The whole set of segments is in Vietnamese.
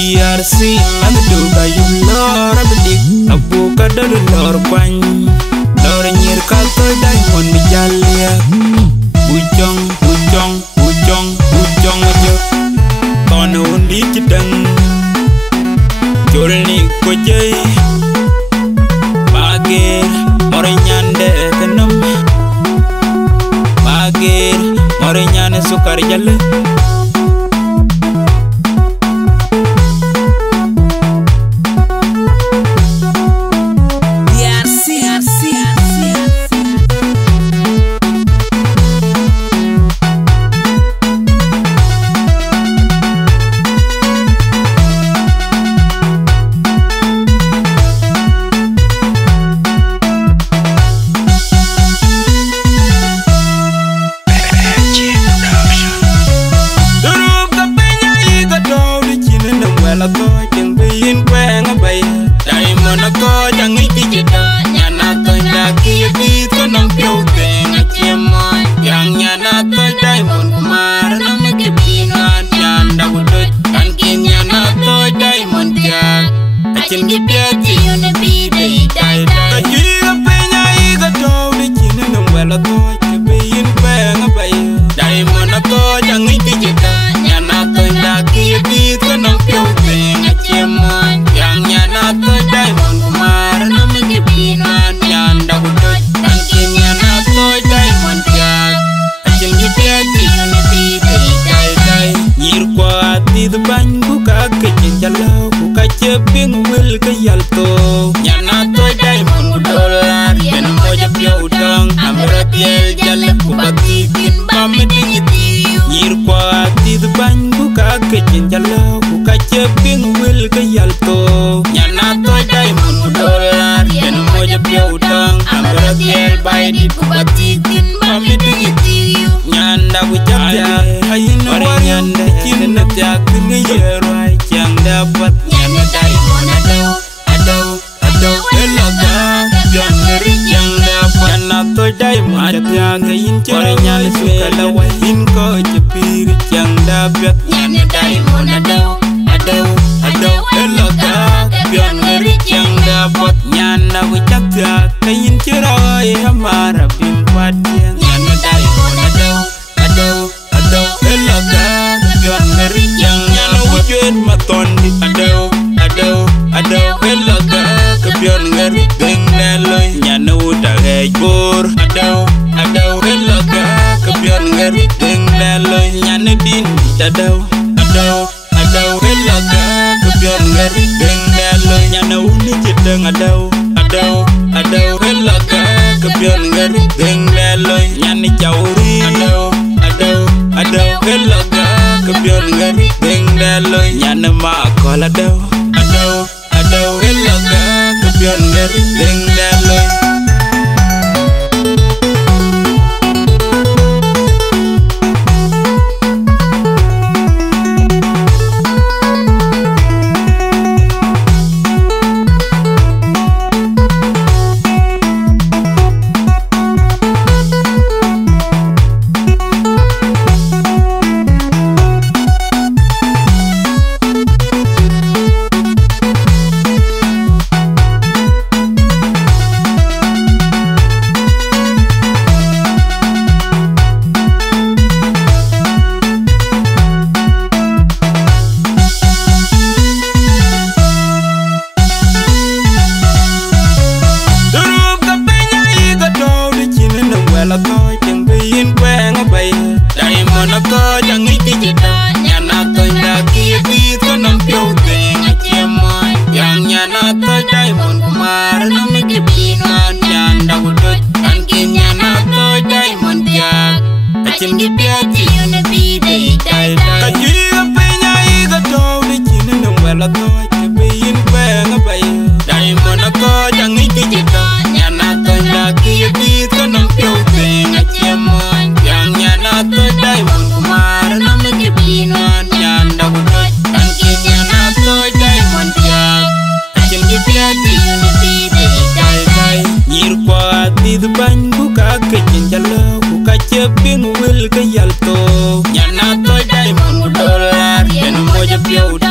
DRC anu do bayu lor abedik abu kadar lor kwany lor nyir kalto diamond mijalia bujong bujong bujong bujong aja kono undi cedang jolni kojai bagir more nyande kenem bagir more nyane sukar jalle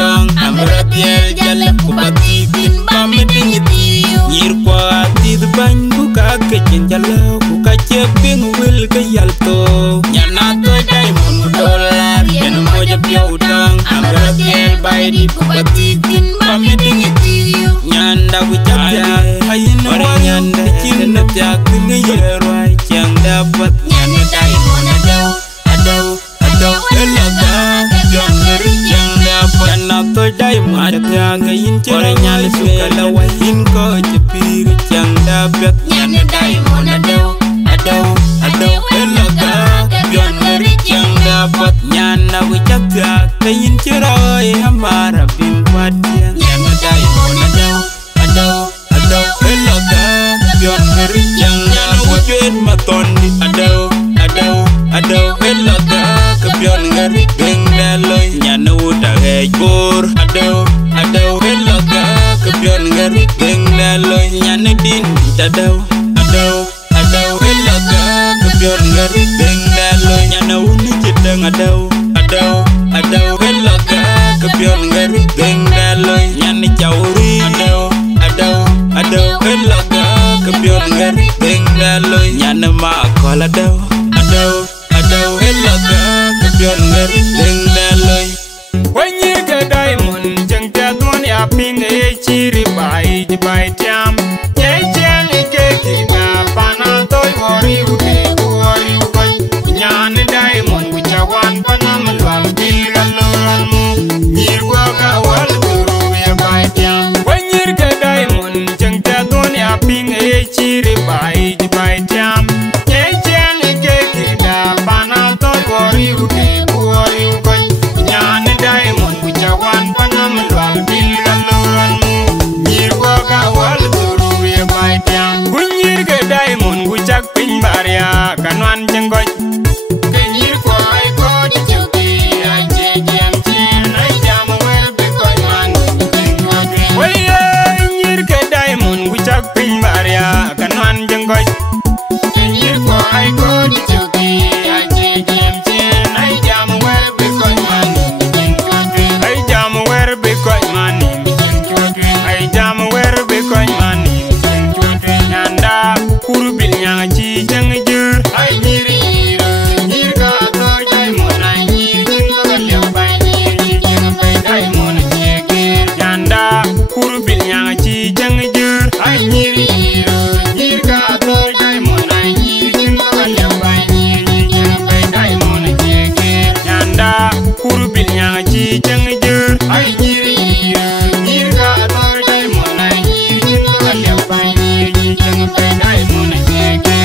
dong amra tiel jale ku batikin bame dinyitiu nyir kwa ati ban ku ka kecin jalo ku ka ceping wil ke yalto nyana to diamond dollar yen moja piau dong amra tiel bai di ku batikin bame dinyitiu nyanda ku capja ayin ora nyanda cinta jak ngeyerwai yang dapat nyana diamond adau elaga yang ngeri yang dapat nyana to diamond yang yin ora nyali suka lawain ko cepir yang dapat nyana diamond adau elaga yang ngeri yang dapat nyana ku capja kayin cerai amara bin patian nyana diamond adau elaga yang ngeri yang dapat matondi adau elaga kepion ngeri geng daloy nyana udah hejbur adau elaga kepion ngeri geng daloy nyana din adau elaga kepion ngeri geng daloy nyana uni jedeng adau elaga kepion ngeri geng daloy nyana cauri adau elaga kepion ngeri geng daloy nyana makol adau elaga kepion ngeri geng daloy wenyi ke diamond jeng jatuan ya ping ciri bai di bai tiam jeng ke kita panatoy wori ude wori ukai nyane diamond wicawan panam lwal bil galuranmu nyir gua kawal turu ya bai tiam wenyi ke diamond jeng jatuan ya ping ciri bai di bai tiam jeng ke kita panatoy wori ude wori ukai nyane diamond wicawan panam lwal bil galuranmu nyir gua kawal turu ya bai tiam kunyir ke diamond wucak pin baria kanwan jenggoj kenyir ko ai ko dicuki aje jam cin ai jam wer be ko man weye nyir ke diamond wucak pin baria kanwan jenggoj kenyir ko ai ko dicuki aje jam cin ai jam wer be ko man ai jam wer be ko man ai jam wer be ko man nyanda kurubil nyanga ci jeng jur ai nyiri nyir ka to diamond ai nyir jeng ka le bai nyir jeng bai diamond jege nyanda kurubil nyanga ci jeng jur ai nyiri nyir ka to diamond ai nyir jeng ka le bai nyir jeng bai diamond jege nyanda kurubil nyanga ci jeng jur ai nyiri nyir ka to diamond ai nyir jeng ka le bai nyir jeng bai diamond jege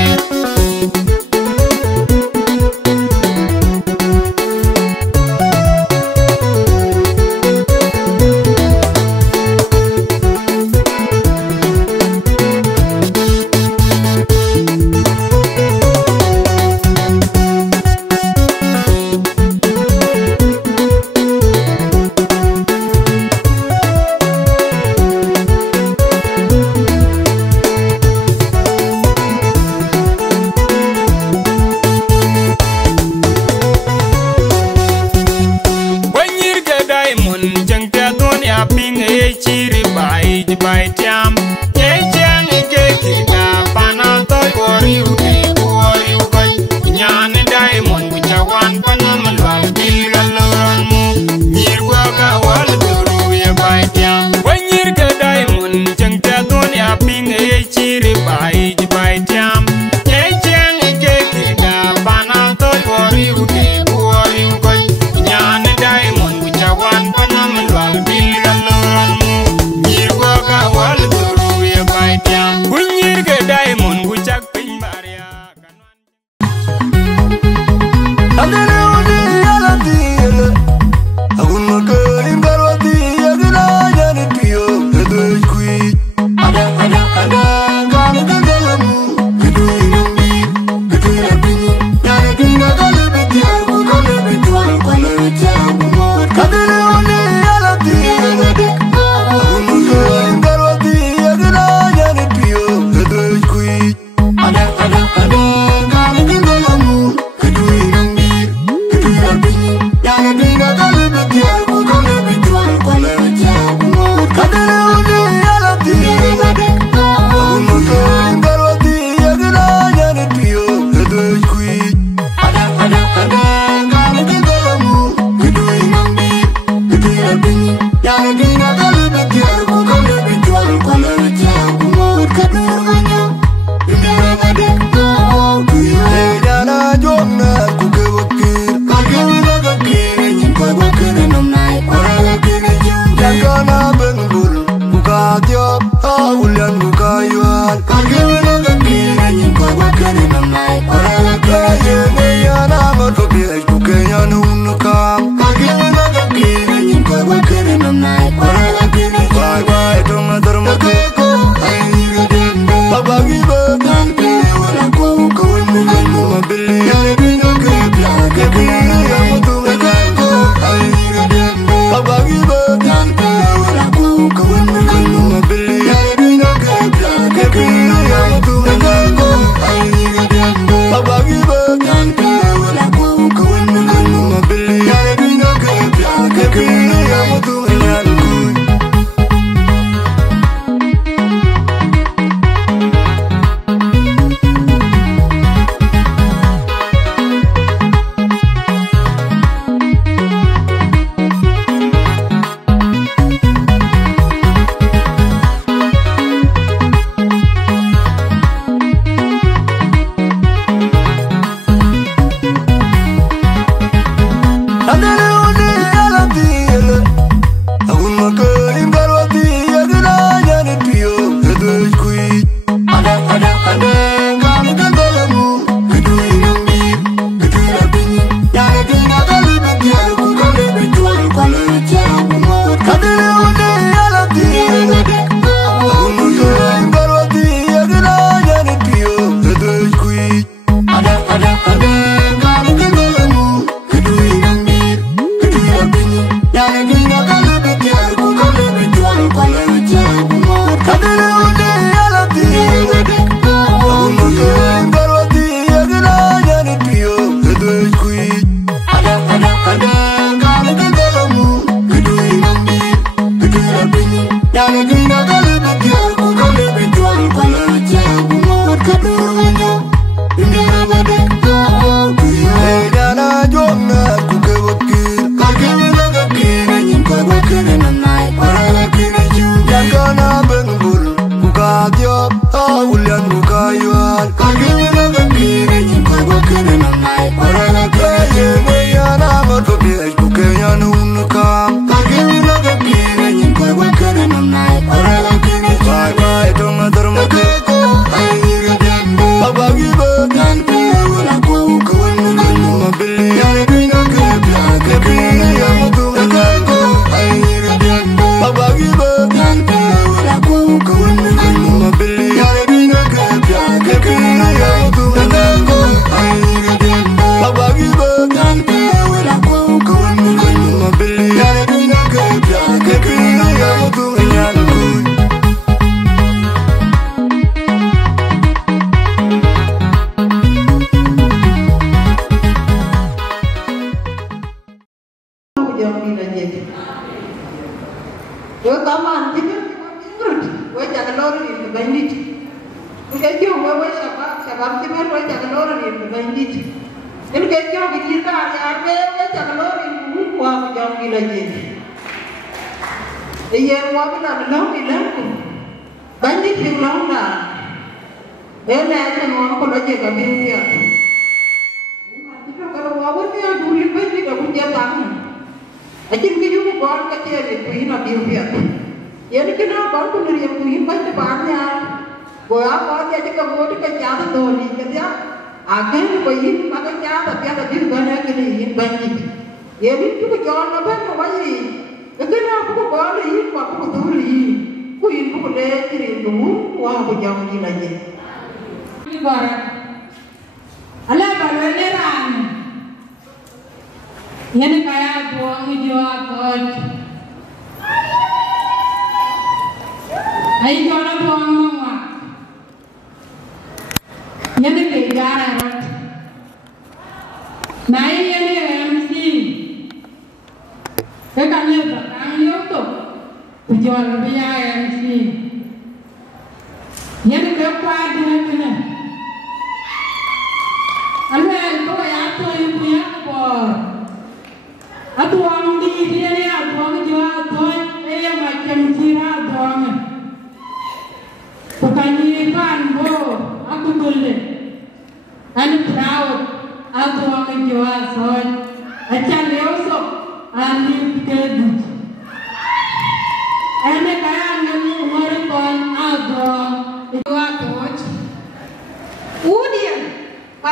Atuang di sini atuang jual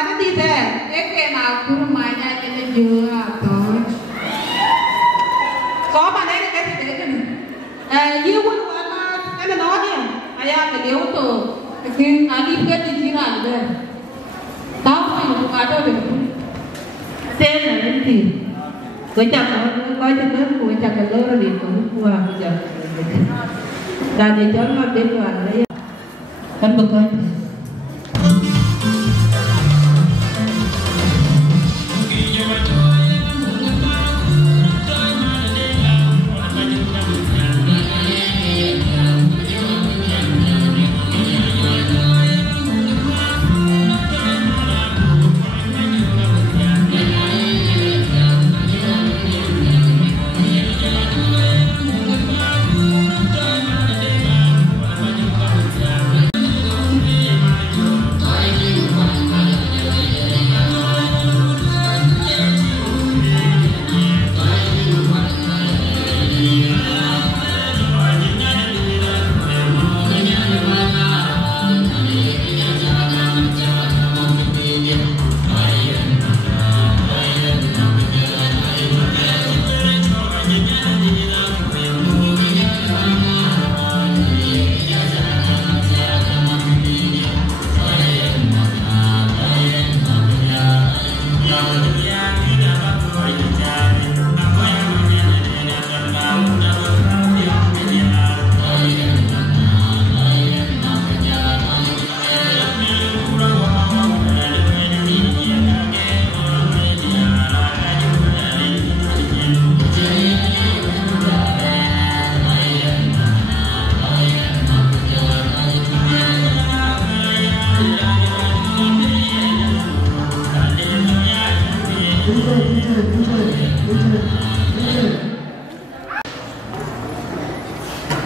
mana di deh, kayak aku rumahnya kita jual atau, so mana ini kasih deh kan, iya pun mana kan nanya, ayah beliau tuh, mungkin alif kan di jiran deh, tahu yang ada deh, saya nanti, gue cakap lor di kuah hujan, dan di jalan dia tuh ada ya, kan bekerja.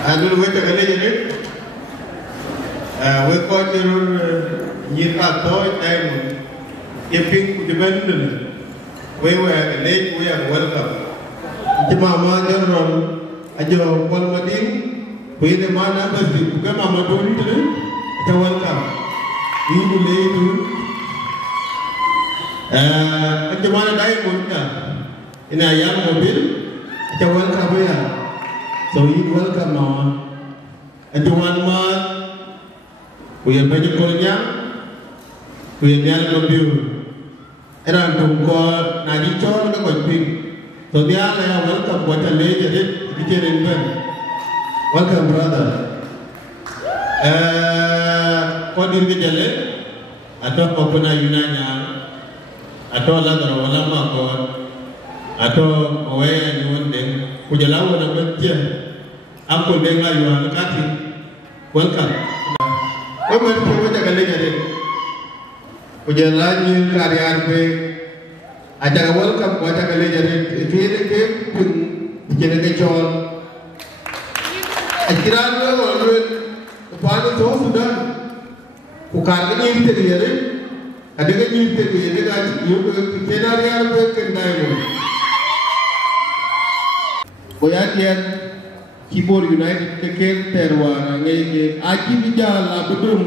Adul we tagale jene we ko jirul nyita toy time yeping dibandul we agale we am welcome jama ma jarron ajo wal madin we de mana basi buka mama doni tele ta welcome yidu leidu ajo mana dai monta ina yang mobil ta welcome ya. So you welcome now. And the one man, we are very colleague, we are near the view. And I'm to call Nadichon the Queen. So they are welcome. What a lady did in welcome, brother. What did we tell it? I don't open a Unanya. I told other Olama God. I told away and one day. Kujalau na betia, aku dengar yuan kati, welcome. Kau mesti kau jaga lagi. Kujalan ni karya apa? Ada welcome kau jaga lagi. Itu ke pun jadi kecil. Akhiran tu orang panu tu sudah. Bukan ni itu dia. Ada kan ni itu dia. Ada kan you kenari apa kendai mu. Boyatian Kibor United keke terwa ngai aki bijala bedum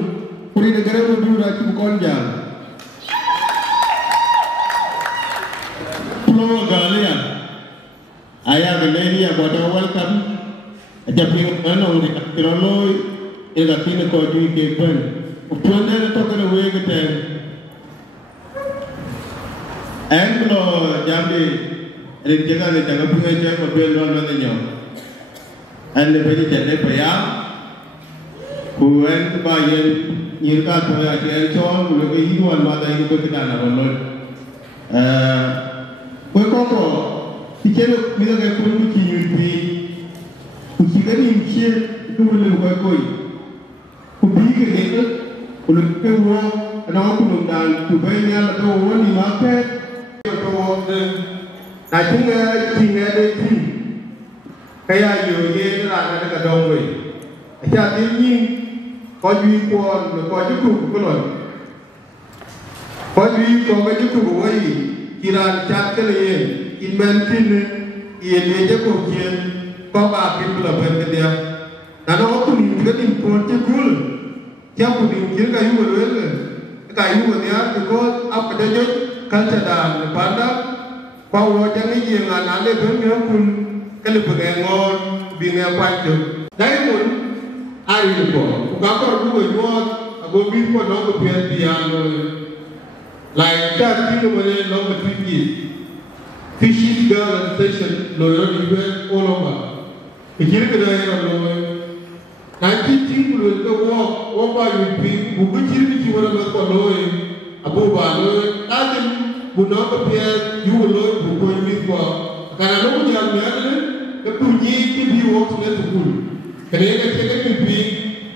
puri negara bedura ki bukonja pro galia aya geleni ya bodo welcome japing ano ni katiroloi ega tin ko ju ke pen upone to kana we gete anglo jambi Jangan ni jangan punya jangan mobil luar mana nyom. Anda beri jadi payah. Kuat bayar nyirkat bayar kerja, lebih hidup mata hidup kita nak rolot. Kau kau, fikir kita kau perlu kinyuti. Kita ni fikir itu boleh kau. Kau fikir itu, kalau kau ada apa pun dan tu bayar atau orang ni market atau I think ada tim kaya yo ye la na ka dong we acha tin ni ko ju ko ju ku ko lo ko ju ko ga ju ku we kiran chat ke le in man tin ye le je ko kien ko ba pin la ben ke dia na no ku ni ga tin ko ti kul kya ku ni ka yu le kayu dia because apa dia culture dan pada bahawa jangan dia ngana le bengkel pun kalau bengengon bingnya panjang. Dari pun hari itu, kalau dua jual, aku bingko nong kepian piano, lain dah kilo mana nong ketinggi, fishing girl station loyal event all over. Pikir kedai orang nanti timbul ke walk by with buku ciri orang berkoloi abu balu tadi bunuh kepian jual buku ini kuah karena lo punya misalnya kepunyi kibi walk net buku kerana kita kibi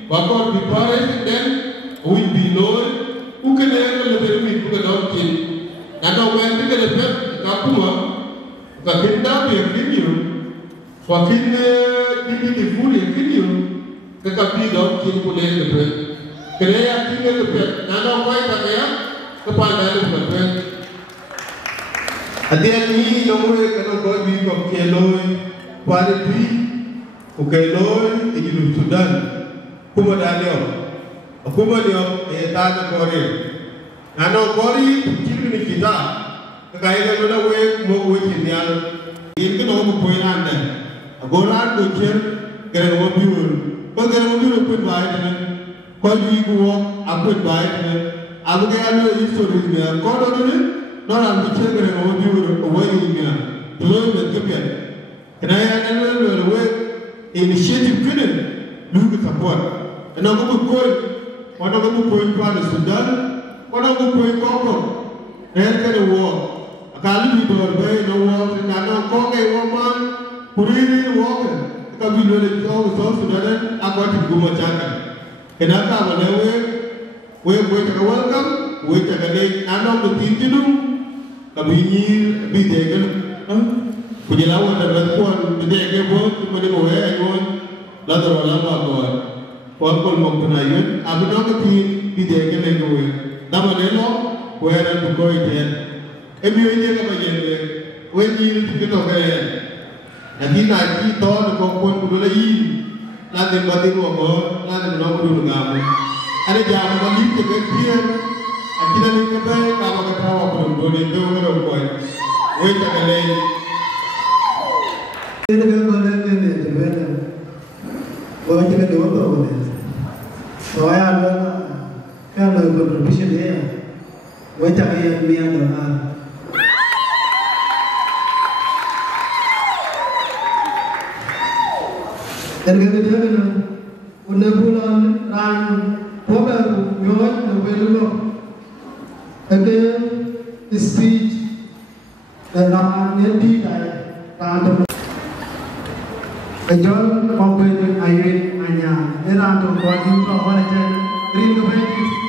bakal diparai dan win biloi bukan yang lebih lebih bukan orang nanti orang kita lebih kapuma kakenda biar video wakilnya di full yang video tetapi dong kini boleh lebih kerana yang kini lebih nana kau tak kaya kepada lebih ada ni nomor kerana kau bingkok keloi pada tu keloi itu Sudan kumadaniyo tanah Korea nana Korea ciri ni kita kekayaan kita mau kinial ini nomor poin anda goran docer kerana mobil Bagai mobil pun baik ni, kau juga apa baik ni, apa kaya lo histori ni, kau dah ni, orang bicara kerana mobil awak ini, tuan berkepian. Kerana yang lo inisiatif kena, lu kita buat. Anak kamu koi pada Sudan, orang kamu koi kau, kerana awak, kalau di berbagai awak, kerana kau kaya awak, puri awak. Kami boleh tahu Sudan apa yang dimacakan. Kenapa mana we cakap welcome, we cakap ni anak bertinju, kami ni bidekan, penjelawan dan bantuan bidekan buat cuma ni we ayon, lalu orang apa buat mau penayan, abu nak bidekan lagi we. Nama dia we ada buku itu. Ini apa je? We ni kita kaya. Nanti nanti tahun kau pun lagi nanti balik rumah nanti menunggu dulu ngamu. Ada jam balik ke dia. Kita ni kepada kalau kita awak pun boleh tu kalau kau. Wei tak leh. Ini kan boleh ni sebenarnya. Boleh kita dua boleh. Soalnya ada kan ada berprofesi dia. Wei tak yang mian dah. Dan kita jangan bulan ran pola nyot nobelo again speech dan ran nanti ran kejon komplain ayat hanya ran tu buat itu orang je rindu begitu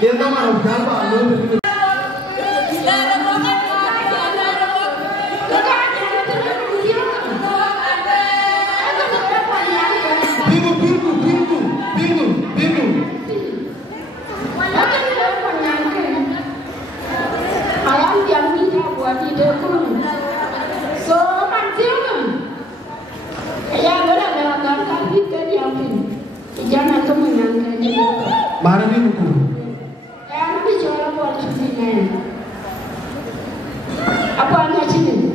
Dia tak mahu berapa, lu. Mana ni buku? Apa anda sini?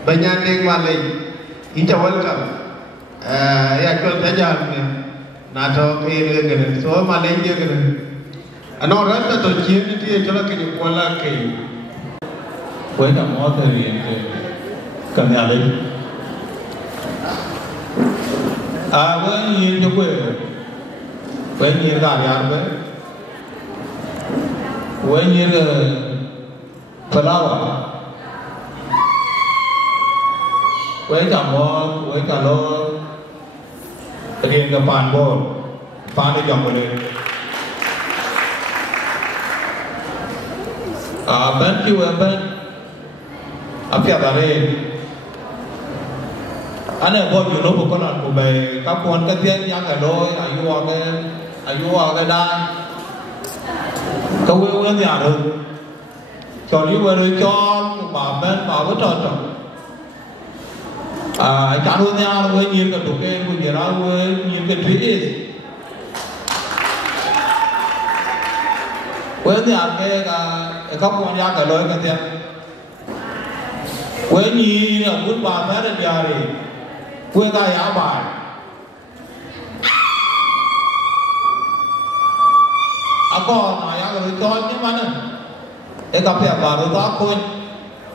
Banyak malay, ini welcome. Ya kalau saja nato ini kan, so malay dia kan. Anak orang tu tu cium dia kalau kini kuala kini. Kau tak mau terlihat kami ada. Kau ni juga, kau ni ada apa? Kau ni pelawa. Quấy cả mò, quấy cả lô, điền cả bàn bò, bàn để dọn vào đây. Bên kêu bên, phía bên đây, anh em bòอยู่lúc con ăn của bè, các con cái tiếng nhang cả đôi, ayu cái đai, tôi quên nhà rồi, cho đi về rồi cho bà bên bà có trò trò. Jangan lupa gue nyir ke duke, gue nyerah gue nyir ke duit. Gue ni agak kau punya agak loy kan dia. Gue nyir aku bahasa dan jari. Gue kaya apa? Aku naya kalau contohnya mana? Tapi baru tak pun.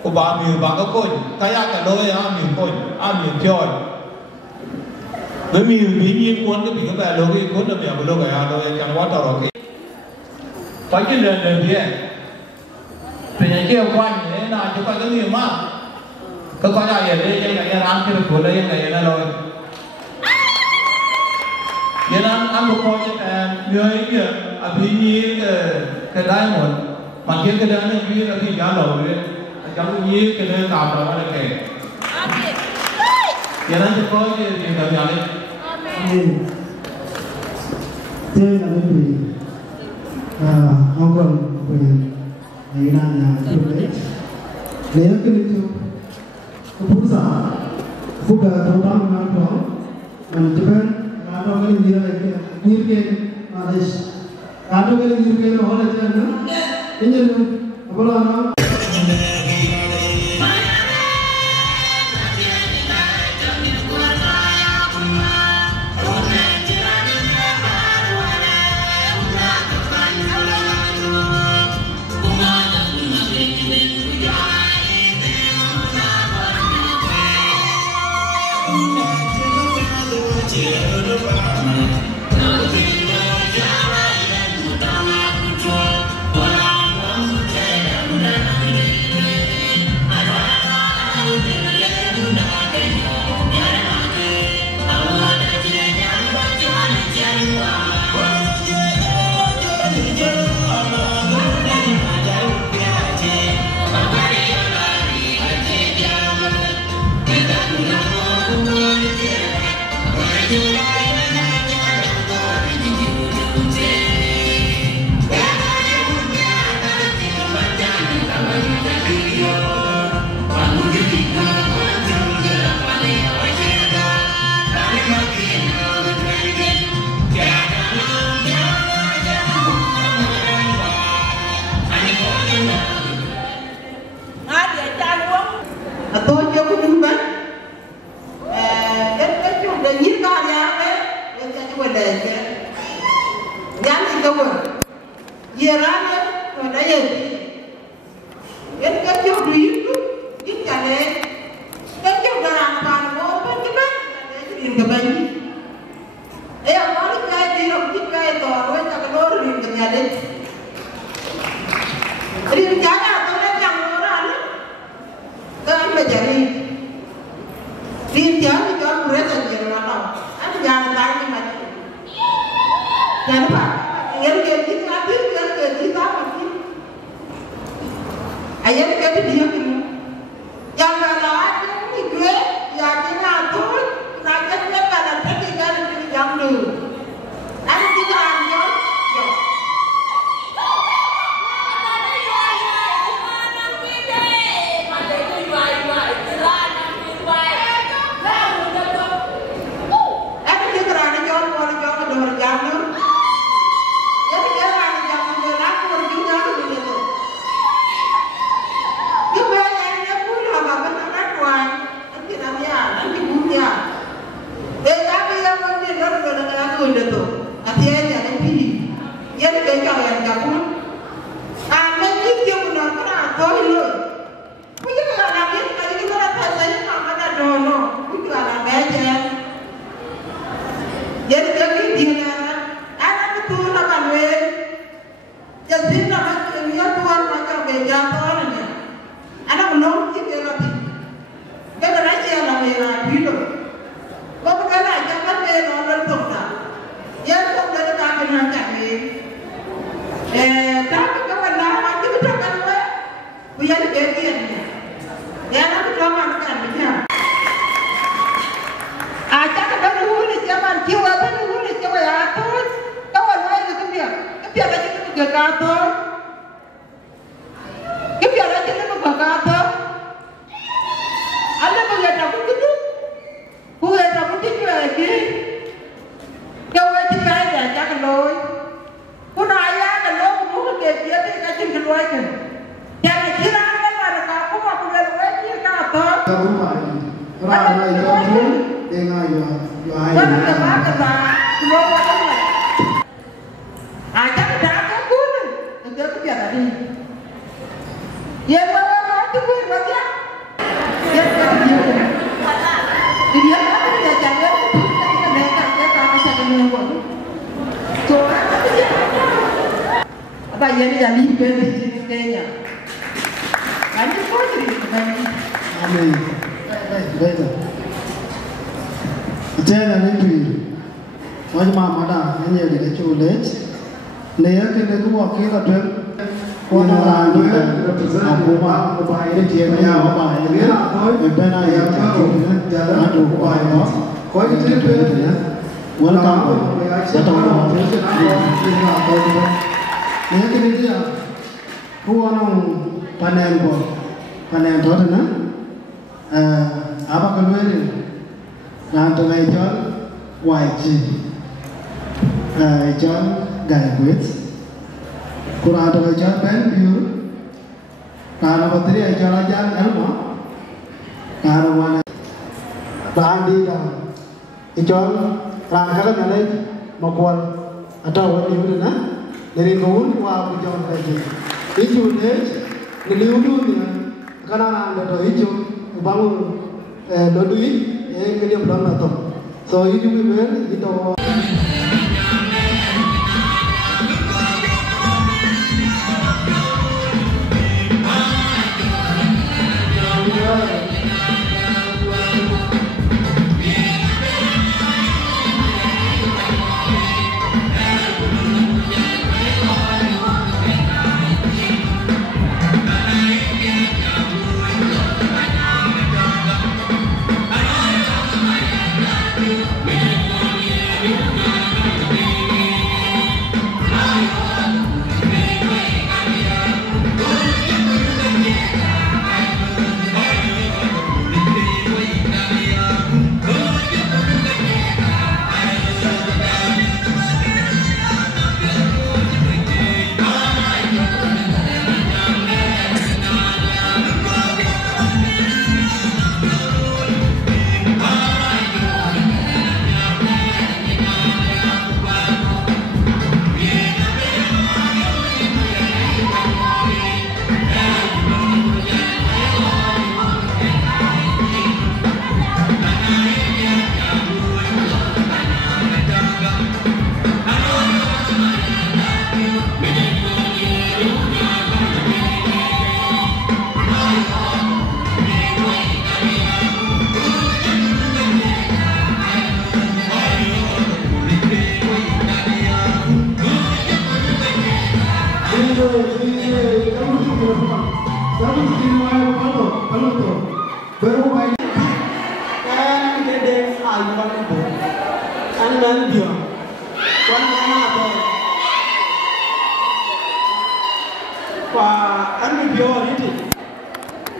Cô bà miêu bà có côn, cái cái đôi miêu côn, miêu chơi. Với miêu bí nhiên cuốn cái bị cái bè lôi cái cuốn là miêu lôi cái đôi chẳng quá tao rồi. Phải cái lần gì? Thì những cái quan này là chúng ta có nhiều mà. Có quan trọng gì đây? Cái này ăn cái cuốn đây cái này rồi. Vậy là ăn một con cái người kia bí nhiên cái đai một. Mà kia cái đó là vì là cái Yang ini kena kamu mana ke? Yang nanti kau yang dah jalan. Saya nak beri angkor beri ayunan yang boleh. Lepas itu keputusan bukan tentang angkor, menjadikan angkor ini dia nyirke malas. Angkor ini nyirke orang macam mana? Ini apa lama? Orang aku mah upaya ini dia punya upaya ini, benar yang jalan ada upaya. Kau itu dia, orang kamu, datang ini kini dia, kau orang panen tu na, apa kalau ini, nanti macam YG, macam Galway. Kurang ada ajar penbiur, karena bateri ajar elma, karena mana randi dah, ijar rangkaian ada makual ada orang ini na, dari kawan wah ijar lagi, ijar deh, niliudu ni, karena ada ijar bangun lodui, kerja belum atau, so ijar ni itu.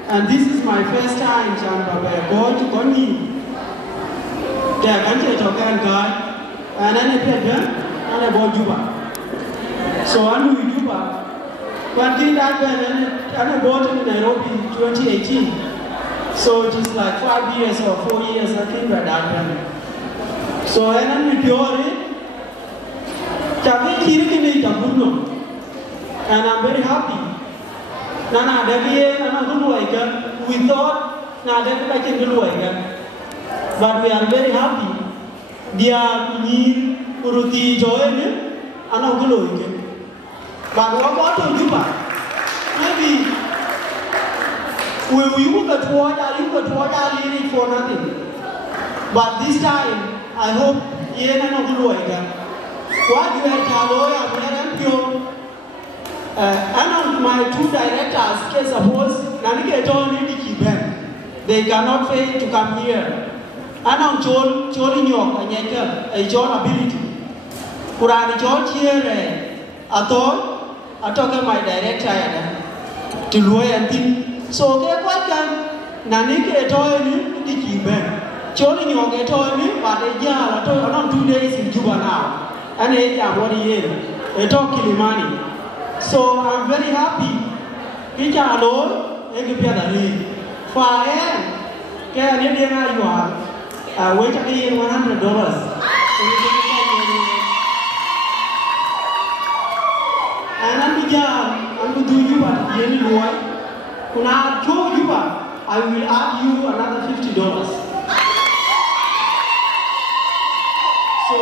And this is my first time going to Koni. They are going to talk and God, and then I bought Juba. So I'm with Juba. But did that when I bought in Nairobi 2018. So it is like 5 years or 4 years I think that happened. So and I'm with Yori. And I'm very happy. Nana Devi, Nana Guluaga, we thought Nana Devi Guluaga. But we are very happy. Dia Nir, Uruti Joel, Anna Guluaga. But what about Juba? Maybe we look at what I need for nothing. But this time, I hope Yena Guluaga. What you had Taloya, we and my two directors, case suppose, they cannot fail to come here. And I'm Jolly York, and yet a John ability. Kurani George here, I talk my director to lawyer and thing. So, what can Naniki told the Kiben? Jolly York told me, but a year, I don't 2 days in Juba now. And what he is, a talk Kilimani. So I'm very happy. Kita alone, I give you the for I am. Can you are? Wait again $100. And I'm going to do you at the end of the way. When I told you, I will add you another $50. So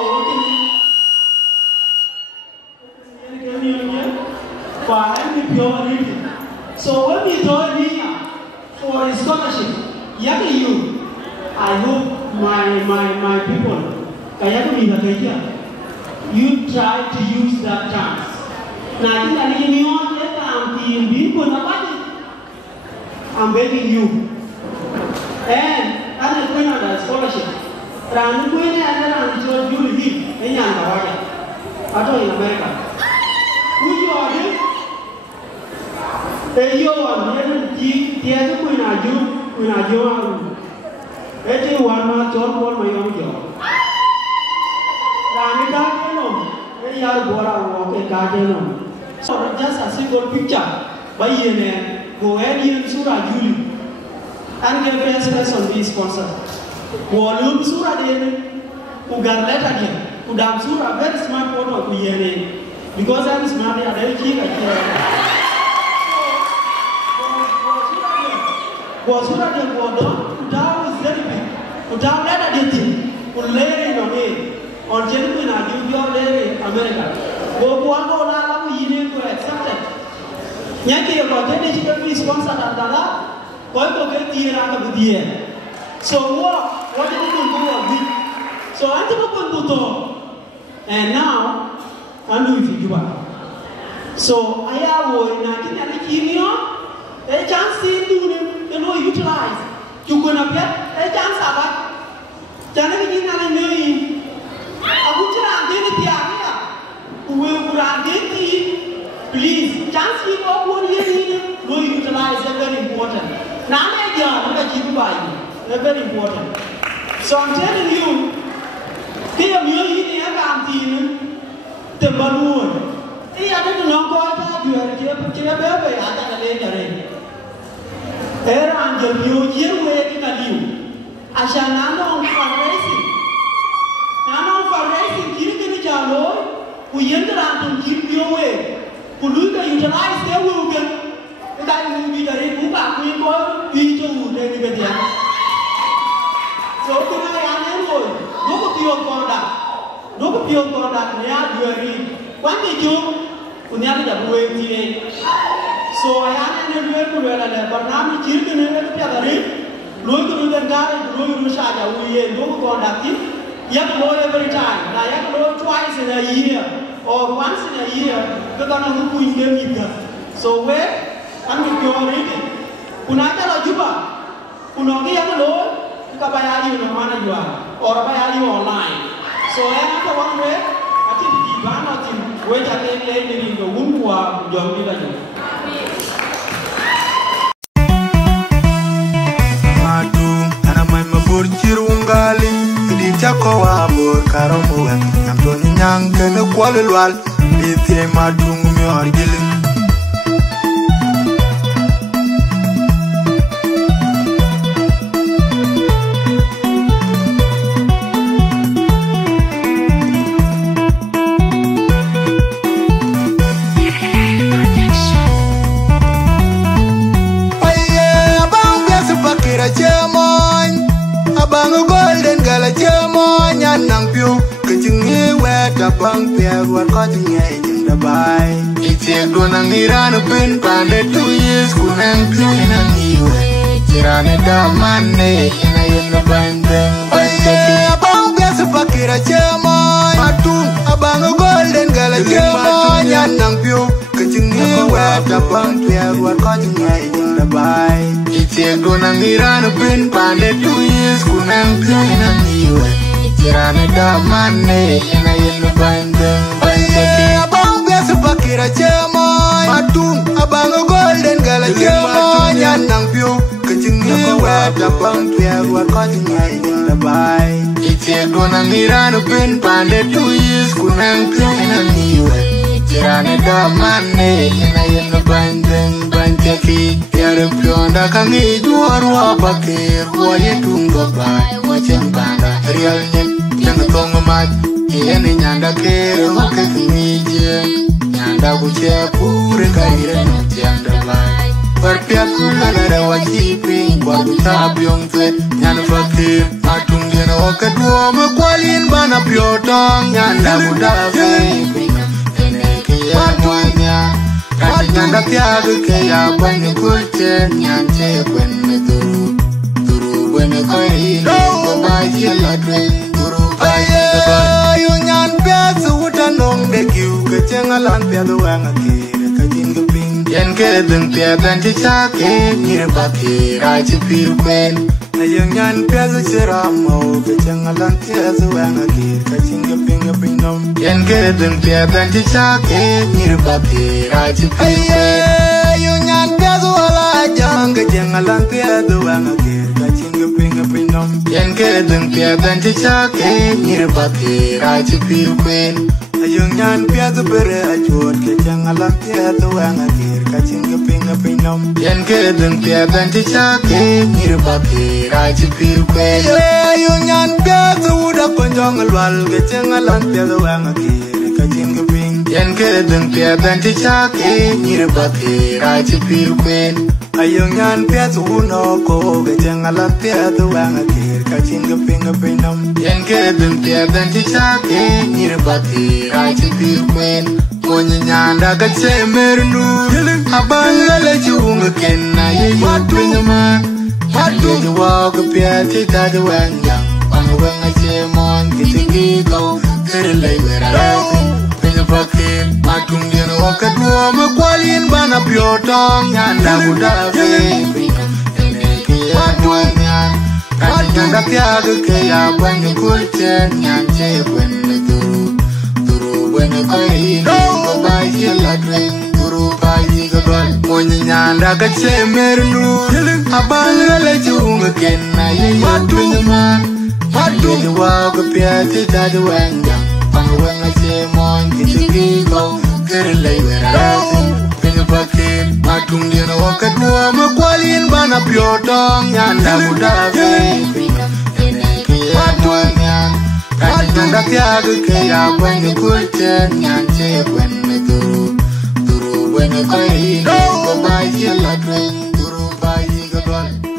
for every pure living. So when we told me for a scholarship, you, I hope my people, you try to use that chance. Now I think I I'm begging you. And as a queen of the scholarship, Ran Queen and George Julie Hill in Hawaii, in America. Who you are here? You are the other queen are you, when I join. Any one more John Paul, my own job. Ranita, any other water walk a garden. So just a single picture by Yene, go ahead in Surah Julie. And the first person be sponsored. Walum Surah Dene, who got letter again, who dam Surah, very smart photo of Yene. Because I'm smart, I don't keep a was Surah Dene, who down was very big, who down letter did, who laid in on it, on genuine and you in America. Go one more lava, you need to accept it. Yankee about any be sponsored and Dala, why go get the year out of the year? So what did you do with? So I took up on and now I'm doing you back. So I have in a chance to utilize. You gonna get a chance of it. Janaki and I know you. I would please, chance keep up 1 year, no utilize, very important. Now, I keep buying, very important. So I'm telling you, here I'm using a canteen, the balloon. I don't know what you are here, but you're a baby, I got a later. Era and the new year waiting at you. I shall not know fundraising. Now, fundraising, keeping each other, we enter and keep your way. Who look at utilize their will get that will be the ring back we go into the so can I enjoy no pure conduct no pure conduct near you one day you never the way so I am in the way to but now the children in the other ring look to the guy look to Shaja we no conduct you have to go every time I have to go twice in a year or once in a year, we're going to look in them. So where? I'm with your reading. Unata la juba. Unogia the Lord, Kabayali no mana you are, or Bayali online. So I have one way, I think the Banatin, wait at the end in the Wumwa, your village. Madu, and I'm a Burchirungali. Chakowa bor karomo Antoni nyanke ne kwalelwal Ithie madungu miorgili Aye, abang biasa pakira jemoy Abang golden gala jemoy nyanang piu Kecungi weta bang pier war kotinya ijeng dabai Itiek donang iranu pin pande 2 years kunang piu inang iwe Cirane damane ina yena bandeng Aye, abang biasa pakira jemoy Matung abang golden gala jemoy nyanang piu Kecungi weta bang pier war kotinya ijeng dabai Itiek donang iranu pin pande 2 years kunang piu inang iwe Cirane damane ina yena bandeng Aye, abang biasa pakira jemoy Matung abang golden gala jemoy nyanang piu Kecungi weta bang pier war kotinya ijeng dabai Itiek donang iranu pin pande 2 years kunang piu inang iwe Cirane damane ina yena bandeng Banjaki yare pionda kangi juaru apakir Kuaye tunggo bai waceng banda Real nyen yang tongo mat Iene nyanda kere wake kumije Nyanda kuche pure kaire nutianda bai Perpiak kulala wajiping Kwa kutabyong twe Nyana fakir Atung dina wake duome Kwalin bana piotong Nyanda kudafe Nyanda tiago ke ya banye kuche Nyance kwenne turu bwene koi ino Babaji la dwen turu baye Yu nyan piasu utanong de kiu Kechenga lan piadu wanga kire Kajin geping yen ke deng pia ben ti cha ke ni ba ke ra chi pir kwen na yung nyan pia zu chira mo ke chang alan pia zu ang ke ka ching ge ping ge ping nom yen ke deng pia ben ti cha ke ni ba ke ra chi pir kwen yung nyan pia zu ala jang ge chang alan pia zu ang ke ka ching ge ping nom yen ke deng pia ben ti cha ke ni ba ke ra chi pir kwen yung nyan pia zu bere a chuột ke chang alan pia zu ang ke ka ching ge ping nom yen ke deng pia ben ti cha ke ni ba ke ra chi pir kwen yung nyan pia zu da kon jong lwal ke chang alan pia zu ang ke ka ching ge ping yen ke deng pia ben ti cha ke ni ba ke ra chi pir kwen ayung nyan pia zu no ko ke chang alan pia zu ang ke ka ching ge ping nom yen ke deng pia ben ti cha ke ni ba ke ra chi pir kwen Konya nyanda ka che mernu abang le chung ken na ye matu nyama matu jwa ka pia ti ta de wanya pang wang a che mon ti ti go kere le wera pin pa ke matung ye no ka duo ma kwalin bana pyo tong nyanda buda ve ke matu nya ka nyanda pia ke ya ban kul che nyan che bwen when I go by here like rain, Guru by Yigadon, when you nyanda ka che mernu, abang le chung again, I want to the man, what do you walk up here to that wanga, and when I say mon, it's go, get a lay where I pin a bucket, Matung, you know, walk at warm a quality ban up your tongue, Yanda would have Kanda pia ke ya when you could turn and say when me turu when you go by here like rain turu by Yigadon.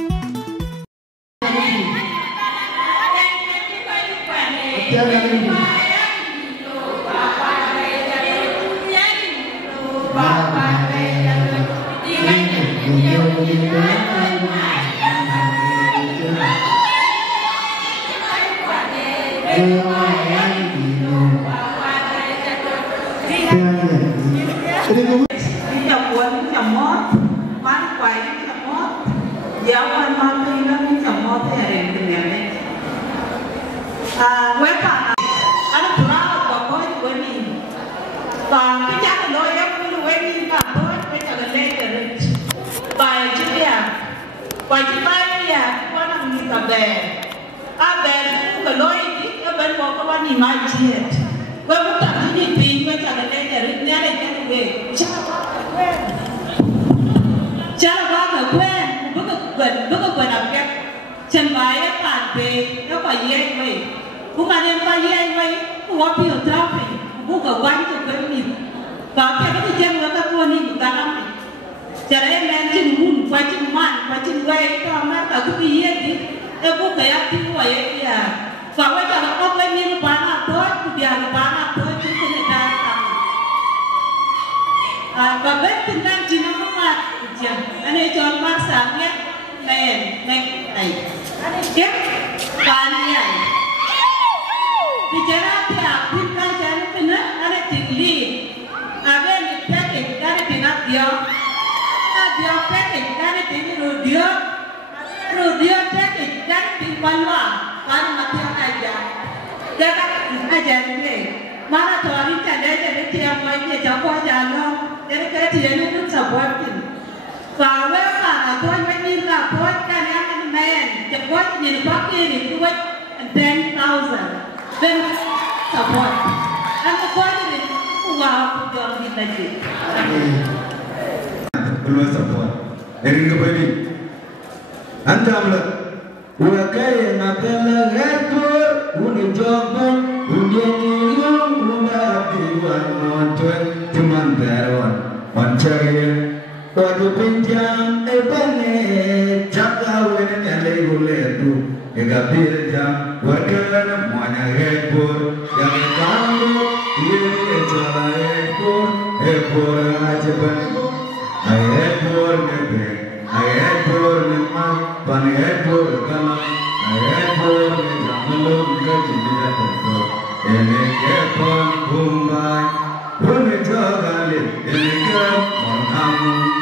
When we talk, I live in the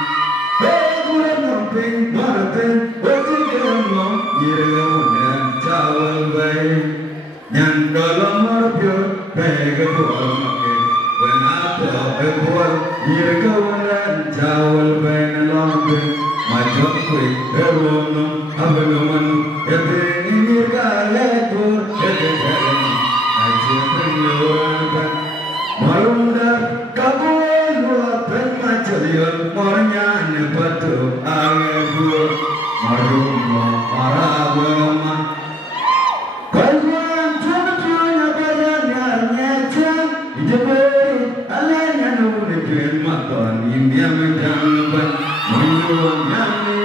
yirgamunan chawal bay nyan dolomor pyo pega bual make benato bual yirgamunan chawal bay nalombe majok kwe erono abenoman edeni nirgale tur edeni aje penyoran malunda kabul luapen majalion mornyan patu agebur marumma maragama kalwan chutuna badanya nyachan ijaberi alanya nune plen maton imyam jamban munduan yami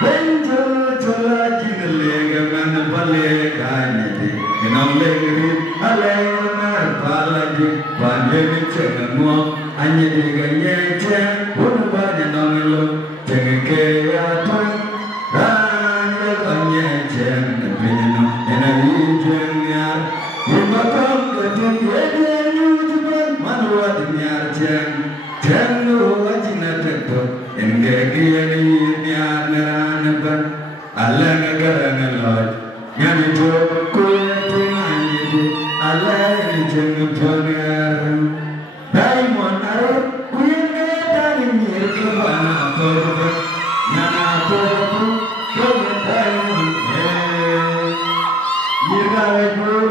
benjo chola jinlega man bale kanite kenamlegri alaya palaji pandemi chenamo anyedi ganyeche bunubanya namelo chengeke atwan ranya ganyeche nepinno enavijenya imatam ketin yedenu juban manuat nyarchen chenu wajina tekto engegiyani nyanaran alanga garana loj nyani to kuyetin anyedi alai jengu tonaran Daimon arut kuyenge tani mir kebana torba nana torbu kobe daimon nirgai bur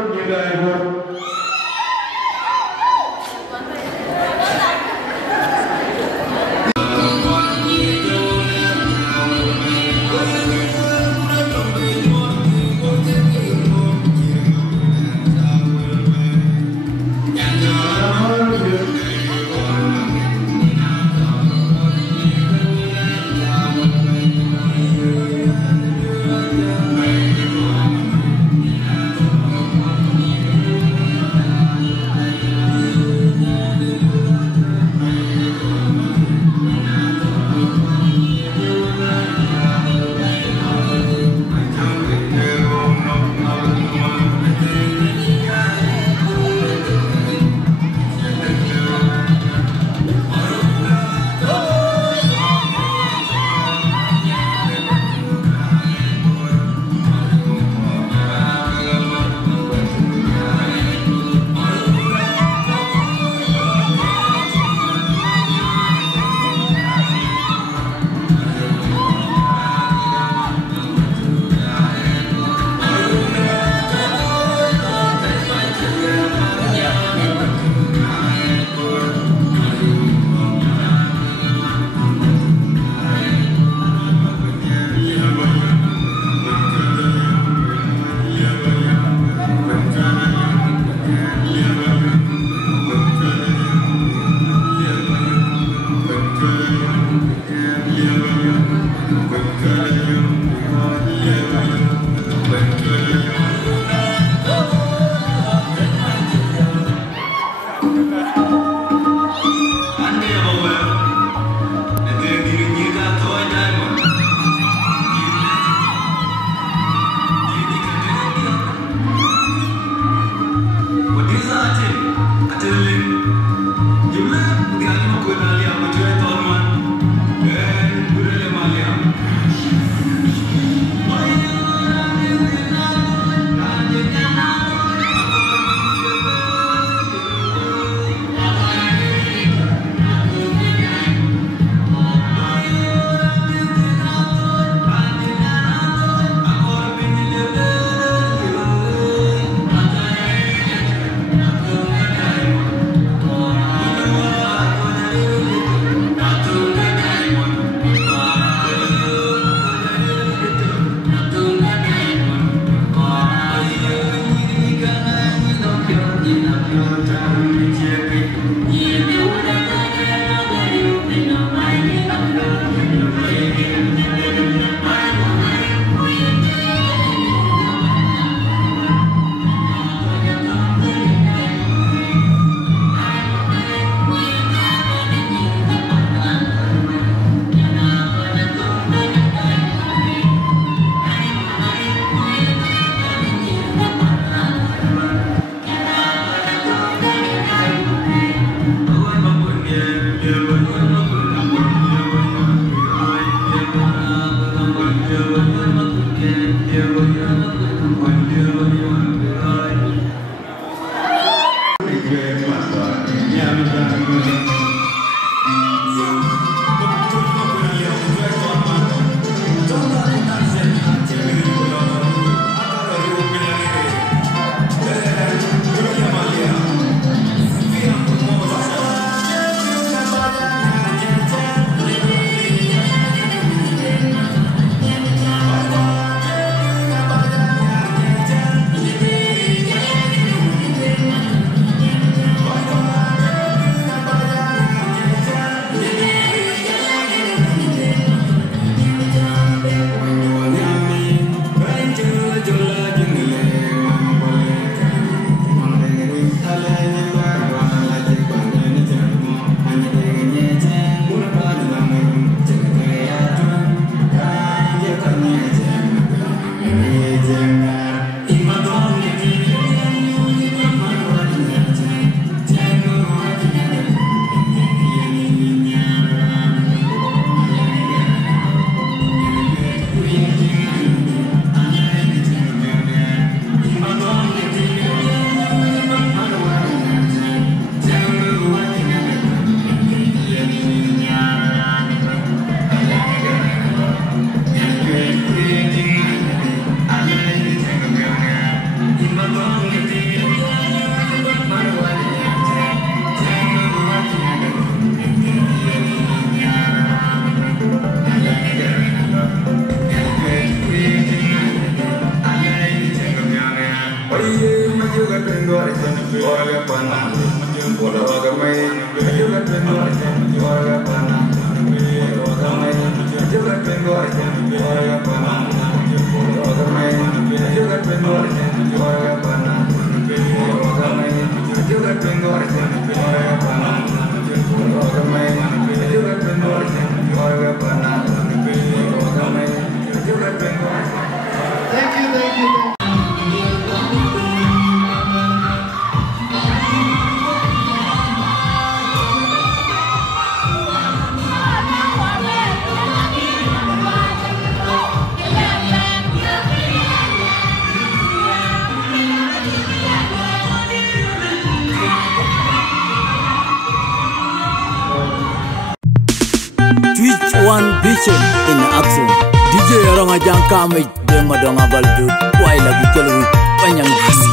One vision in action. DJ Ronga Jangkami dengan Madonna Baldu. Why lagi keluar panjang gisi.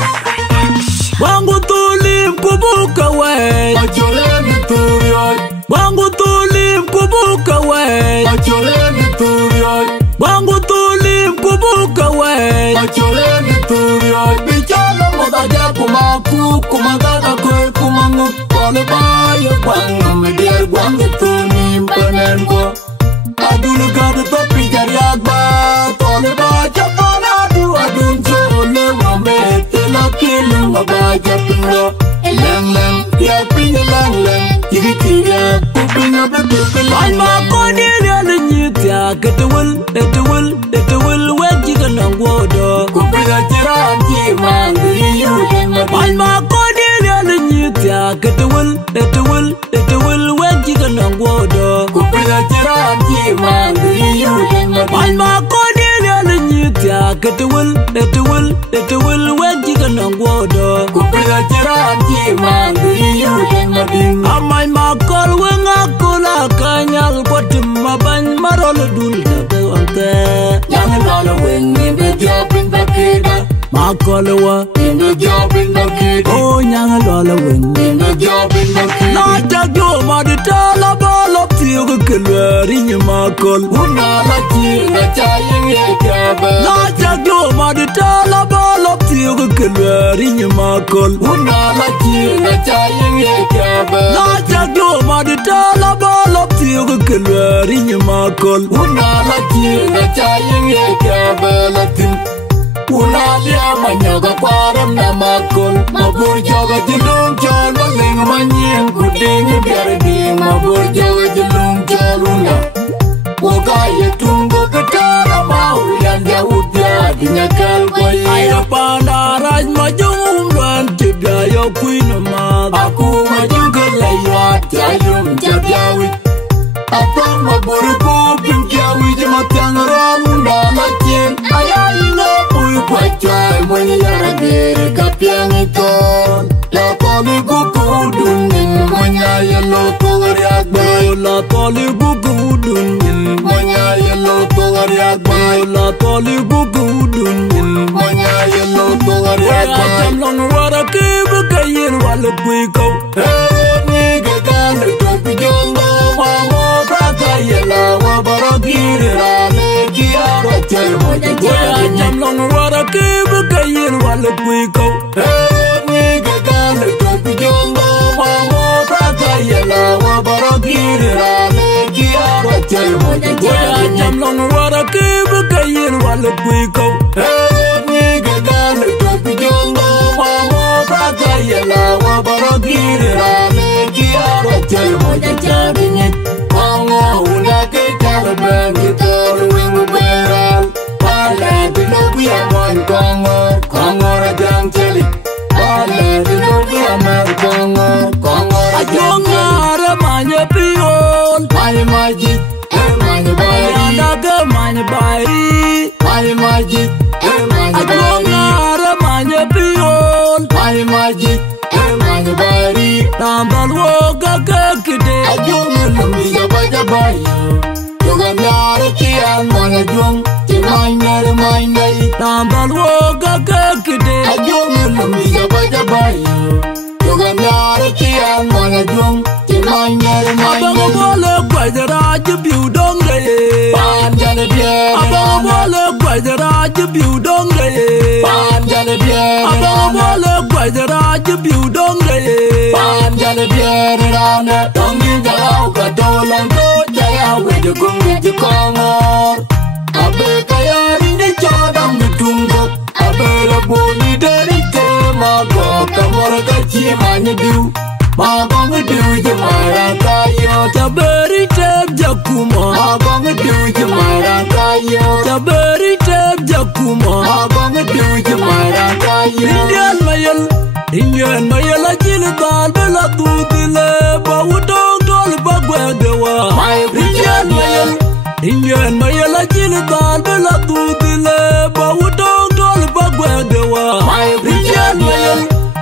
Bangu tulim kubuka way. Ajolen turian. Bangu tulim kubuka way. Ajolen turian. Bangu tulim kubuka way. Ajolen turian. Bicara modaja kumaku kumagana koi kumangu. Kole bayo bangu mediar bangu tulim panenko. Adul gada topi jari agba. Kole baja adu adun jole wame telakilu wabaja pingo. Leng leng ya pinga leng leng. Jiri tiga kupinga betul. Alma kodi dia lenyitya ketewel wajib nang wodo. Kupinga ceram cimang riu dengan. Alma kodi dia lenyitya ketewel wajib nang wodo. Kupinga ceram cimang riu dengan. Alma kodi dia lenyitya ketewel wajib nang wodo. Kupinga ceram cimang riu dengan. Amai makol wengakula kanyal kotim maban marol dul dabe onte. Jangan lala weng imbe jobin bakida. Makol wa imbe jobin bakida. Oh jangan lala weng imbe jobin bakida. Lata jo maditala balop tiuga kelwari nyamakol. Una lachi na chayeng ekaba. Lata jo maditala balop tiuga kelwari nyamakol. Una lachi na chayeng ekaba. Lata jo maditala balop tiuga kelwari nyamakol. Una lachi na chayeng ekaba latin. Una lia manyaga param na makol. Mabur jaga jelung chol baling manyeng kuding biar ding. Mabur jaga jelung chol una. Wogaya tunggu ketara mau yang jauh dia dinyakal koi. Ayo pandaraj majung dan tibia yo kui nama. Aku maju ke layat jayum jajawi. Apang mabur kuping kiawi jemat yang ramunda macin. Ayah ina pui kwacai menyara diri kapiang ikon. La toli kukudunin menyaya lo togariak bay. La toli kukudunin menyaya lo togariak bay. La toli kukudunin menyaya lo togariak bay. Ajam long waraki bekayin walet kuikau. Ni gagal topi jongo mamo prakayela wabaragiri rale kiara chay moja jaya. Ajam long waraki bekayin walet kuikau. Ni gagal topi jongo mamo prakayela wabaragiri rale kiara chay moja jaya. Ajam long waraki bekayin walet kuikau. Ni gagal topi jongo mamo prakayela wabaragiri rale kiara chay moja jaya. Kongo una ke kalaban gitar wingu beral. Pala dilobi amon kongo rajang celik. Pala dilobi amon kongo rajang celik. Manya pion, manya majid, manya bari. Anaga manya bari, manya majid, manya bari. Manya pion, manya majid, manya bari. Tambal woga kekide. Lumbi jaba jaba yo. Yoga nyara kian manya jong. Timanya remindai. Tambal woga kekide. Lumbi jaba jaba yo. Yoga nyara kian manya jong. Timanya remindai. Abang boleh belajar aja biudong gaya. Panjang dia. Abang boleh belajar aja biudong gaya. Panjang jale bier abole gwajara jibiu donge pan jale bier rana tongi jalao ka dolan to jaya weje kungi jikongor abe kayari ni chodam mitungo abe raboni dari tema go kamor ka chimanya diu Magong diu jemara kayo taberi teb jakuma Magong diu jemara kayo taberi teb jakuma Magong diu jemara kayo Indian mayal ajil dal bela tutile bawudong dol bagwedewa Indian mayal ajil dal bela tutile bawudong dol bagwedewa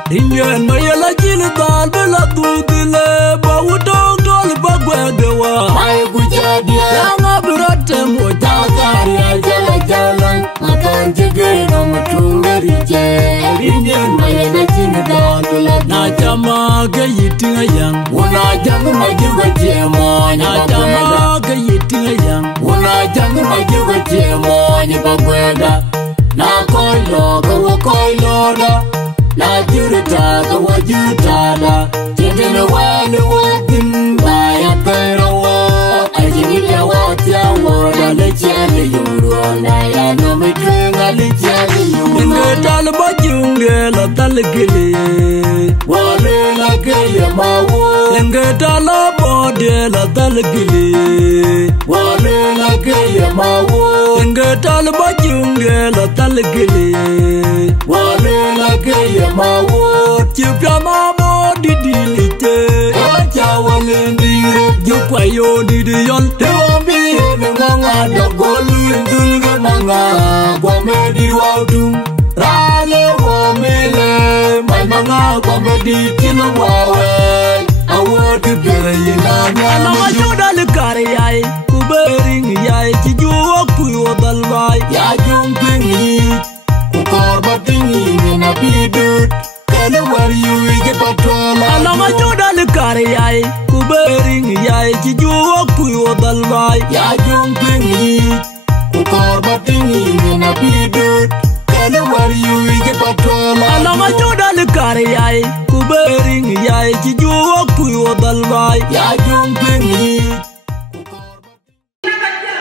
Indian mayal ajil dal bela tutile bawudong dol bagwedewa Mai gujadia Yanga birate mojagari ajala jalan Makan jegeno mutungari je Indian mayal ajil dal bela Na jama gayitinga yang Wuna jangu majuga jemo Na jama gayitinga yang Wuna jangu majuga jemo Bagweda Na koilo kawa koilo da Na jurita kawa jutala Jendena wale wakin Baya perowo Ajimilya watia wada Lechele yuru Na ya no mitrenga lechele yuru Inge tala bajunge la tala gili Wale la kaya mawo Inge tala bode la tala gili Wale la kaya mawo Inge tala bajunge la tala gili Wale la kaya mawo Chipya mamo didilite Wacha wale ndire Jukwa yo didiyol Tewambi ene manga Dogolu indulge manga Kwa medi wautung Rale wamile Mai manga kwa medi kilo wawe Awadi bere yinanya Alama joda likari yai Kubering yai Chijuwa kuyo dalmai Ya jumpingi Kukorba tingi Nina bidut Kele wari yuige patola Alama joda likari yai Kubering yai Chijuwa kuyo dalmai Ya jumpingi Kukorba tingi Nina bidut Kele wari yuige patola Alama joda likari yai Kubering yai Chijuwa kuyo dalmai Ya jumpingi Aku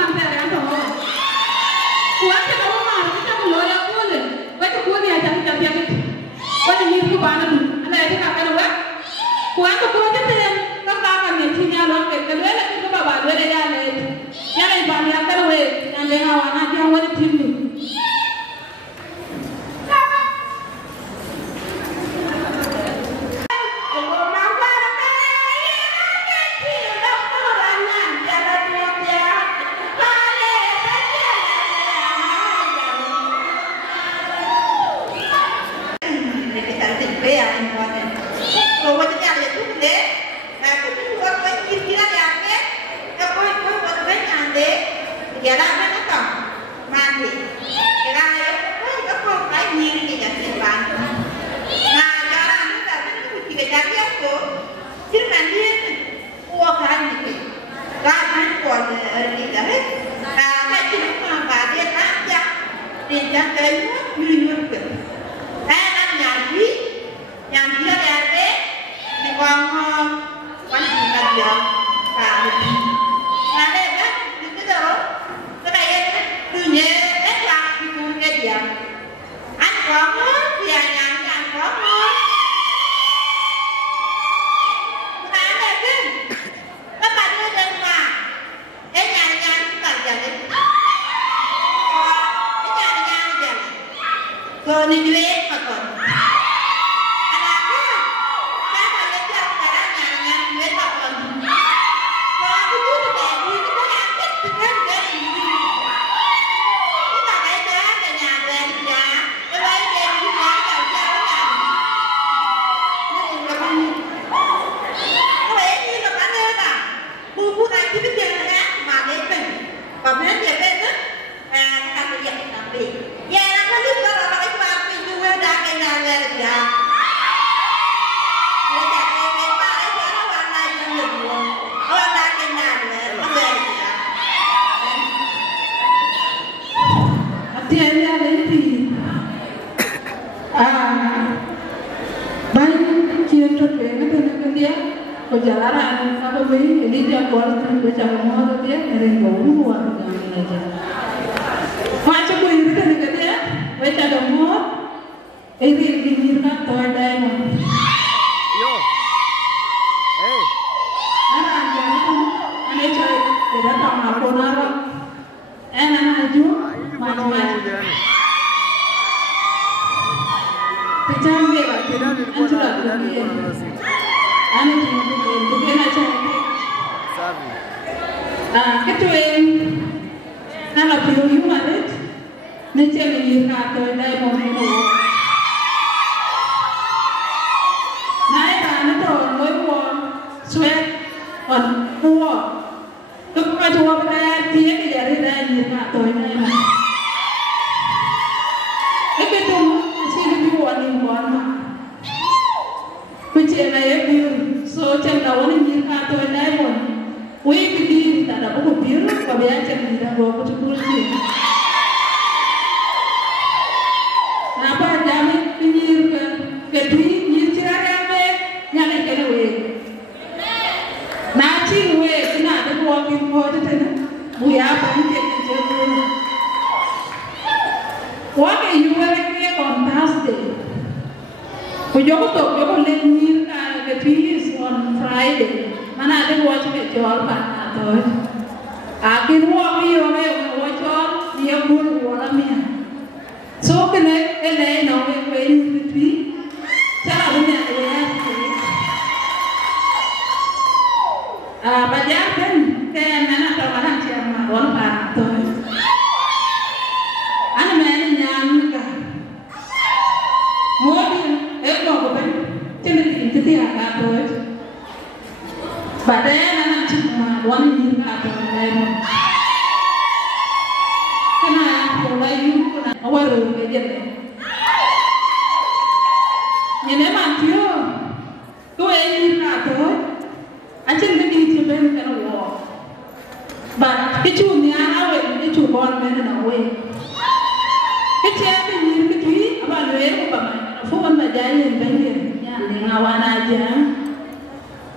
man tere an to kuat ke ko ma kita ko lo ya ko le ba to ko ni aja kita biar ko ni ku bana du ana ite ka kana wa kuat ko te te ka ka ka ni ti nya lo ke ke le ke ba ba le ya le ya le ba ya ka we ya le ha wa na ja wa ti ni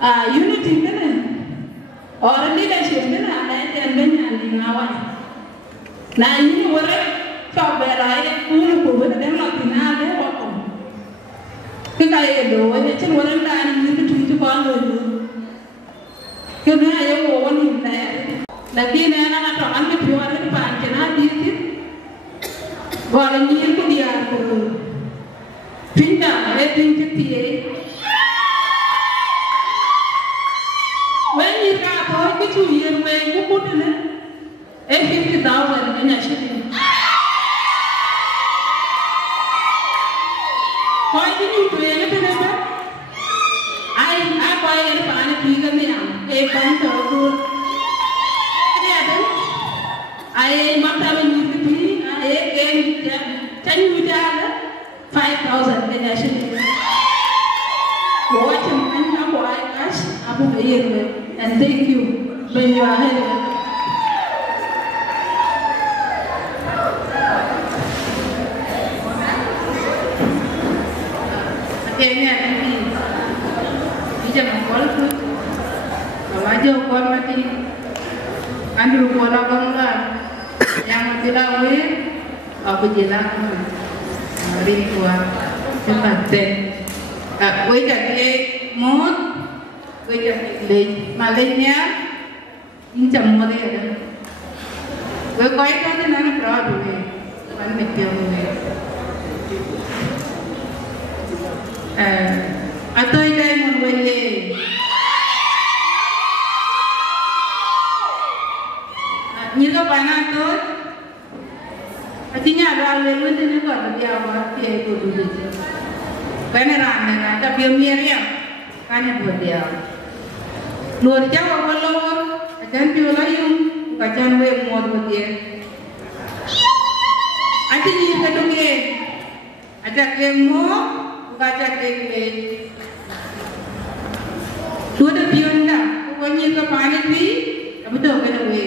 Unity kan, or leadership kan, ada yang banyak ni ngawan na ni wala to bela ya ku ko wala dem na tinale wa ko kita ye do wala cin wala da ni tu ko ando kena ya wo woni na lakini ana to an ke piwara ni pa kena di wala ni ko dia ko pinda e tin tie when you got to get to year way ku put in e 50,000 ina shi ko ni to ye ne ba ai ko ye pa ni ti ga ne am e kan to ko ya do ai mata ni ti ai ke ya tan yu da 5,000 ina shi ko wacin an na ko ai cash abu da year and thank you when you are here. Akhirnya ini, dia mengkol tu, kalau aja kol mati, andu kola bangla, yang tidak we, aku jelaskan, rintuan, tempatnya, we jadi mod. Gue jadi malenya incam mode ada. Gue kau itu ada nana proud gue, kan mikir gue. Atau ini mau gue le. Nyira pana tu, artinya ada lelu tu ni kau dia awak dia itu dulu. Karena ramai, tapi miria, kan buat dia. Luar Jawa walor, acan piola yung kacan we mod dia. Ati ni kadunge, acan ke mo, kacan ke le. Luar pionda, ko ni ka pani pi, abu to ka we.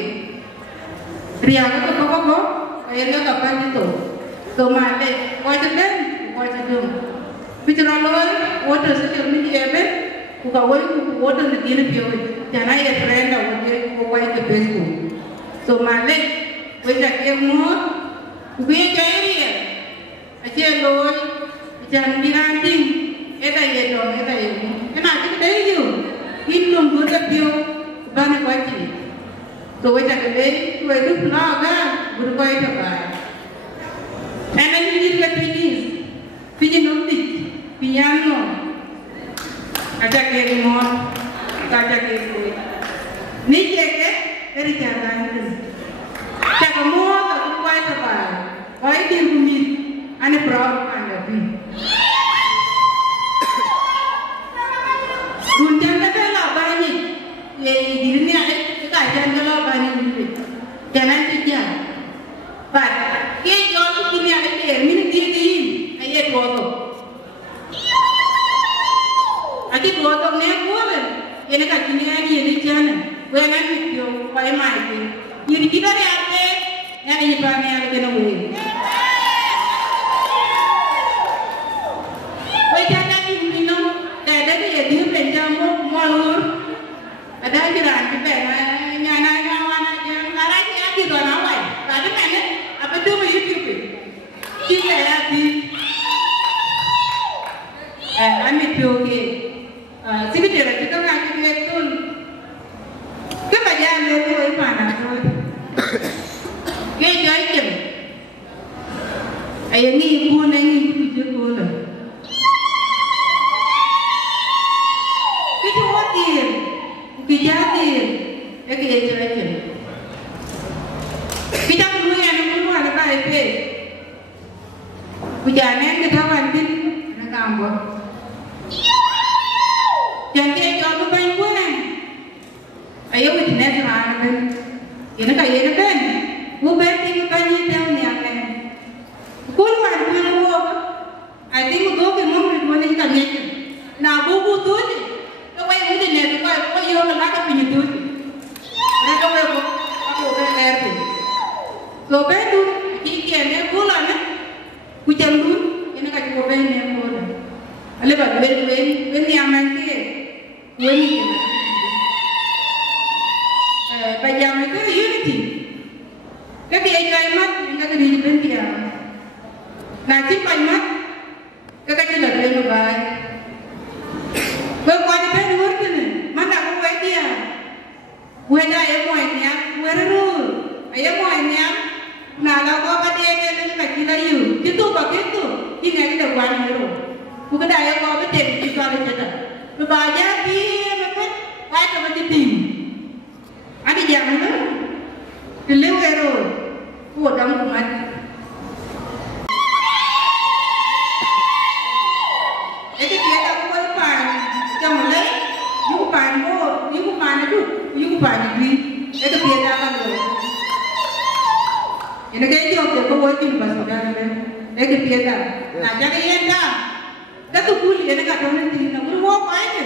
Ria ka ko, kaya ka pa dito. So male, ko acan ko acan. Bicara loy, water sa ni ebe. Kuka woi kuku water ni tiada piawai, jangan ya friend dah woi kukai ke Facebook. So malek, woi cakap semua, kukai cari ya, aja loy, jangan biranting, eta ye dong, eta ye. Kenapa kita itu? Hindu budak piaw, bana kuaci. So woi cakap deh, woi tu naga, berkuai capai. Anda ni dia tenis, pinjam piano. Ada kelimon, ada kelimon. Ni cekek, dari jangan tu. Cakap semua tak kuat apa. Kau itu bumi, ane proud anda bi. Runjang kita lah bani, ye diri ni ada kita jangan lah bani ni. Jangan terjadi. But, ke jual tu ni ada ke, ni dia ni, ayat bodoh. Ati bodoh ni boleh, ini kat sini lagi ini jangan, gue nanti pion, gue main. Ini kita ni ada, yang ini pani ada kena gue. Gue jangan minum, ada dia dia penjamu malur, ada jiran kita, nyana orang ni ada orang awal, ada mana, apa tu YouTube, kita ada, ane pioge. Sebenarnya kita nak betul. Kebanyakan lepas mana tu? Kejauh jem. Ayah ni pun tujuh pun. Kita watir, kita hadir, kejauh jem. Kita perlu yang ada baik. Hujan kita wantin nak ambon. Jangan jauh tu banyak pun. Ayo kita nak jalan kan. Ini kaya kan. Bukan tinggal tanya tahu ni apa. Kau mana mana buat? I think kau kemana mana kita ni. Nah buku tu je. Kau yang ini ni, kau yang nak apa ni tu? Mereka aku benar tu. So betul. Kita ni bulan ni. Hujan tu. Ini kaya kau benar ni bulan. Lepas ben ni aman ke. When you pajama itu unity. cái bia cay mắt cái đi bên kia là chiếc bay mắt cái gì là đây mà vậy với quan bên nuốt cái này mắt đã có cái kia quên đây em ngoài nhà quên rồi em ngoài nhà là nó có cái đèn đèn cái gì là yêu cái tu cái tu cái này cái quan rồi bukan dah yang kau betul itu ada cerita. Berbaca dia macam apa macam itu. Ada jangan tu. Dulu hero, buat dalam kumat. Itu dia tak boleh pan. Jangan leh. You pan go, you pan itu, you pan ini. Itu dia jangan tu. Ini kerja dia kau buat ini pasal dia. Itu dia dah. Nah jangan dia dah. Kata kuli ada kat orang nanti, nak beri wak aja.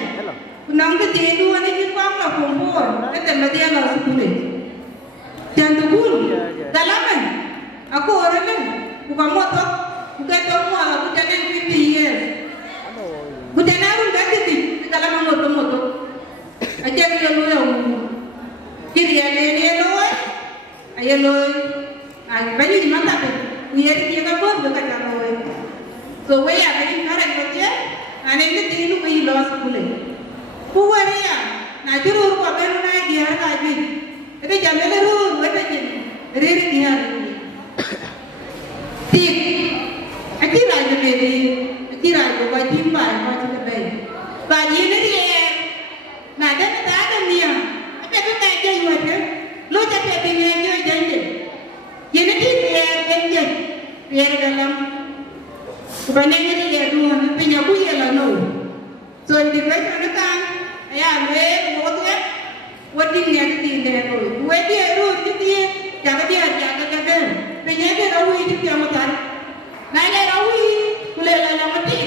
Nang ke jedu ane kita lah kumpul, kita mesti ada sekuli. Jangan kul, dalaman. Aku orang ni, bukan motor, bukan semua, aku jangan 50 years. Bukan orang dah jadi, dalam motor. Aja dia lu yang kiri ada dia loy, ayah loy. Bagi di mana tu? Dia dia kan bukan loy. So we are very current kerja, ane ini tiru kau loss boleh. Puas ya, nak juru kau beru naik dia lagi. Itu jangan leru, itu je, riri dia. Tik, aci raja beri, aci raja kau timbar kau cakap beri. Bagi ini dia, nak ada dia. Apa tu tak jadi macam, lo cakap dengan dia janji. Ini dia janji, dia dalam. Kebanyakan dia dua, punya buaya lah no. So di depan kan, ayah buatnya, buatin dia dia tu. Buat dia dia, jaga dia. Punya dia rawi itu dia macam. Naya rawi, boleh lah mati.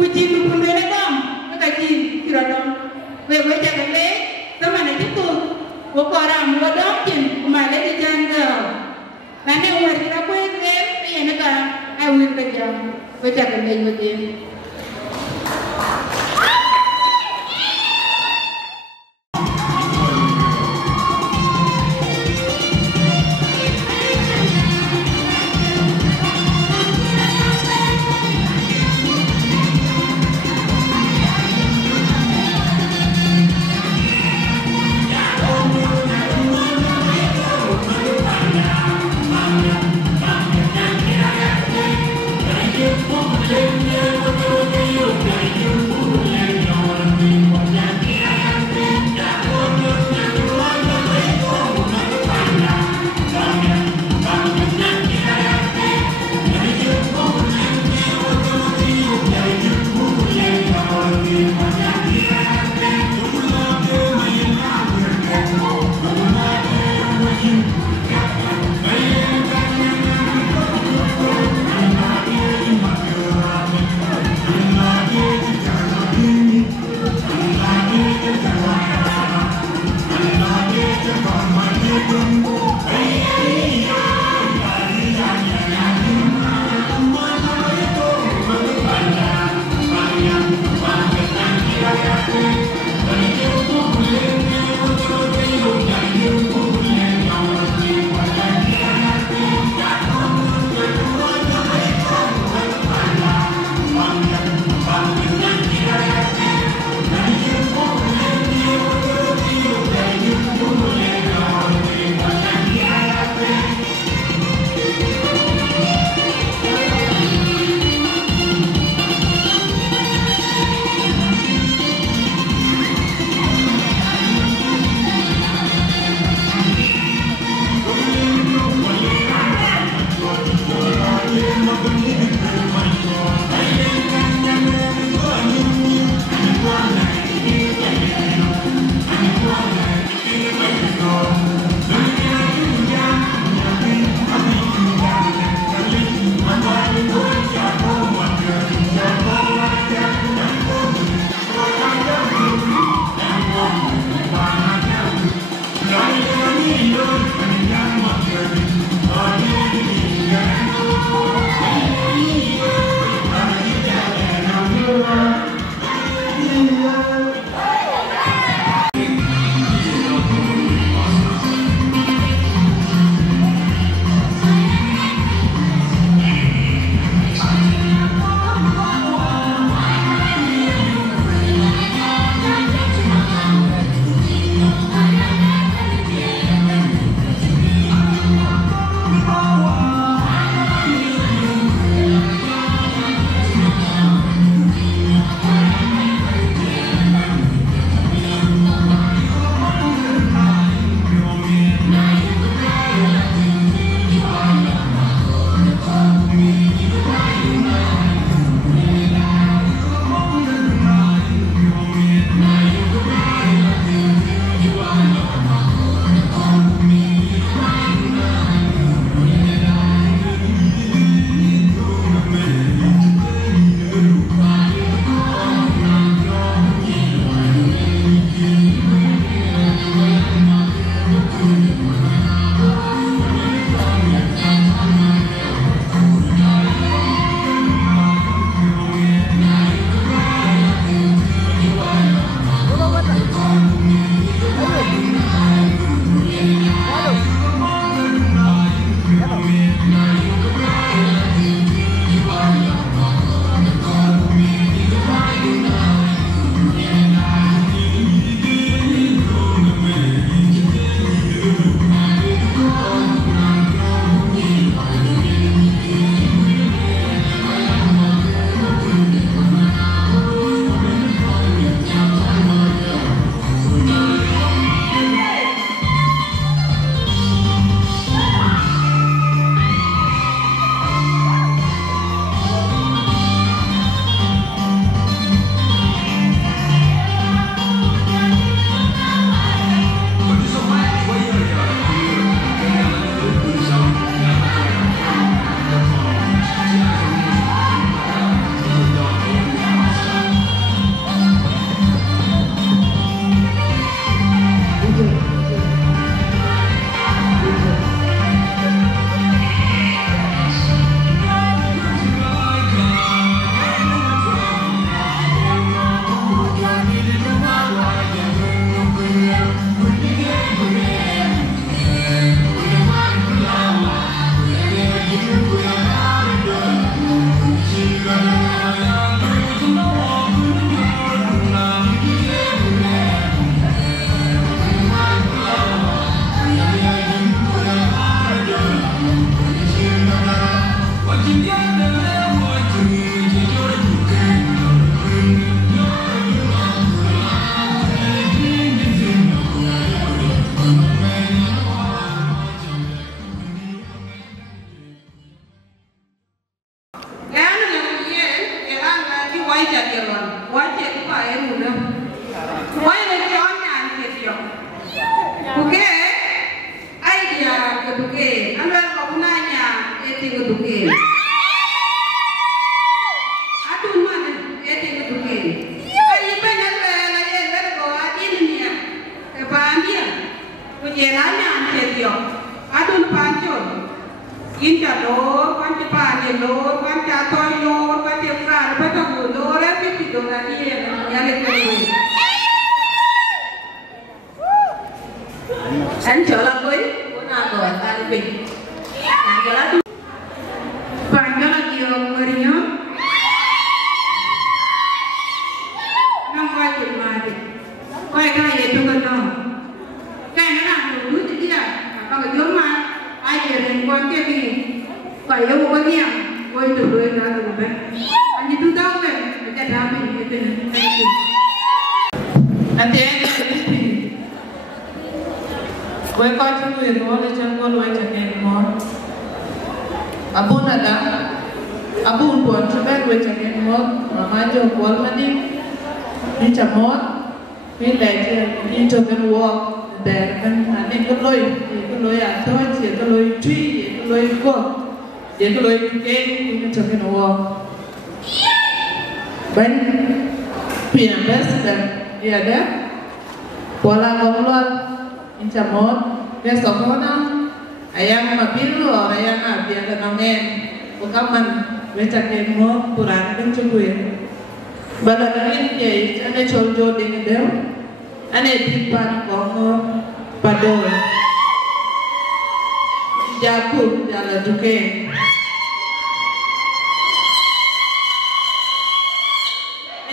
Kucing tu pun boleh dam, kucing kira dam. Buat jaga dia, sama nak itu. Orang buat dam jen, kemarin di janda. Naya orang kita buat dia, punya mereka, awin kerja. Baca kembali dia. Yeah. Incha lo, quanti pani lo, quanti atoi lo, quanti frari, quanti lo, repiti do la niente, ya le quero. Anh trở lại với nào rồi ta đi bình. Anh trở lại bạn trở lại nhiều người nhớ. Năm qua chuyện mà thì quay cái gì tôi cần đâu. Cái nó làm được thứ gì vậy? Còn cái giống mà ai về đến quan cái gì phải yêu một cái gì quay từ đuôi ra từ bên. Anh đi tu tao về cái ra mình cái tình. Anh thấy với con chúng người đó là chân con nuôi chân em món, abun ada, abun buat coba nuôi chân em món, mama jo buat mandi, đi chăm món, đi lấy chơi, đi cho cái uo, để cái anh cái lôi à thôi chỉ cái lôi truy, cái lôi con, cái lôi cái đi cho cái uo, bên phía best dan dia ada, pola ngomong Incamot, dia sokona, ayam mapilu, ayam abia kenangan, bukaman, becakin mo, kurang dan cukup. Balakin ye, ane coljo dengan dia, ane tipan kongo, padol, jakub jalan juga.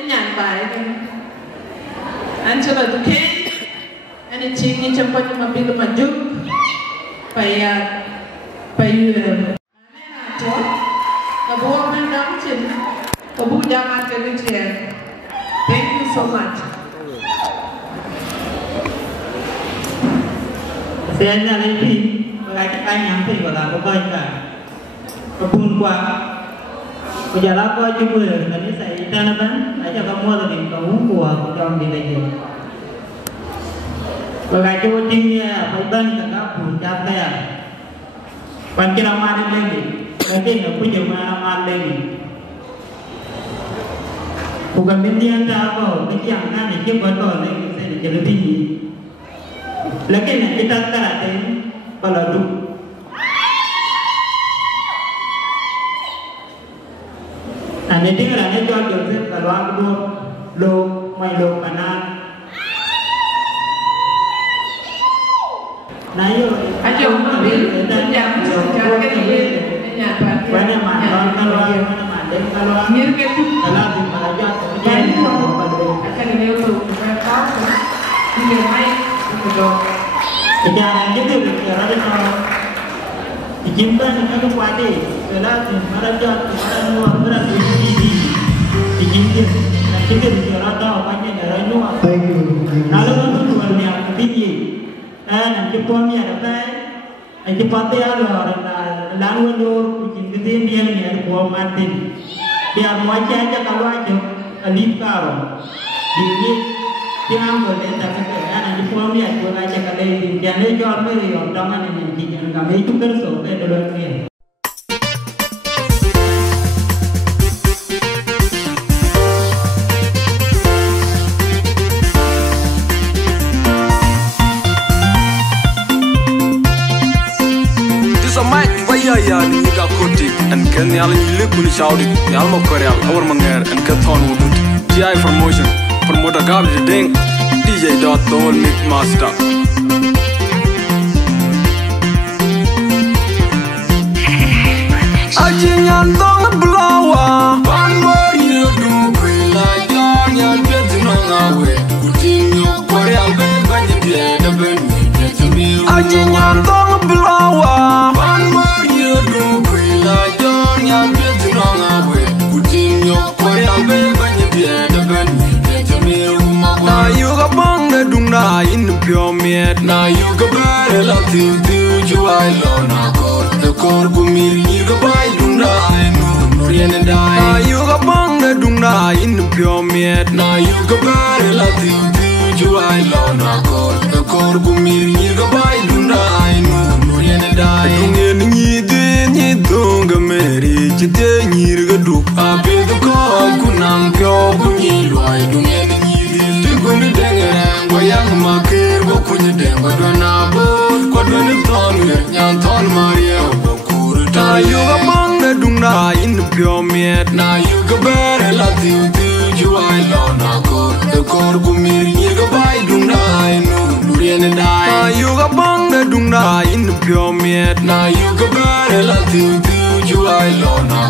Enyan baik, ancoba juga. Ani chingi cepat mampir maju, payah, Cok, kebuang mendam cin, kebu jangan kerja. Thank you so much. Saya nyari pi, berkaitan nyampe pada kebaikan. Kebun kuah, berjalan kuah juga. Tadi saya ikan apa? Aja kamu tadi kamu kuah jam di meja. Bagai tu tingginya, perbanding dengan pun capek. Pancen amat lagi, mungkin aku punya amat lagi. Bukan bentian tak apa, bentian kan dia betul lagi saya jadi tinggi. Lagi nak kita terada baladu. Ane tinggal ane jual Joseph kalau aku lo mai lo mana. Nayo, aja mobil, jam ke ini, mana mana kalau mir ke tu, kalau di Malaysia, jadi akan dia tu berapa, dia main tu. Jangan gitu, jangan ada dijimpan dengan kuati, kalau di Malaysia, orang luar berada dijimpan, nanti dia rata banyak dari luar. Kalau tu luar yang tinggi. Nanti pun ada apa? Nanti pasti ada orang lalu kucing kecil dia ni ada buah mati. Dia macam aja kalau aja alif karo. Dia ambil dia tak sekarang nanti pun dia jual aja kalau dia ni jual beli orang jangan nanti jangan kami itu kerso ada dua ni. Ya ni ga kotik and kan yalla ni lekul shawdi yalla mo koreal awar manger and ka ton wudut gi promotion promoter gabli ding DJ dot the whole mix master ajinyan dong blower one more you do kwila yan betina ngawe kutinyo koreal be banye de ben ajinyan dong blower one more now you got bang the dung na in the pure meat. Now you got better love to do you I love na call the call go me you got buy dung na no yen and die. Now you got bang the dung na in the pure meat. Now you got better love to do you I love na call the call go me you got buy dung na no yen and die. Dung yen ni dung ga meri chite ni ga duk a be the call kunang pyo go ni loi dung yen Kuni dengar, goyang makir, bokuni dengar dona bud, kodoni ton, nyan ton Maria, bokur miet na you go better la tiu ju ai lo na kor gumir ni go bai dung dai nu rien dai na you go bang de dung dai in pure miet na you go better la tiu ju ai lo na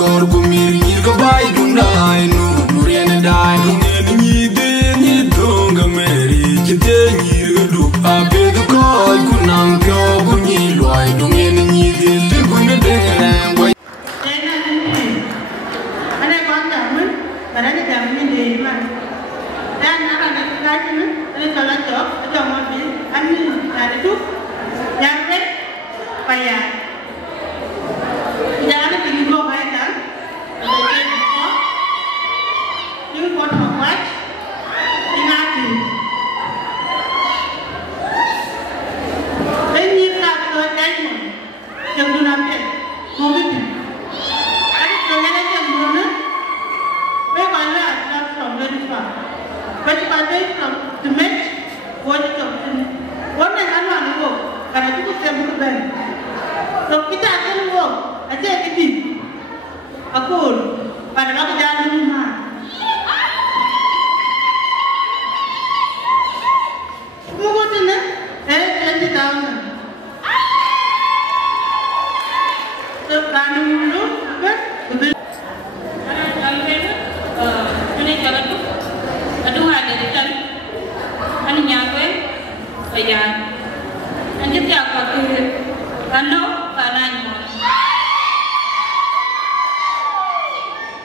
kor gumir ni go bai dung dai nu rien dai nu ni de ni dunga meri kite ni du a be du ko kunang pyo gunyi loi dung ni de de gun de ran Karena kami di mana, dan anak lagi ni, ada salah job, ada mobil, ani ada tu, yang red, payah. Jangan pergi go bayar dan, you got how much? Ingati. Ini nak tu diamond, yang tu nampak, mobil. Ada kerana yang mana? From very far. But if I take from the match, what is one and another go, and I took them to them. So kita akan walk, aja ini, aku, pada nak jalan rumah. Mungkin tu na, 20,000. So kan dulu, kan? Jalan tu, aduh ada di sana, anu nyampe, bayar, anjir siapa tu, anu kanan mo,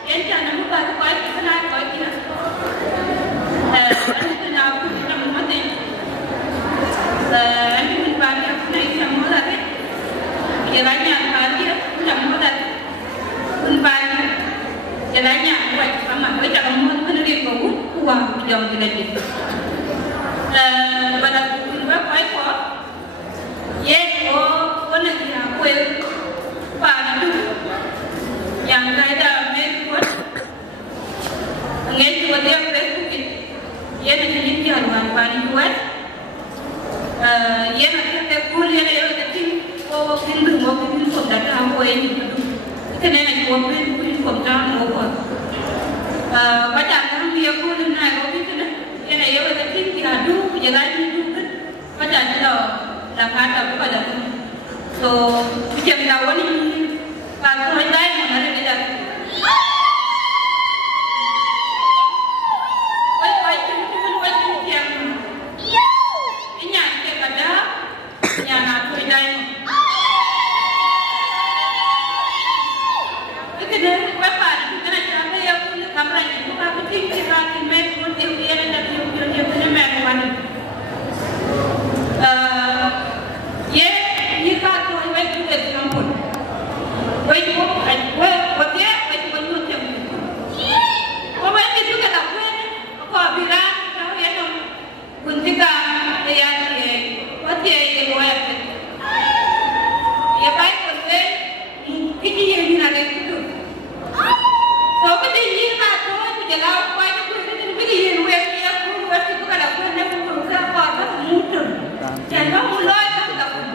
yang jangan buka tu kau itu nak kau kira, anu tu nak aku kita mesti, anu pun banyak nak semua lagi, jalannya banyak, semua lagi, pun banyak. Jalannya buat sama, kita kamu menerima kamu uang jam jadi. Pada berapa ekor? Ye, orang yang kue padu yang ada mekot, ngen tu dia presukit. Ye nanti ni jalan padu jual. Ye nanti tekul ye lewat nanti hindu mau hindu pun datang kue ni. Kena nak buat pun jangan buat. Baca orang dia pun nak buat itu na. Yang ayah baca tinggi adu, jangan itu kan. Baca itu dah kata pada tu. So macam lawan ini kalau ada yang ada kita. Wai itu yang ini yang kita yang nak ada. Kita berapa? Kita nak yang kamera ini bukan penting kita ini pun dia ada dia punya meruan. Ye, ni kat tu wei tu dia kampun. Wei tu dia tu dia. Kau itu kita pun kau bilang kau yang pun kita yang dia yang wei. Ya baik pun kita yang nak itu. So kita ini satu jalan apa itu kita pilih yang dia pun itu kalau pun dia pun apa mudah. Jangan mulai kita pun.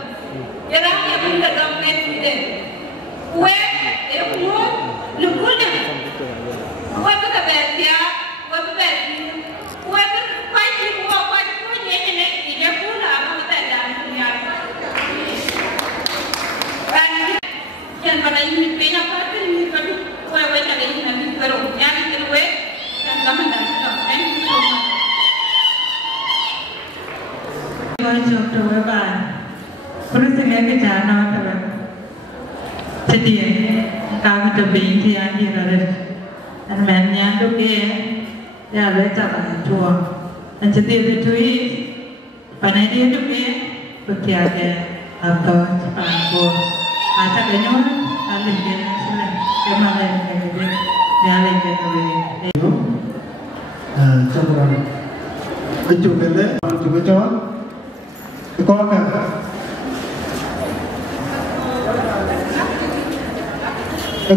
Jangan dia pun dalam media. Kue dia pun lukunya. Kue kita beria, kue beria. Kue pagi kue ni dia pun apa kita dalam dunia. Dan jangan pada ini banyak apa ini kalau kue cakap ini nanti baru yang itu kue dan kamu dah. Thank you so much. Jom tu apa? Perusnya kita nak apa? Jadi kami terbing tiang kita ada, dan menyan tu ke, ya letak jual. Dan jadi itu pada dia tu ke, bertiada atau apa? Acak kenyo, alim kenyo sila, kemalan kenyo, jalan kenyo. Campuran. Baju bela, baju bejol. Kau kan?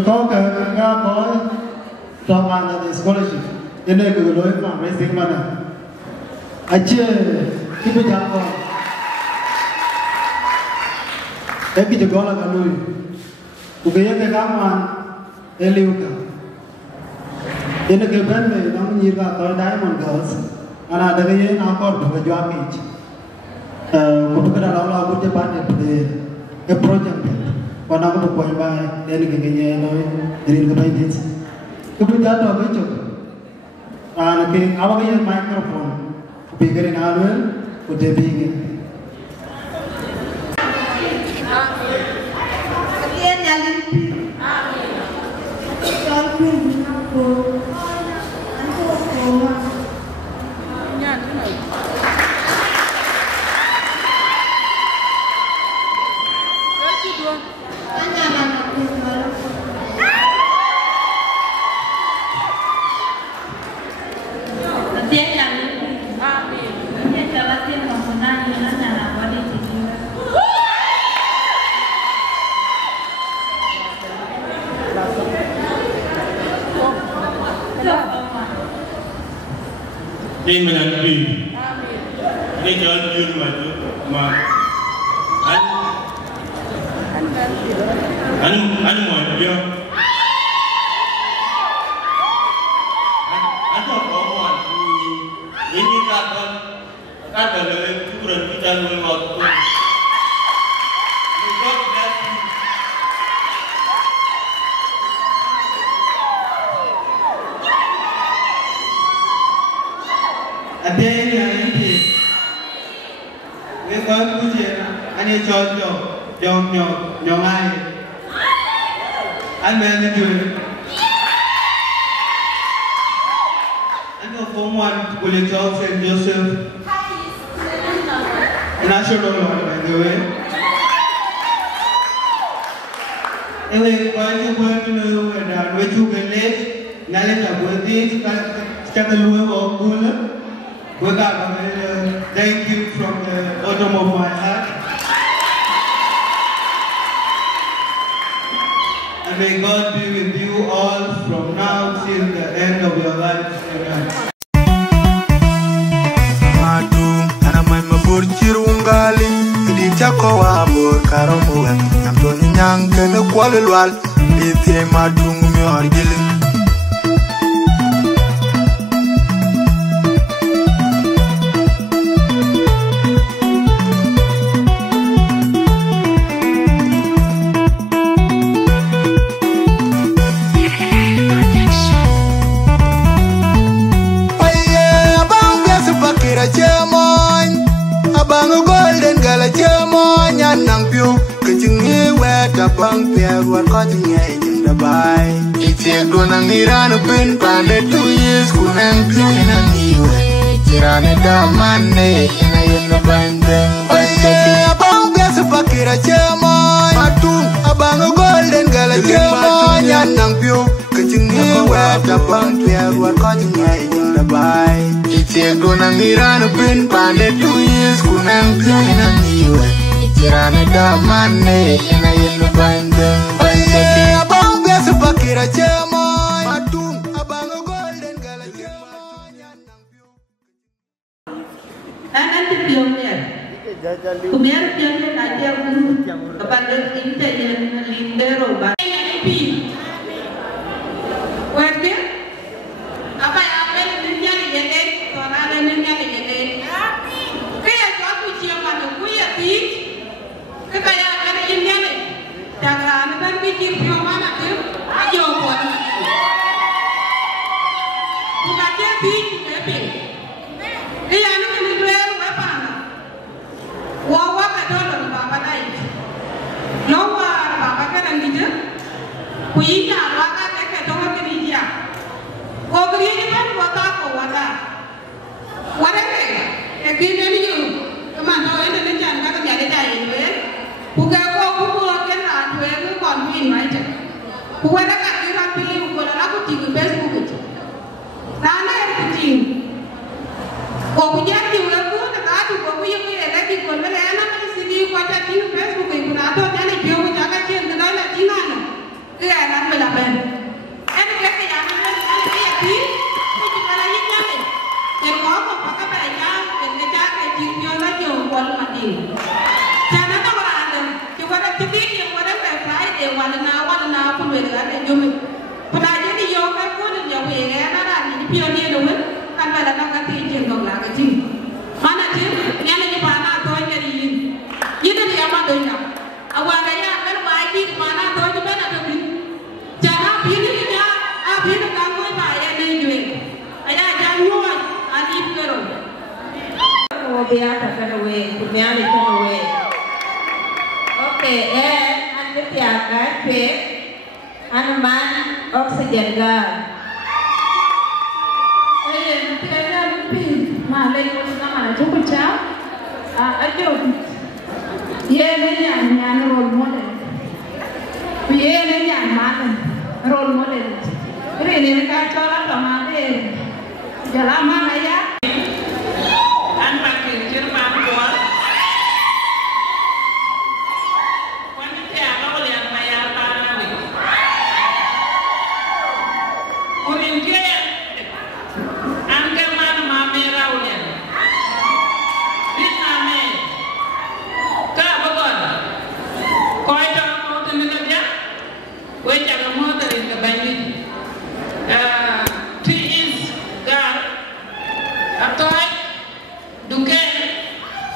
Kau kan? Kau sama ada scholarship. Ini kedua orang racing mana? Aje, kita jangkau. Tapi juga lah kalau, ukaya ke kaman, Eliuka. Ini keban me nang nyirga toy Diamond Girls. Ana ada ye na kor bu jwa mich. Kudu kada law kudu bande de e project be. Wana ko ko ba den ge nye no rir ga bai dit. Kudu ja to be chok. Ana ke awa ye microphone. Bigger in Arwell kudu be. Din menanti. Ini jalan jujur maju, ma. Anu mau dia. Anu mau ini kata lagi kurang kita luar waktu. Ada yang ini, mereka punya, ane jodoh, nyongai, ane itu, ane form 1 College of Saint Joseph, national one by the way. Ewe kwani kwani na wetu gelek, nale tabudi, kita luar waktu. Thank you from the bottom of my heart. And may God be with you all from now till the end of your life. Amen. Madu, ana mai mabur chirungali, di chako wabur karomuan, nam toni nyang kene kwalwal, di te madu mi orgilin. Bang pier war cutting in the bay. It's a gonna need on a pin panded 2 years, couldn't clean a new way. Tirana da money in the binding. A bang piers of Pakira Chairman. Matum, a bang of golden gala Chairman, Yanang Pew, cutting where the bang pier war cutting in the bay. It's a gonna need on a pin panded 2 years, couldn't clean a new way. Tirana da money in the binding. A bang piers of Pakira Chairman. Matum, a bang of golden gala Chairman. Nanti pionir, kemudian pionir nanti aku kepada kita yang lindero bagi. Waktu apa yang ada di dunia ini, orang ada di dunia ini. Kaya suatu siapa tu kuya ti, kaya ada di dunia ini. Jangan kan pikir mana tu, ayo buat. Bukan jadi tapi. Iya, anak ini dua apa? Wawa kadang bapa naik. Lawa bapa kan gitu. Kuinya bapa tak kadang kerja. Kau kerja kan wata kau wata. Wata kan? Kerja ni tu. Kemana orang ni jangan kau jadi cahaya tu. Bukan kau bukan kan ada yang konflik macam. Bukan ada kan pilih bukan aku tinggal Facebook tu. Nana yang penting. Kau punya tiada aku nak ada kau punya lagi kau mana anak ni sini kau cakap di Facebook itu nak tahu jangan dia kau cakap dia kenal nak cina ni, dia anak melaban. Anak dia yang mana anak dia di, dia cuma lagi jangan. Jadi kau pakai baju, kena cakap dia lagi kau mati. Jangan tak orang ada, cuma ada titik yang orang berfly, dia warna pun berada jumpa. nyali kono we. Oke, an ketiakan pe an man oksigen gas. Nanti ada lebih malai pun sama cukup jauh. Aduh, ye nanya role model. Ye nanya mana role model. Ini mereka coba sama deh. Jalan mana ya? An pakai Jerman kuat. Wanita apa yang bayar tanah? Kuring dia. Angker mana mamera ulian. Ritna me. Kau bagon. Kau itu mau temen dia? Kau jangan mau terin ke bandit. 3 inch gar. Atau duke.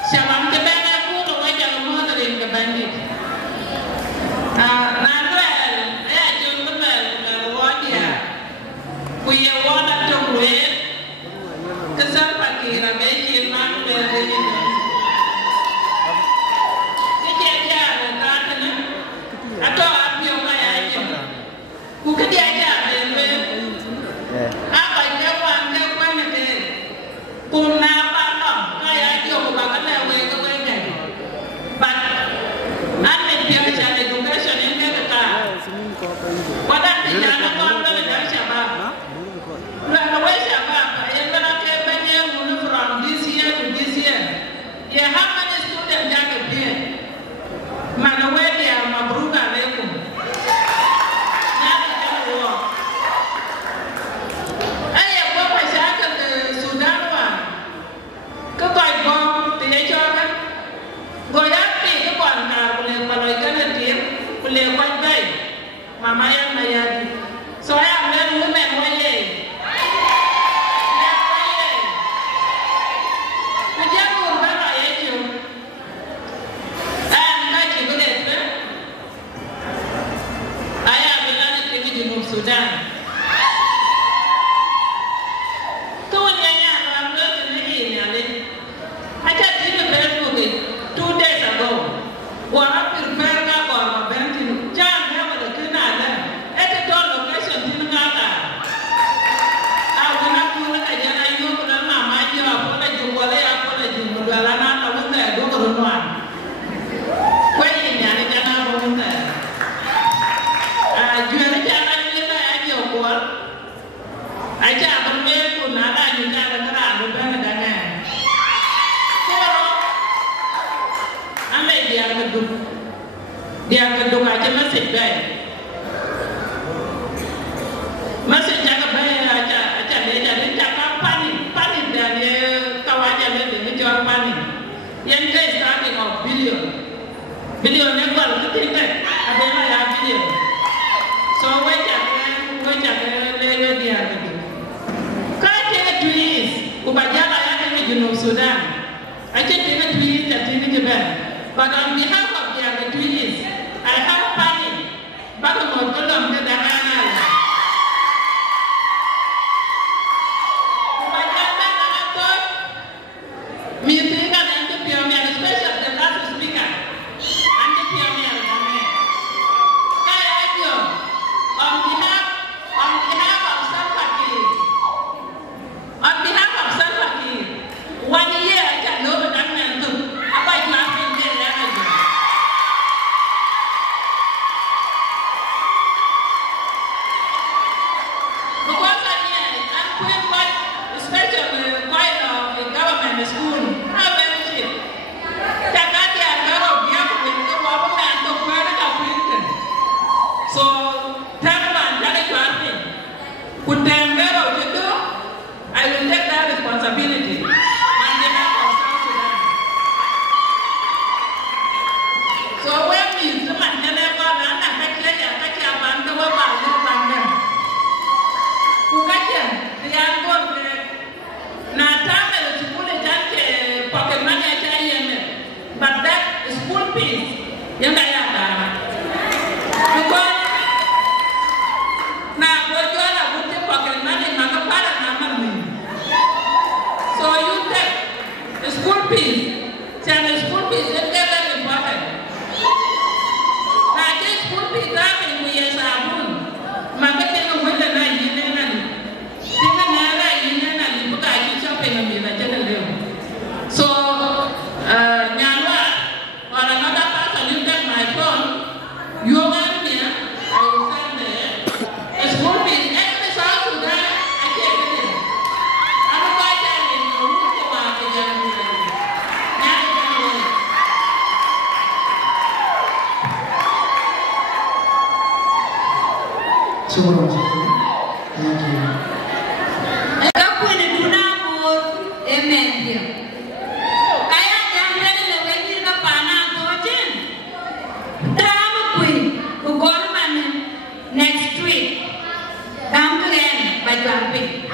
Siapa yang benda aku tu kau jangan mau terin ke bandit. Naruel, cuma naruel dia. Kuya wana tunggu. Kesal pagi ramai hilang dari ini. Kerja ada ni, atau apa yang saya ini? Bukan dia ada ni. Apa jawab ni? Puna apa tak? Saya jawab bukan lewe ke ni. But ane biar saya education ini kita. Wadah tidak ada orang belajar siapa. Lalu siapa? From this year to this year, yeah, how many students are there? Mana wedia mabruka lekum. Nada jana wo. Ayah bapa saya ke Sudan wan. Ke koi bom tiada jokan. Goyak pi ke kuantar boleh baloi kan dia boleh kuat baik. Mama yang mayadi. Soalnya ambil women waye. Sudan. Kau nyanyi apa lagi ni ni? Aja di Facebook 2 days ago. Orang prepare ka orang banting. Jangan yang ada kena ada. Itu tu location di negara. Aku nak mula kajian ayu aku nak nama je apa lagi boleh apa lagi mudalah nak tahu tak dua kerunuan. Kau ini ni jangan apa tak. Jual jangan aja bermain pun ada juga negara bukan negara. Kalau anda dia gedung aja masih baik, masih jaga baik aja dia jadi cakap panik dan dia kawajan dia jual panik. Yang dia starting of billion yang baru ketika ada yang billion. So wajar lele dia gitu. Twins, ubajala yake ni Junub Sudan. Aje tena twins atini Japan. But on behalf of the twins, I have panic. Bago mo tolong na dahana. Ubajala na ato. Mitinga na ito pioneer, special the last speaker. Ante pioneer dame. Kaya ayo, on behalf of Salva Kiir. On behalf of Salva Kiir, 1 year aja lo benar mentu. Apa itu apa yang dia lakukan? Syukur. Thank you. Aku ini duna bor, amen dia. Kayak jangan lewat di kapana tojen. Drama kui, ugolman next week. Come again by jumping.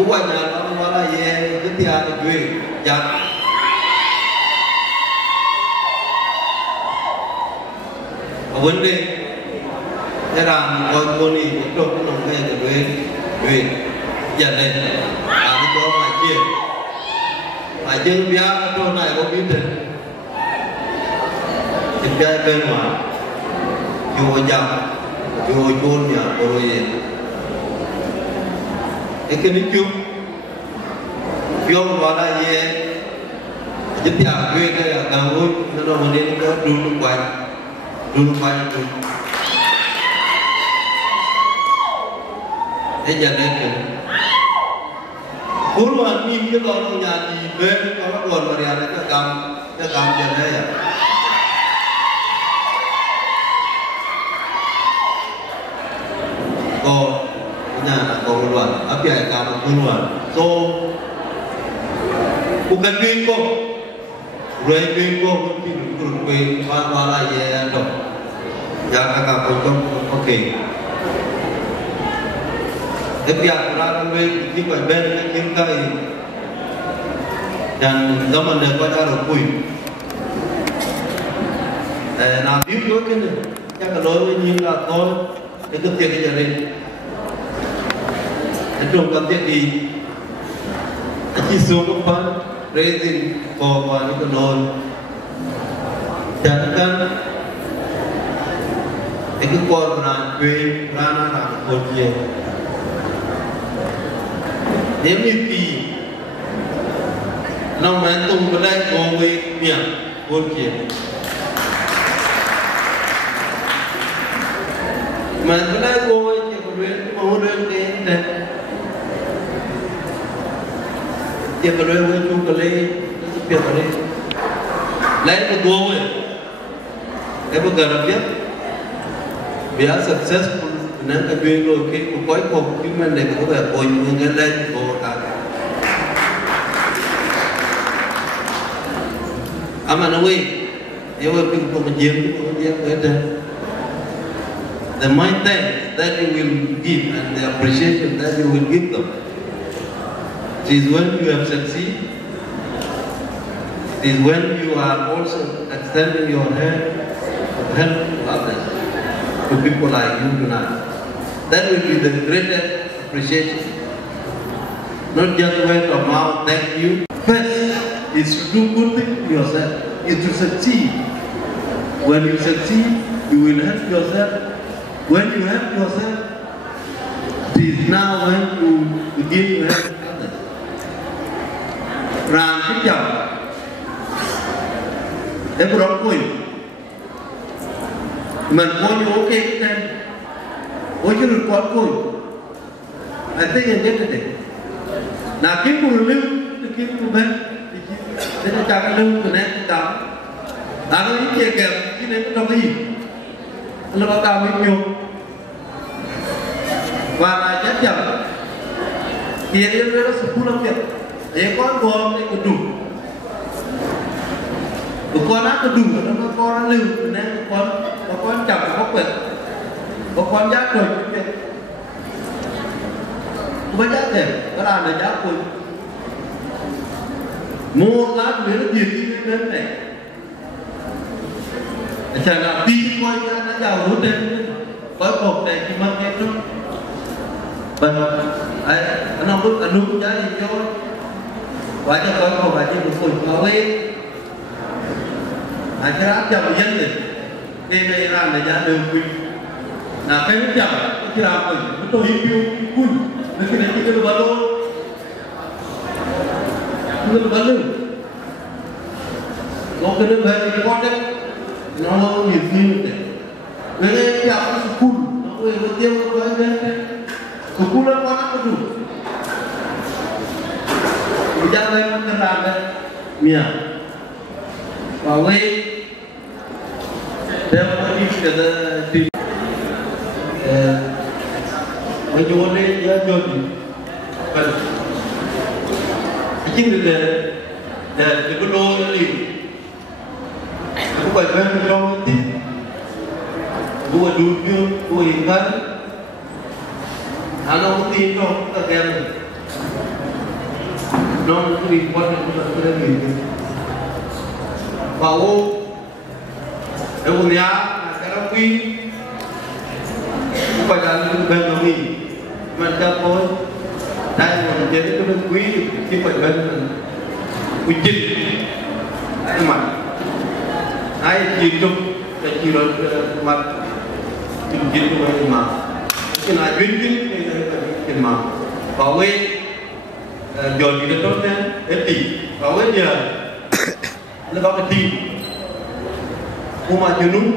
Buat jalan malah ye ketia duit chặt vấn đề thế rằng coi cô đi cũng trong cái lòng nghe của về dần này làm cho mà chưa bia chỗ này có biết được thì bia bên ngoài vô chậm vô chôn nhà rồi cái nước chung vô vào đây về giúp nhà quê đây là càng vui nó đâu mà đến có đun quanh thế giờ đây kìa cú luôn nhìn cái con nhà gì bên có nó buồn mà đèn cái cầm giờ đây à cô nhà là cô luôn áp giải cầm cô luôn so bukan duit cô rồi duit cô mungkin kurang duit malah ya dok yang agak pocong ok tapi aturan duit itu ben yang kai dan zaman dah pada rukui nanti juga kan yang kalau ini là thôi để thực hiện cái này trong cái tiết đi chỉ số các bạn resin có qua những cái nồi chẳng cần cái con là quê ra nó làm một nhiều nếu như kỳ nó mới tung vào đây có với miệng một nhiều mà cái đây có với chỉ có luyện có luyện đến đây chỉ có luyện với chung cái lấy cái việc ở đây lấy cái tua với cái bức gần biết vì successful nên cái duyên rồi cái của quái phục chúng mình để có vẻ bồi những cái đây của cả mà nó quên nếu mà mình không giếm cái đây the mindset that you will give and the appreciation that you will give them is when you have succeeded. Is when you are also extending your hand of help to others, to people like you tonight. That will be the greatest appreciation. Not just word of mouth, thank you. First is to do good things to yourself, is to succeed. When you succeed, you will help yourself. When you help yourself, it is now when you begin to help others. Rằng cái chồng để có đóng quỷ mình có những ok nên có chứ được quán quỷ anh thấy nhận nhất là để là kiếm một lưu kiếm một bên thế là chàng lưu của nét đó là có những chuyện kẹp chứ nên trong cái gì nó báo cáo với nhiều và là chắc chắn thì đến đó là sự phù hợp việc để con gồm để có đủ con ác có đủ nó có con lưu nên có con chẳng có quyền có con giác rồi cái việc có giác thể có làm để giác quyền một lát nữa nó tiền đi đến này chẳng là tin coi ra nó giàu rút đến có cột này thì mang em đó và nó bước anh đúng giá gì cho quả cho coi không phải chỉ một phần có với cái áp chậm dân này nên đây làm để giá đường quỳnh là cái chậm cái làm mình nó tôi yêu quỳnh nó cái này chỉ cái đồ luôn cái đồ luôn nó cái đồ về thì con đấy nó nhìn như thế với cái chậm nó quỳnh nó về nó tiêu nó cái đấy của quỳnh nó con nó đủ jangan lain terlambat, mia. Bahawa dia pergi ke di, menjual dia jual. Kalau ini dia belum ini, aku bayar belum ini, dua dunia, dua ikan, anak mesti itu tak kena. non report itu sudah gitu. Bahwa dunia sekarang ini pada bangami macam pun dan menjadi kebui di pada ujit amat. Ai hidup kecil mat ujit itu amat. Mungkin ada ujit amat. Bahwa John di dalamnya bahwa dia lebih kecil, umat jenuh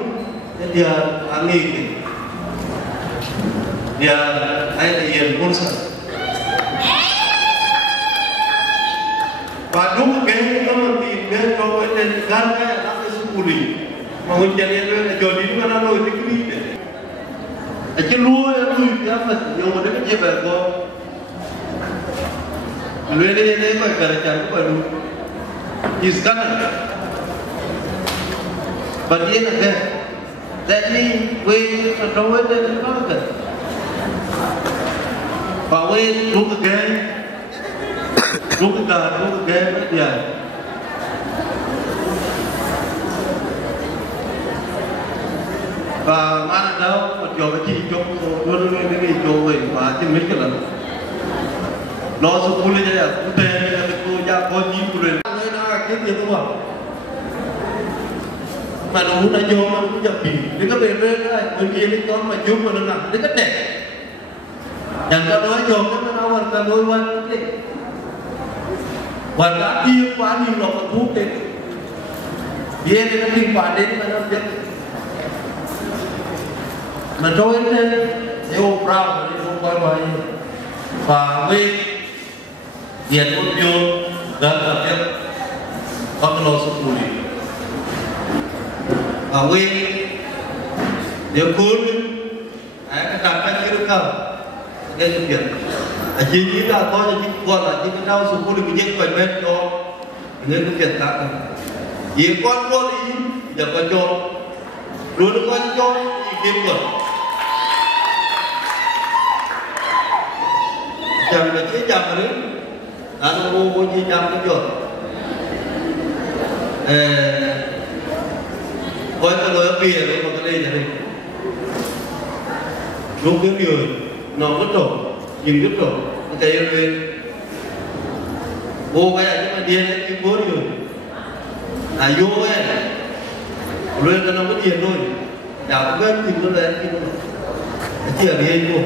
dia angin, dia ayat yang kursa. Padahal gaya teman di gaya kau dan gaya nak sepuluh, mahu jadi apa? John itu mana lo itu ni? Aje lu dia apa? Yang mana kerja berko? Lu ini kau kerja apa lu? Iskan, bagian ada. Jadi, we terlalu ada apa? Bahawa lu kegan dia. Và mana đâu một chỗ cái gì chỗ luôn cái chỗ vậy mà chỉ mấy cái lần nó số phụ lên đây cũng tên cái cô gia con gì phụ lên nơi nào cái gì không ạ mà nó muốn vô nó cũng dập gì để có về bên đây người kia cái con mà chung mà nó nằm để cái đẹp chẳng có nói vô cái nó hoàn toàn đôi quan cái hoàn cả yêu quá nhiều lòng mà thuốc đến về thì nó liên quan đến mà nó biết mà trôi lên để ôm rau để ôm quay quay và về nhiệt ôn vô rất là biết có cái lô số phụ đi và về nếu cuốn cái cảm giác như được không cái việc chỉ nghĩ là có những con là những cái rau số phụ đi cái những phần bên cho nên cái việc khác vì con đi giờ con cho luôn con cho kiếm được chẳng là chế chẳng đấy anh mua chi chẳng cái rồi coi cái lối bìa đấy mà cái đây là đây lúc cái người nó mất rồi dừng đứt rồi cái lên vô cái này nhưng mà điên đấy cái bố rồi vô cái lên cho nó mất điên thôi đào cái thì nó lên chỉ là điên vô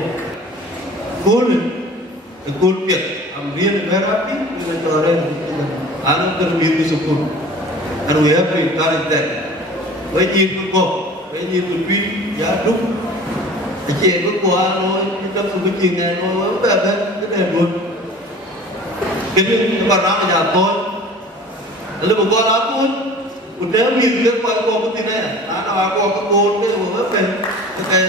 cuốn ikut piat ambil merapi dengan orang anu terbiru sukun anu ya pri karite wajib ko wajib pi ya duk che ko anu kita suku jingan no ba ba cái này luôn cái bạn làm nhà con lalu bukan apa udah mir ke pak ko putih này ana aku ko cái cái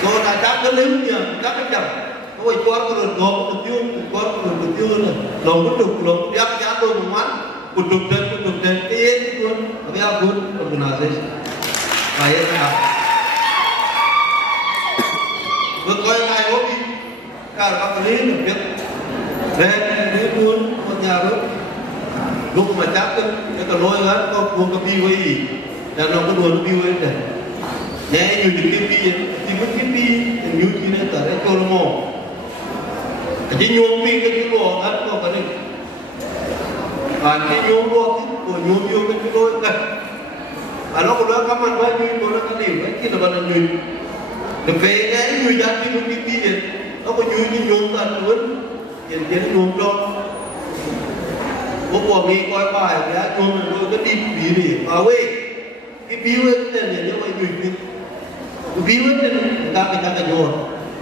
ko na chắc cái lính nhờ các cái chồng ôi con có được ngọc được tiêu con có được tiêu này lòng có đục lòng giáp giá tôi một mắt một đục trên cái gì luôn bây giờ good organization phải thế nào vừa coi ngày hôm đi cả các lý được biết lên đi luôn một nhà luôn lúc mà chắc cái lối gắn có buông cái bi với là nó có đuôi bi với này nhẹ nhiều những cái bi thì mất cái bi nhiều chi nên tại đây cho nó mồ chỉ nhôm pin cái lỗ ăn có cái này và cái nhôm lỗ của nhôm vô cái lỗ này à nó có đỡ cắm ăn bao nhiêu nó cái điểm ấy khi là bạn là người được về cái người dân đi một cái gì nó có như nhôm tận luôn hiện tiến nhôm cho bố của mình coi bài cái nhôm là tôi cái đi bí đi vào ấy cái bí ấy cái này như vậy người cái bí ấy nên ta cái nhôm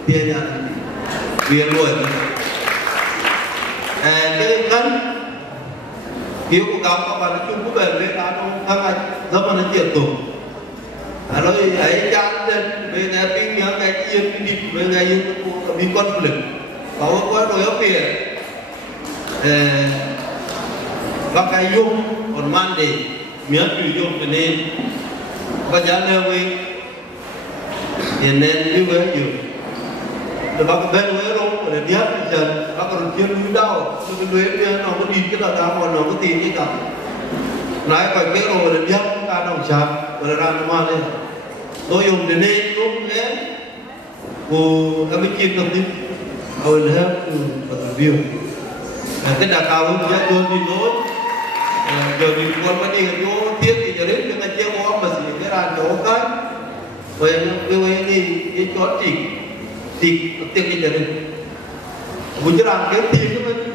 tiền nhà tiền rồi cái cân hiếu của các bạn nói chung cũng về với ta trong tháng ngày rất là tiền tụng nói ấy chán lên về ngày pin nhớ ngày kia đi về ngày đi con lực bảo có rồi ở phía và cái dung còn man để miếng chịu dung cho nên có giá leo với hiện nên như vậy nhiều rồi bác bên với luôn rồi đi hết dần nó còn chưa lưu đau nó cái lưới nó có đi cái là đau mà nó có tiền cái cả nói coi cái rồi đi hết ta đồng chạm rồi ra nó mà lên tôi dùng để nên cũng thế cô các mấy chuyện tâm tin rồi là hết review cái đặc hào luôn giá tôi đi nốt giờ đi con mới đi vô tiếp thì giờ đến cái chiếc bom mà gì cái đàn chỗ cái vậy nó đi cái chỗ chỉ tiếp đi giờ đi muốn cho làm cái tiền của mình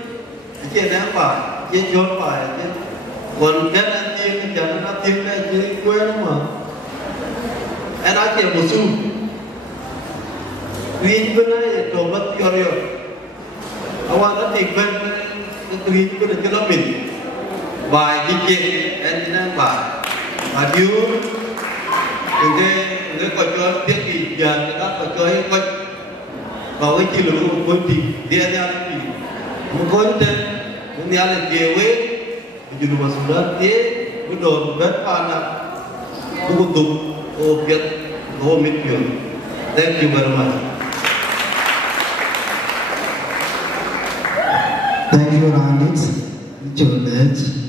cái này phải cái chỗ phải còn cái anh tiền cái giờ nó tiền cái gì quên mà anh nói chuyện một xu vì bên này đồ mất rồi ông anh đã tìm bên vì bên này cho nó mình bài đi chuyện anh đang bài mà thiếu cái coi cho thiết bị giờ người ta coi cho coi vào cái chi lượng của thì dia dia thì một content những dia là dia we di rumah sudah dia betul berpada untuk objek komitmen. Thank you very much. Thank you, Randit. Juliet.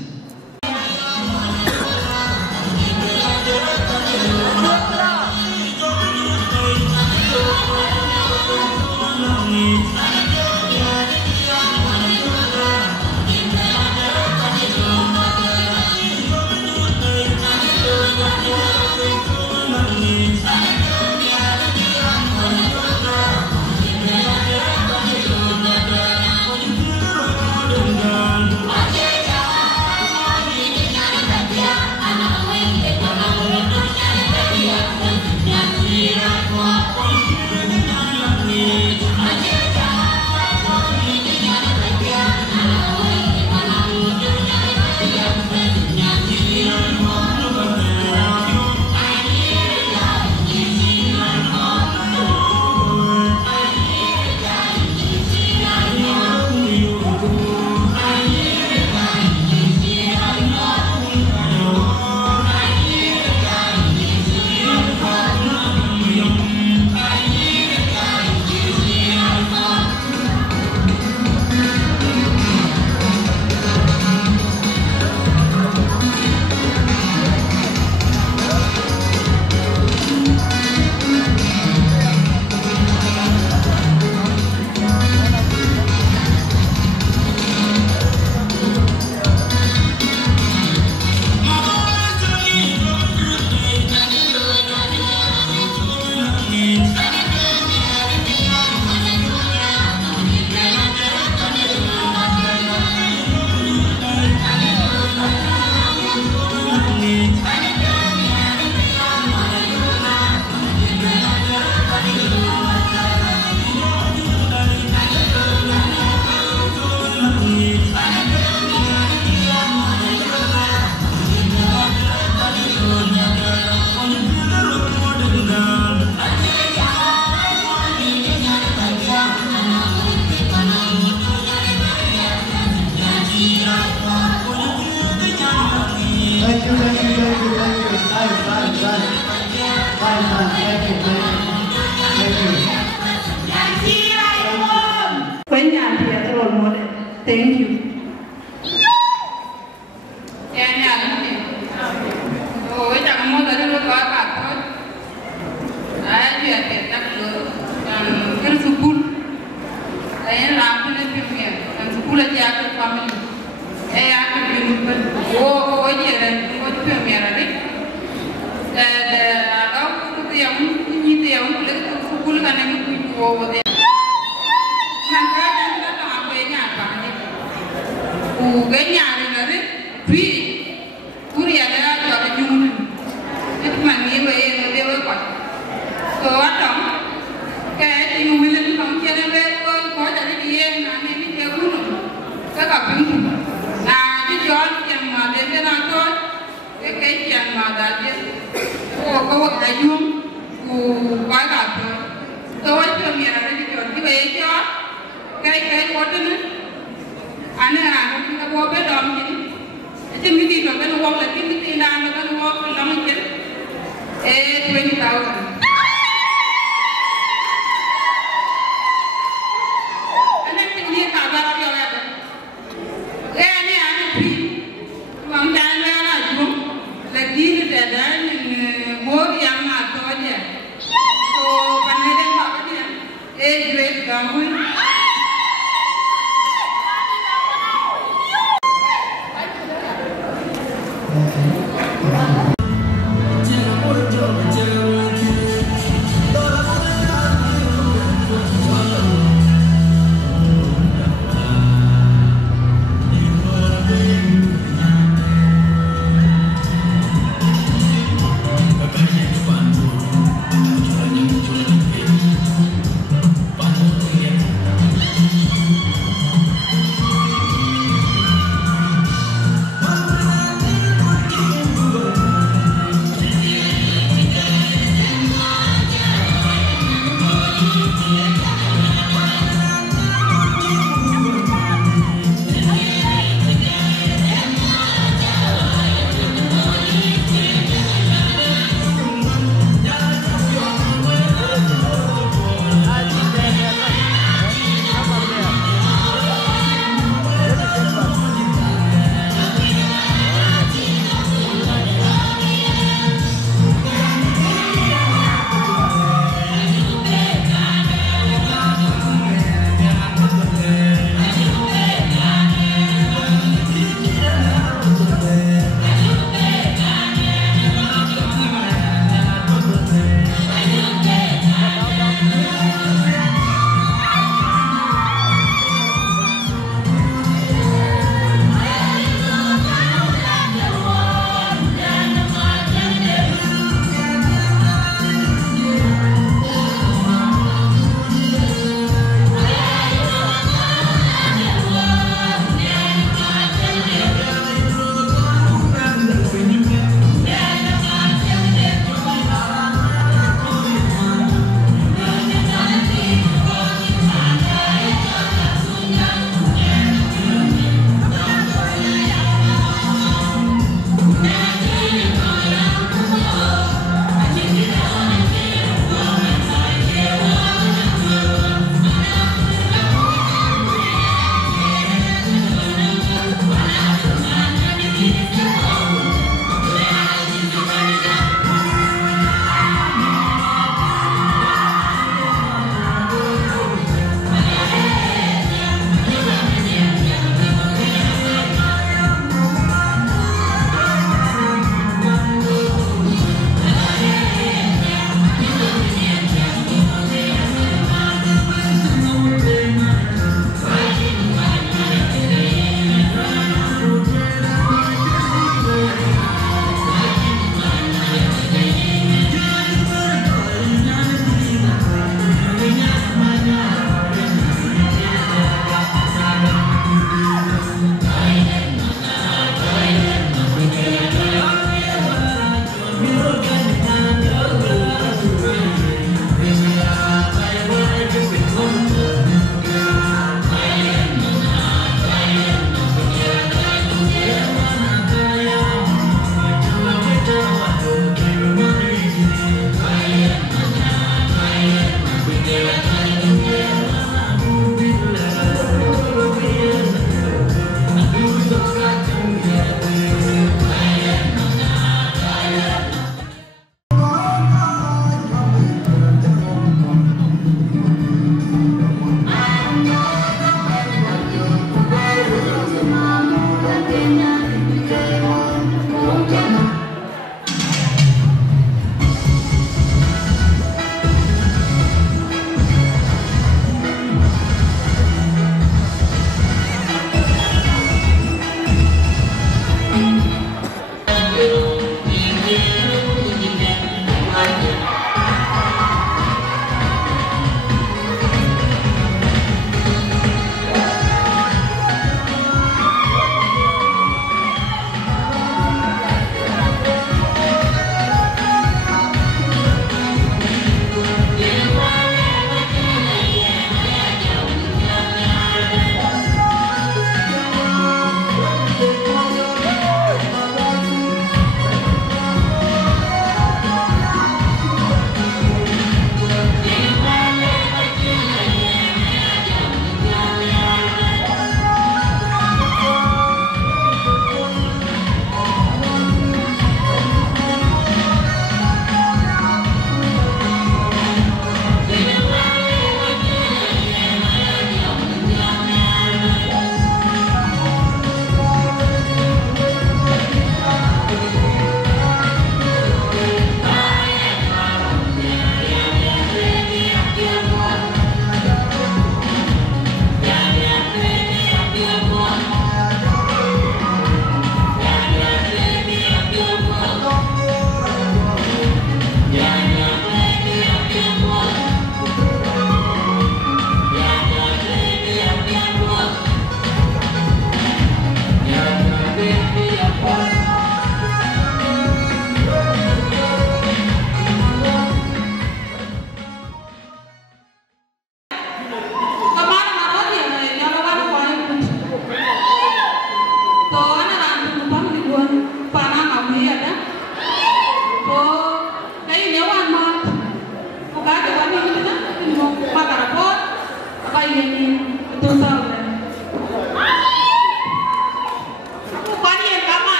Thank you.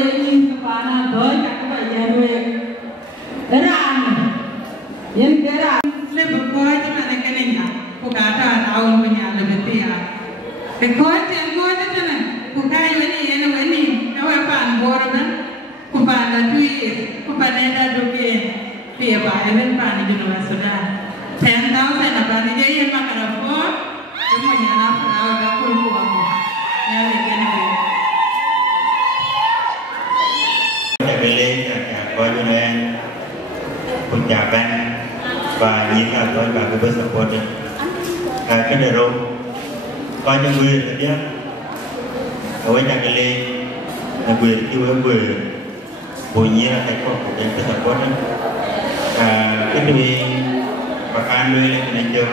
ini kepala boy tak kebayar we. Ran, yang kera lebih boy cuma nak keningnya. Kukata tahun punya lebih tiap. Kekot yang boy tu sana. Kukai ini, awak pan borban. Kupana tuis, kupana dah duke. Pia bayar pan itu nama sudah. 10,000 apa ni dia yang makan apa? Semuanya nak awak dah kurang. Ya, ini. Lên coi như là con chào bạn và nhìn là coi và cái bớt support cái đề rô coi như người là biết ở với nhà cái lên là người kêu với người bồi nhiên là cái con của cái support cái đuôi và can nuôi lên cái này chưa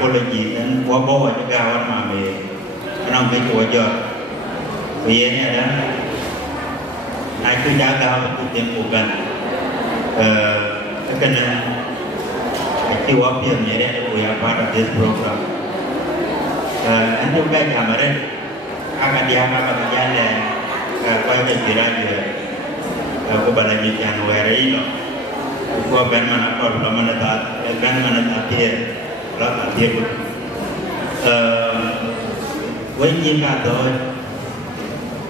cô là gì nên quá bố ở cái gạo mà mình nó cái chỗ chưa vì này đó ai cứ giá cao thì tiền của gần cái này cái work here này đấy we are part of this program anh chúng ta làm ở đây akan diangkat là quay về chỉ ra rồi có bạn là những nhà nuôi đấy đó có bên mà nó còn là mình ta bên mà nó ta thiệt là ta thiệt với những cả thôi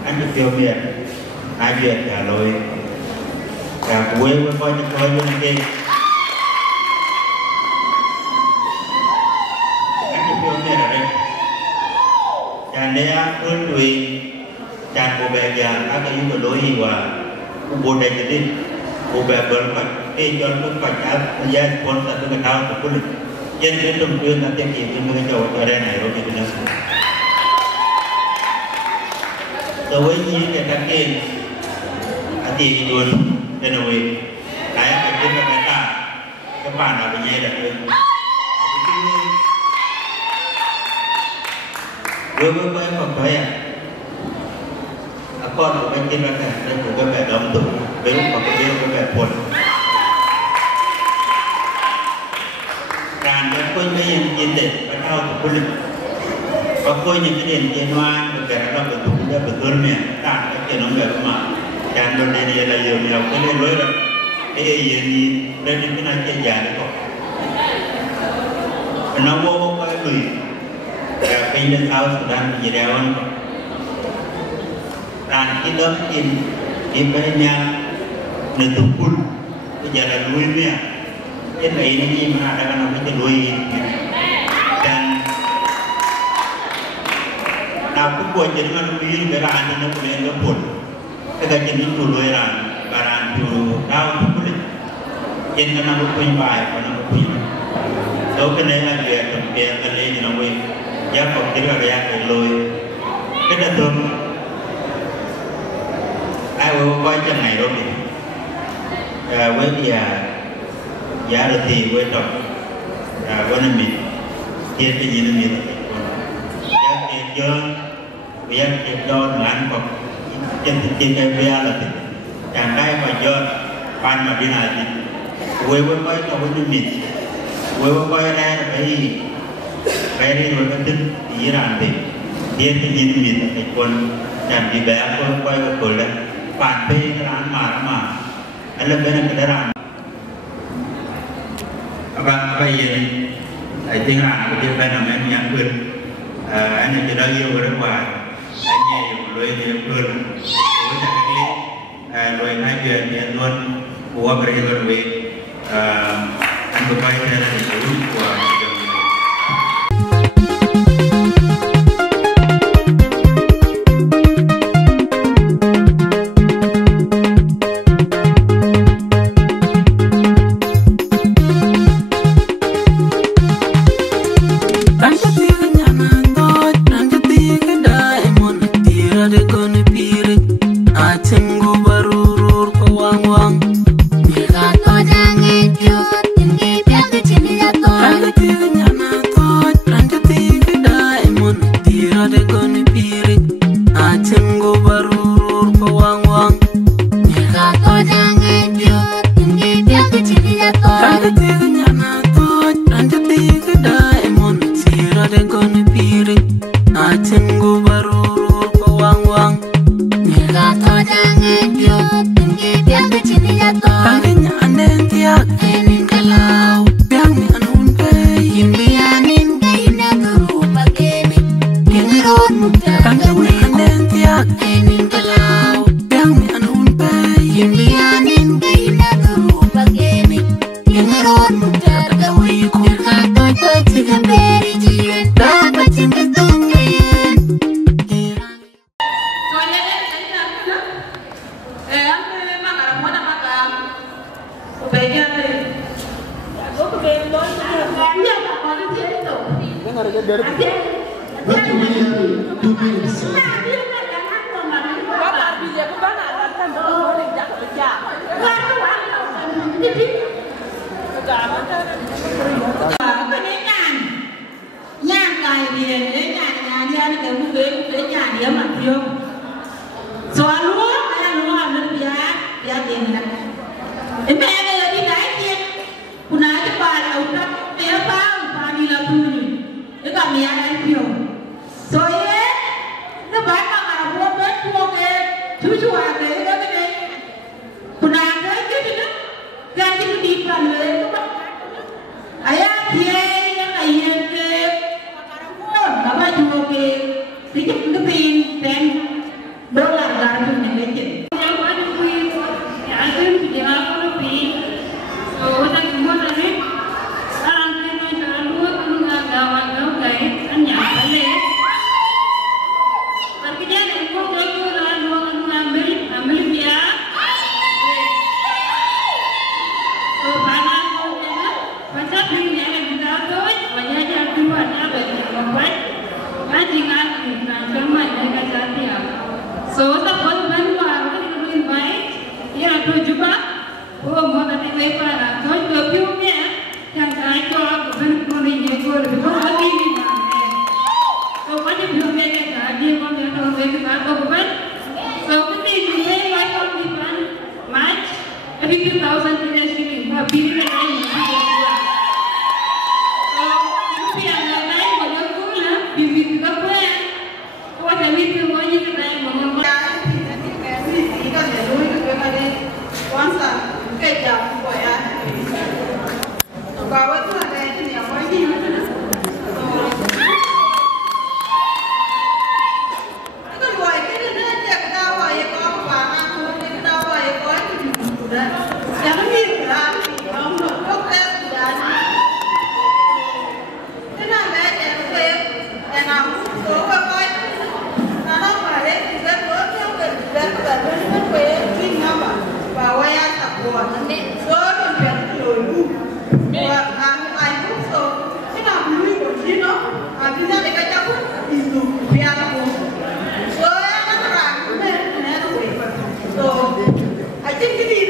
anh được tiêu miệt ai biết cả rồi cả cuối với coi như kia anh được tiêu miệt ở đây chàng đây ơn tùy chàng của bè già các cái những đối gì và bộ đầy cái đi bộ bè bẩn phải cái cho nó phải trả gia con ta cái tao của quân dân đến trong tuyên ta tiêm chìm trong cái chỗ ở đây này rồi thì nó đối với những cái đặc biệt thì luôn nên là vì cái trên các bạn là bây giờ được với con thấy con của anh trên cái đây của cái mẹ đóng tủ với lúc mà cái mẹ quần càng cái coi mấy nhìn để bắt đầu của quân lực và coi những cái đèn trên hoa được cái nó được tủ ra được hơn mẹ càng cái tiền nó mẹ mà càng đôi này là nhiều nhiều cái lên lối rồi cái gì lên những cái này trên già đấy còn nó vô cái người cái lên sau Sudan gì đeo anh đàn cái lớp in đi bên nhà nên tụt quân bây giờ là nuôi mẹ cái này nó gì mà đã làm cái nuôi dan nào cũng quay jadi nó nuôi cái đàn nó cũng lên nó buồn cái jenis tuluran barang tu tahu boleh jenis nama punya baik nama punya so kena dia tempat kali ni nama ya kau kira dia keloi kita tu ai quay chân này rồi với dia giá được thì với trọc với nó mịt tiền cái gì nó mịt giá tiền chơi giá tiền đo ngắn hoặc trên cái bia là càng đây mà do ban mà đi này thì quay quay nó với mịt quay đây là cái đi rồi cái tính gì làm thì tiền cái gì nó mịt cái con càng đi bé quay cái cổ lên phản phê cái ăn mà anh lên bên cái làm và bây giờ thầy tiếng Hàn của trên bên là mấy nhắn quyền anh ấy đã yêu ở nước ngoài anh nhảy lối thì quyền với cả cái clip lối hai chuyện thì luôn của cái người về anh vừa quay theo là chủ của Hãy subscribe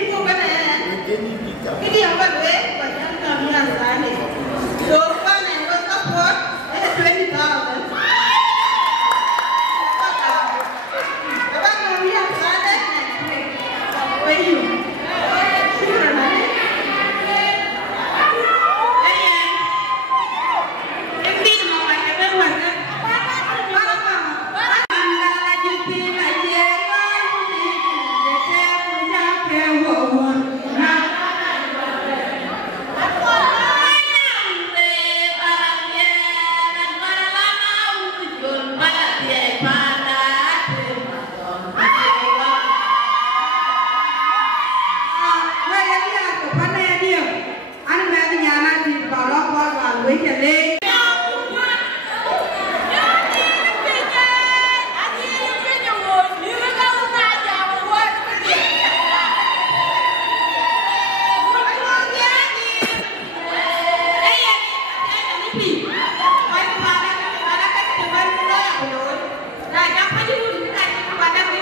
cho kênh Ghiền Mì Gõ để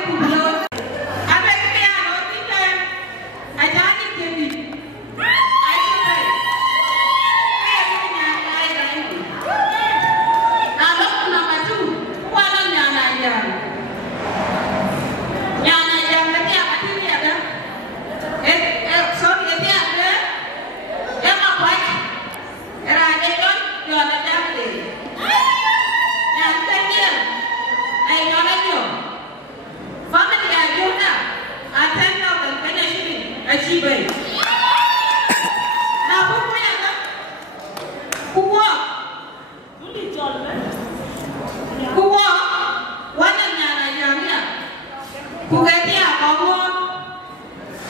không bỏ lỡ chi bay. Na bu ko ya da. Kuwa. Duli jol ba. Kuwa. Wana nyana nyamia. Kugetia kawo.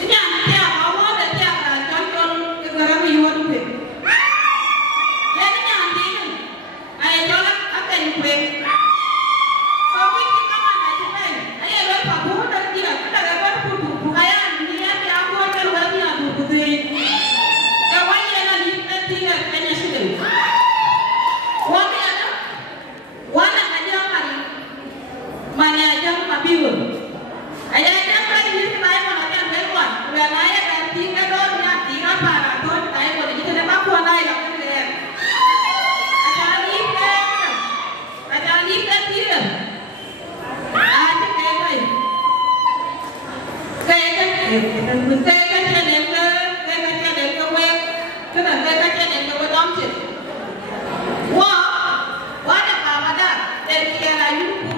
Nya tia kawo da tia ka tonton ke garami yuan pe. Ya nya ndin. Ai jola akan pe. So we kama na jibai. Ai lo pa bu da dia kita ga ba ku ku aya ni ya ti abu ka lo ni abu ku de. E wa ya na ni ta ti ga kanya shi de. Wa ni ada. Wana aja mari. Mani aja mabiu. Aya aja mari ni tai ma na kan ber wan. Udah naya kan ti ga do nya ti ga para to tai ko ni te ba ku nai la kan le. Aja ni ka ti ga. Aja ke kai. Kai ka chenen ka we. Kana ka chenen ka we dom chi. Wa da ka ma da der ke la yu ku.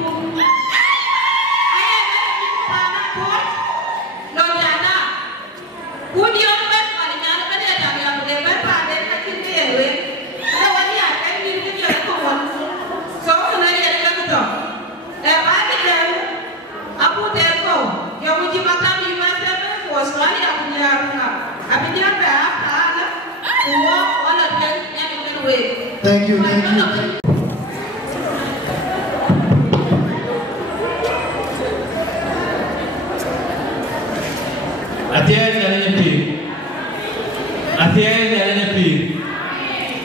Aya ka ni pa na ko. Lo ya na. Ku di on ba ma ni na ba da da ya de ba pa de ka chi de we. Ada wa ni a ka ni ni ya ko wan. So na ya ka to. Ba de ya. Abu de ko. Yo mu ji mata mi ma sa ba ko so ni abu ya ka. Abi dia ba ka na. Wa wala de ya ni ka we. Thank you. Atiai jalan pi.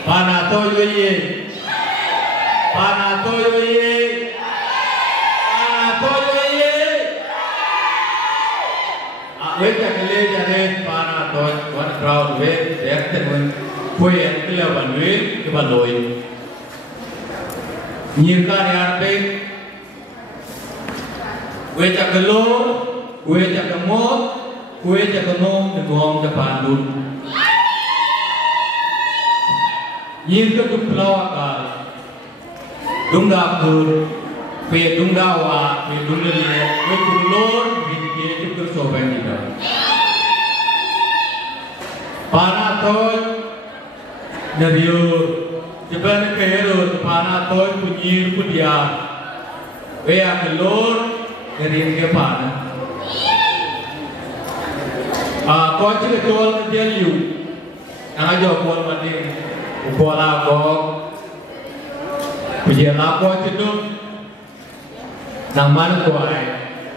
Pana toyo ye. Weka kele jalan pana toy wan crowd we dekte mun kue kele banwe ke baloi. Nyirka yar pe. Weka kelo, weka kemo. Kue jagonom negom depan dun. Yin ke duplau akal. Dungga kur, pe dungga wa, pe dungga liat, pe dunglor, bingke juga sobat kita. Pana toy, nadiur, jaban kehero, pana toy punyir punya. Pe akelor, nadiur ke pana. Có chứ cái chôn cái tiên liu, ai giờ quân mà đi, quân là có, bây giờ là có chứ đâu, nằm mana kuai,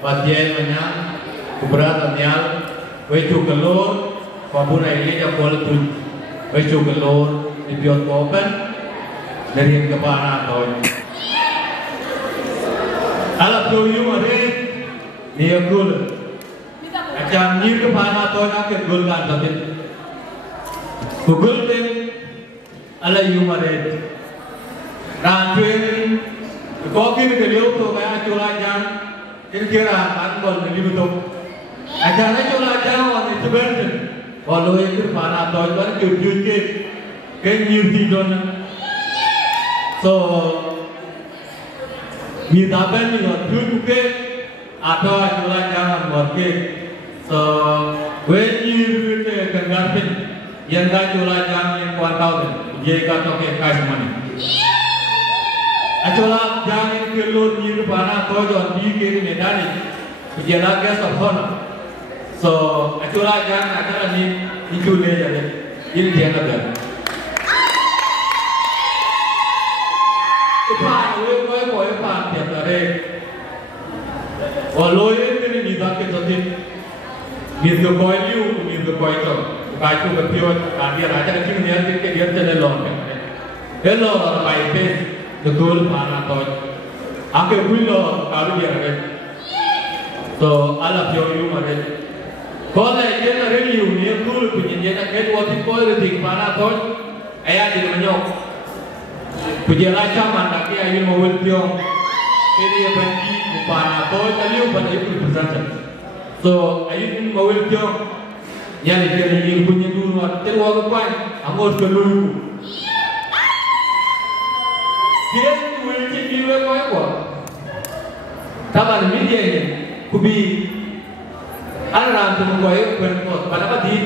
và tiên mà nhá, berat nyal, với chủ cái lô, và bữa này đi cho quân tu, với chủ cái lô, đi biểu có bên, để riêng cái bà thôi. Alat tu you mà đi, dia gul. Akan ni ke mana tu nak ke gul kan tapi Google tu ala yumaret rantuin ko kini ke liu tu kaya cula jang kira kan bol ni betul akan ni cula jang orang itu berden kalau itu mana tu kan jujur ke nyuti don so ni taben ni jujur ke atau cula jang morke. So when you can get it, yang dah jual jam yang 1,000, dia kata ke cash money. Aculah jam yang kilo ni rupanya kau jual di kiri medan ni, dia lagi sahona. So aculah jam aculah ni jual ni jadi, ini dia kata. Ipan, kau ipan tiap hari. Walau itu ni dah kita Mis ke koi liu, mis ke koi tu, kai tu berpion, dia raja kecil dia jadi lor. Hello, by face, the goal mana tu. Aku builo, kalau dia ada. So, ala pion liu mana. Kalau dia ada liu, dia goal punya dia nak get what koi letik mana tu, ayah dia menyok. Punya raja mana dia ayah mau pion, dia pergi mana tu, liu pada itu bersaja. So, ayun mawil jong, yan ikir punya dulu, terus aku pun, anggur dulu. Dia mawil cik dulu apa? Taman media ini, kubi Ana ram tu ko yo pen ko pada pa di.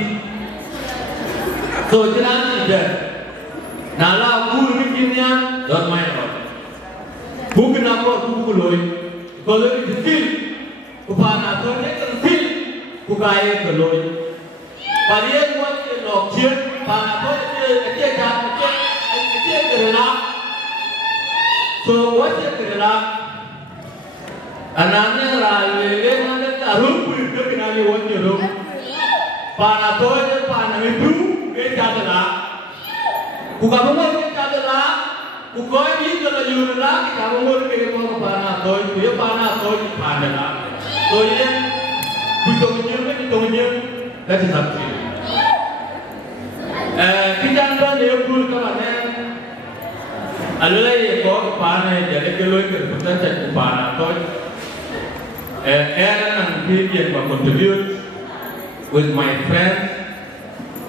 So jalan ida. Nala guru ni kimnya don't mind about. Bukan apa buku loy. Kalau itu feel upana tu ni kan feel bukai ke loy. Parian buat lok cia pana tu cia jam cia kerana. So what cia kerana? Anaknya rakyat mana taruh pun ke kenali orang jero. Pana tu pana itu ke jadala. Bukan mungkin ke jadala. Bukan ini kalau jurula kita mungkin ke mana pana tu, dia pana tu di pana lah. So ini butuhnya, that's up to you. Kita anda ni pun kerana alulai ekor pana jadi kalau kita cakap pana tu. Aaron and Vivian will contribute with my friends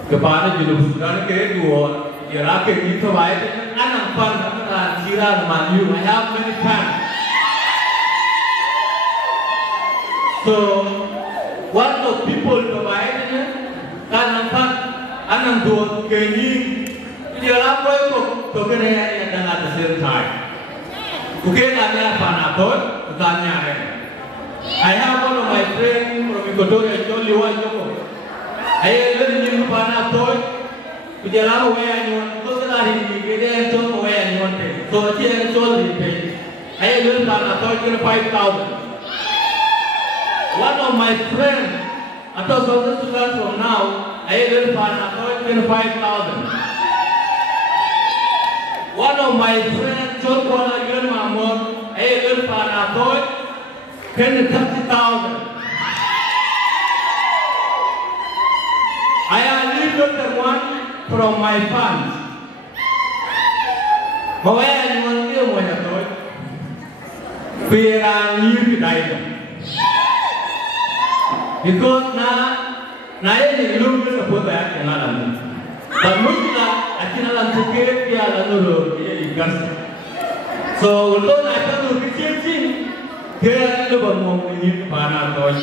kepada jurusulan kedua ialah kita baik anak pan dan jiran maju. I have many fans. So one of people kebaik anak pan anak dua keji ialah proyek kekenangan yang dengan the time. Kekenangan pan atau kekenangan. I have one of my friends from Equatorial, John Liwan Joko. I live in Pana Toy. We allow where you want to go to the John where you want to. So here is all the pay. I live in Pana Toy to 5,000. One of my friends, I thought from now, I live in Pana Toy to 5,000. One of my friends, John Kuala Yuan Mamor, I live in Pana Toy. 30,000. I have lived the one from my funds. But when you want to know what I thought, we are new to die. Because now you look at the put back in Alam. But Muslim, I cannot anticipate the Alam. So, although I can't do the same thing, here you will move in Pana Toy.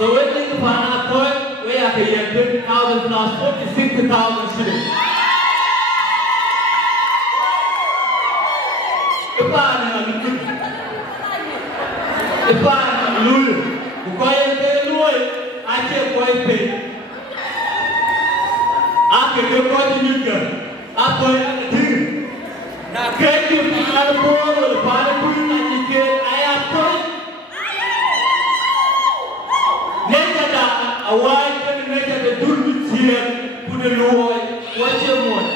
So when you Pana Toy, we are here 30,000 plus 46,000 shillings. If I lose, who go and pay Louis, I take quite pay. After you go to Newton, after the now, can you be out of all the Bible and you get I have told? Never a wife and never the dude here, put a Lord, what you want.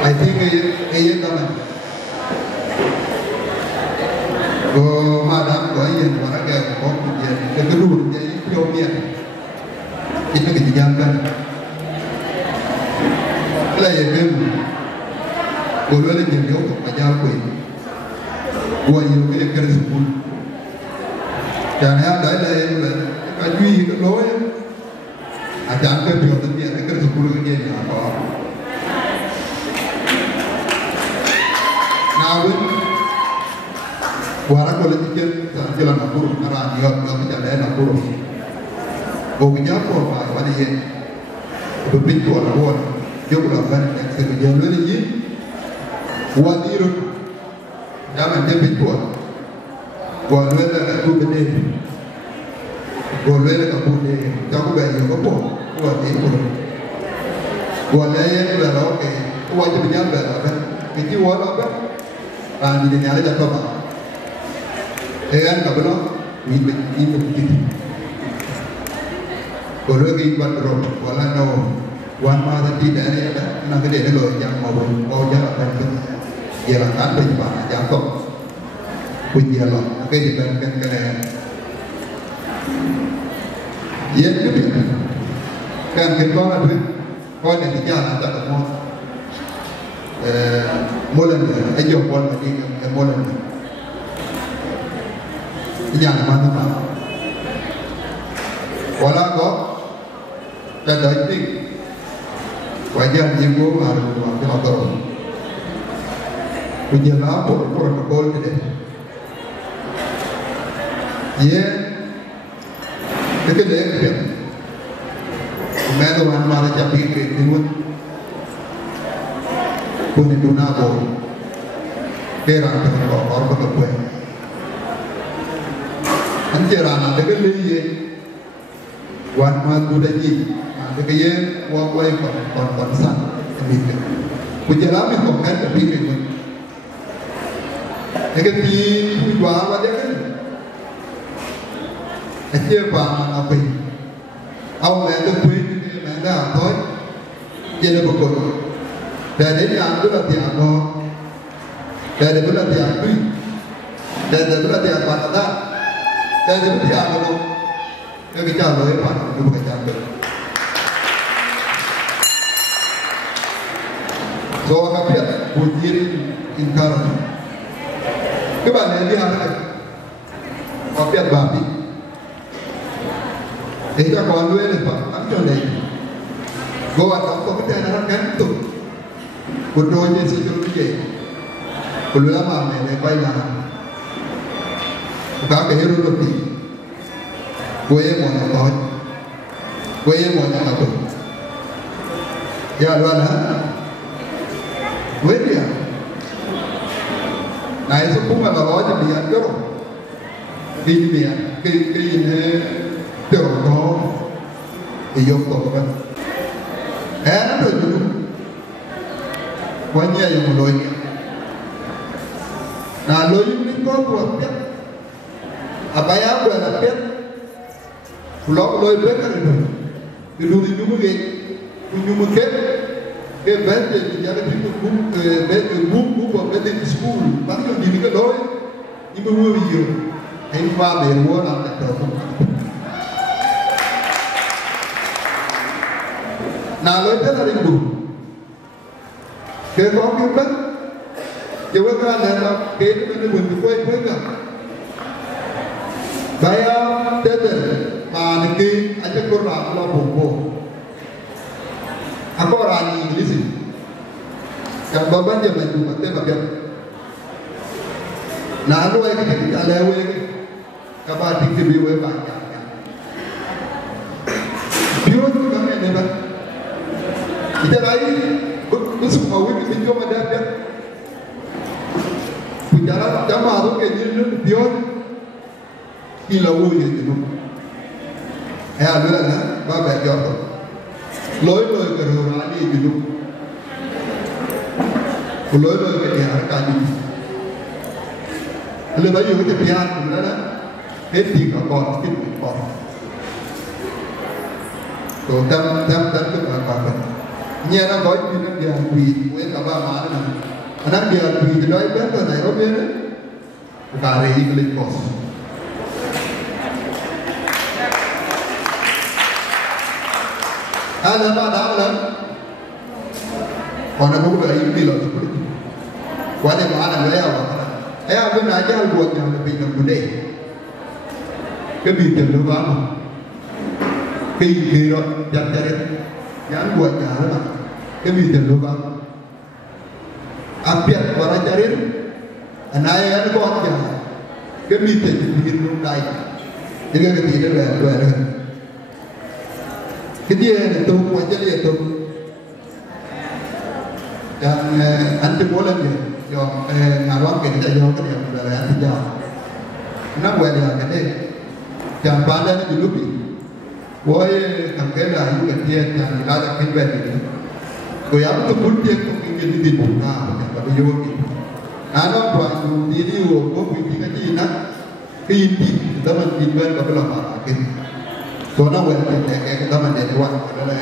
I think I madam của anh và các kẻ có cái đủ cái phiêu miệng thì nó bị jangan là gì thêm của nó là nhiều yếu của nhà quỷ của nhiều cái cái sự buồn chẳng hạn đấy là cái duy cái lối chẳng cái biểu tượng gì cái sự buồn cái gì là có nào với Wara ko lati ken jalan nakuru nara yo yo jale nakuru o ginya ko ba wani ye be bin ko na won yo ko ban nek se je lo ni wadiru dama de bin ko wa lo la ko be de ko lo la ko de ta ko ba yo ko ko wa de ko wa la ye la ro ke wa je bin ya ba ba ke ji wa ba ba ni de nya la ja ko ba Egan kabelo ini begitu. Kalau kita berdoa, wala no, wan mata tidak ada, nak kita lo yang mau jalan pun, jalan kan berjalan jatuh, pun jalan, oke dibandingkan kalian. Yang kedua, kan kita ada, kau yang jalan tak mau, mulan, ayo mulan ini, mulan. Yang mana wala ko tadaitik wajah ibu harus mengatur punya lapor protokol kita ye dekat dia medo man mara japi ke timun pun itu nabo perang dengan orang berkuat anjirana daga liye wan ma duda ji daga ye wa wai kon san amike kujala mi ko kan bi ke ko daga ti wa wa daga aje ba na pe au me da pe ni me da thôi je le ko da de ya du la ti ano da de du la ti atu da de du la ti apa da Dari bukti apa tu? Kita bicara loh, apa? Kita bukan bicara. So kapiat bujir inkar. Kebalik dia apa? Kapiat babi. Kita kawan dua ni pak, kami coba ni. Gua tak tahu kita nak kan tu. Kudo je sejauh ni. Kulo lama ni baiklah. Các cái hero được thì quê một nhà tối quê một nhà là tụi giờ luôn hả quê đi à này số cũng là nói cho mình ăn chứ đi biển cái tiểu đó thì dùng tổ vậy nó được quá nhiều một lối là lối những có cuộc biết apa yang berada pet pulau loi berkan itu dulu mungkin punya mungkin ke bed di jalan itu bed buku bed di school paling yang di dekat loi ini baru video ini pak beruah nak terus nah loi itu ada ibu ke kau kita jawab kan ada ke itu mana bunyi kue kan Bayar teder, maniki aja kurang lo bumbu. Aku orang Inggris, kan baban je baju mati bagian. Nah, lu yang kita lewe, kabar tinggi biwe banyak. Biwe tu kami ni ber. Kita lagi, busuk awik binjo madam. Bicara jamaah tu kenyir biwe. Ila wuye tu, ada lah, bapa jatuh, loi kerana ni tu, loi kerana kaju, lebih banyak kita pian tu lah, henti kakor, henti kakor, so tam tu kakor, ni anak boy ni dia bui, buat apa mana, anak dia bui tu dah ibarat Nairobi ni, kari iklim kos. Ada apa ada apa? Orang aku dah ini loh tu. Wala mana gaya apa? Aku nak ajar buat yang lebih mudah. Kebiasaan lu apa? Kehidupan jalan yang buat jalan. Kebiasaan lu apa? Apiat para jarin, anaya yang buat jalan. Kebiasaan bikin lu naik. Jadi kebiasaan dua. Kemudian itu macam itu yang anti bola dia, yang ngaruh ke dia jauh ke dia dari anti jauh. Kenapa buat dia kene? Jangan pandai ni dulu. Boy tangkela itu dia yang ada feedback itu. Kau yang tu pun dia tu ingin di bunga, tapi juga. Anak buat tu ini kau pergi ke China, ke India, kita menjinkan kapal apa? Kau nak buat kita menjadi tuan, adalah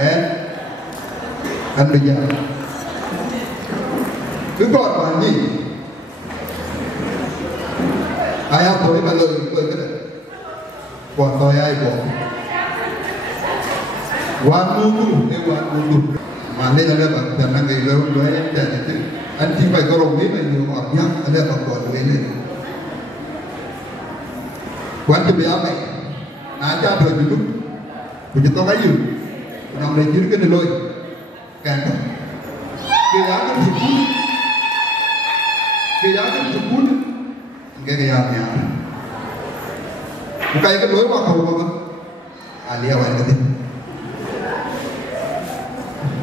kan berjalan. Cứ gọi là gì? Ai học thôi mà lời tôi cái này. Còn tôi ai bỏ. Quan ngu cái quan ngu. Mà nên là bạn thật là người lớn đối em trẻ thì anh chỉ phải có đồng ý là nhiều học nhá, anh là bạn còn đối lên. Quan cho bé mày. Á cha rồi thì lúc. Bây giờ tao lấy gì? Nằm đây dưới cái này lôi. Càng thật. Cái giá cái gì? Kaya kan sebut kaya bukan itu loh apa kau alia awal itu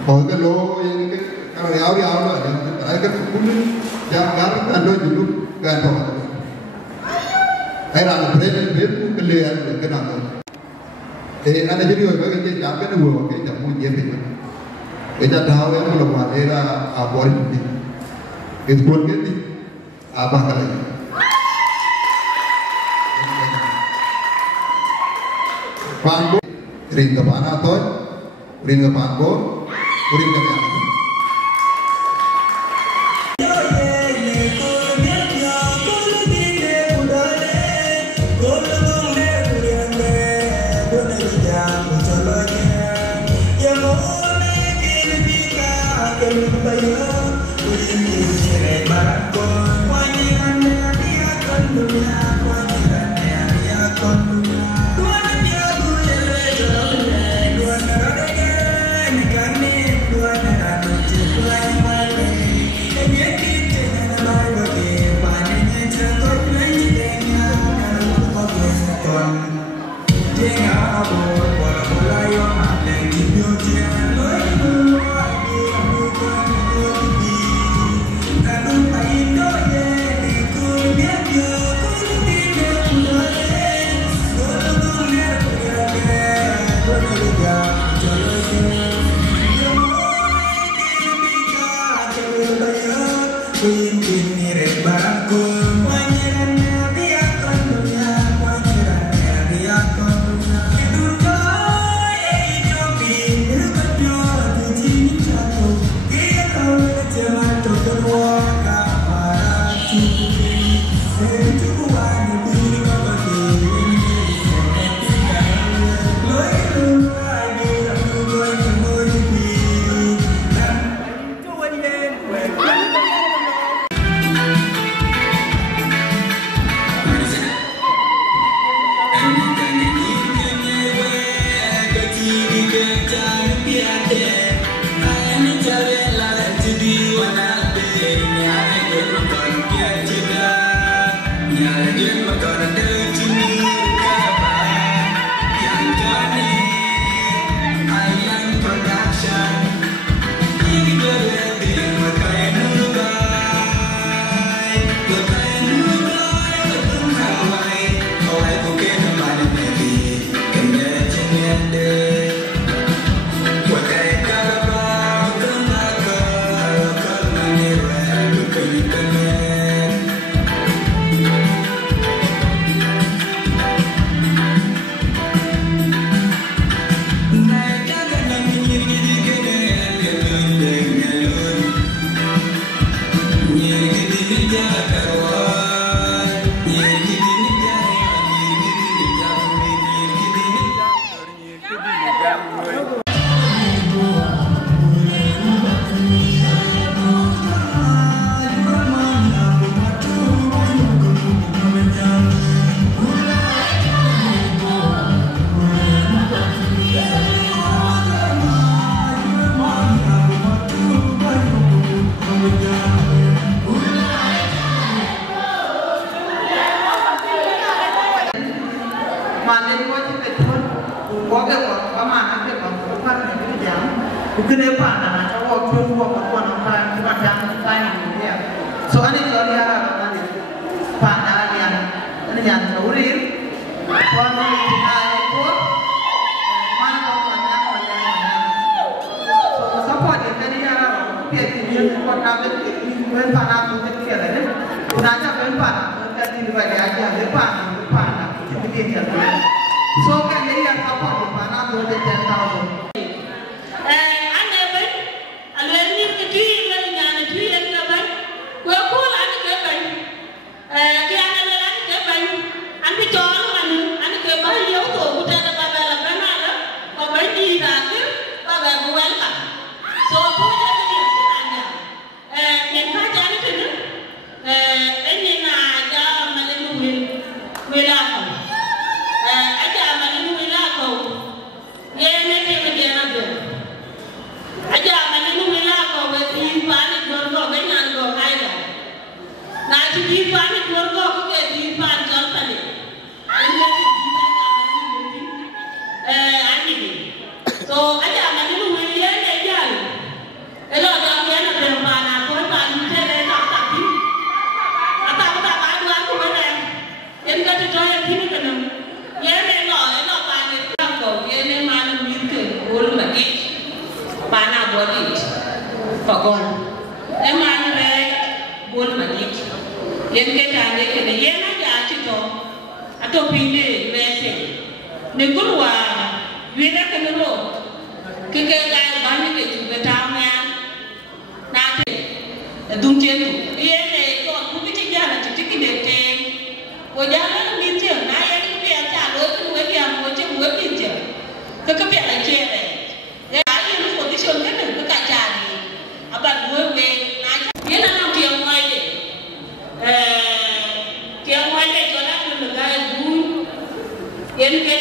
kau itu loh yang kalau yau lah yang kan sebut yang garang kan loh dulu kan apa air anak beri kelian kenapa ada jadi orang yang jangan dua orang yang mau dia itu kita tahu yang belum ada apa itu itu pun gitu apa kali? Panggo, ring ke mana toh? Ring ke panggo, ring ke mana? Ukine pana na tawo tu kwa na pana kwa tang tani ya. So ani ko dia ra na pana ya. Ani ya no rir. Kwa no tina ko. Mana ko na ko ya. So support dia dia ra ko pe ni ko ta be ni pana ko te ke ra ne. Una ja ben pana ka ti ba ya ja le pana ti ke ya. So kan dia support pana ko te 10,000. Unity.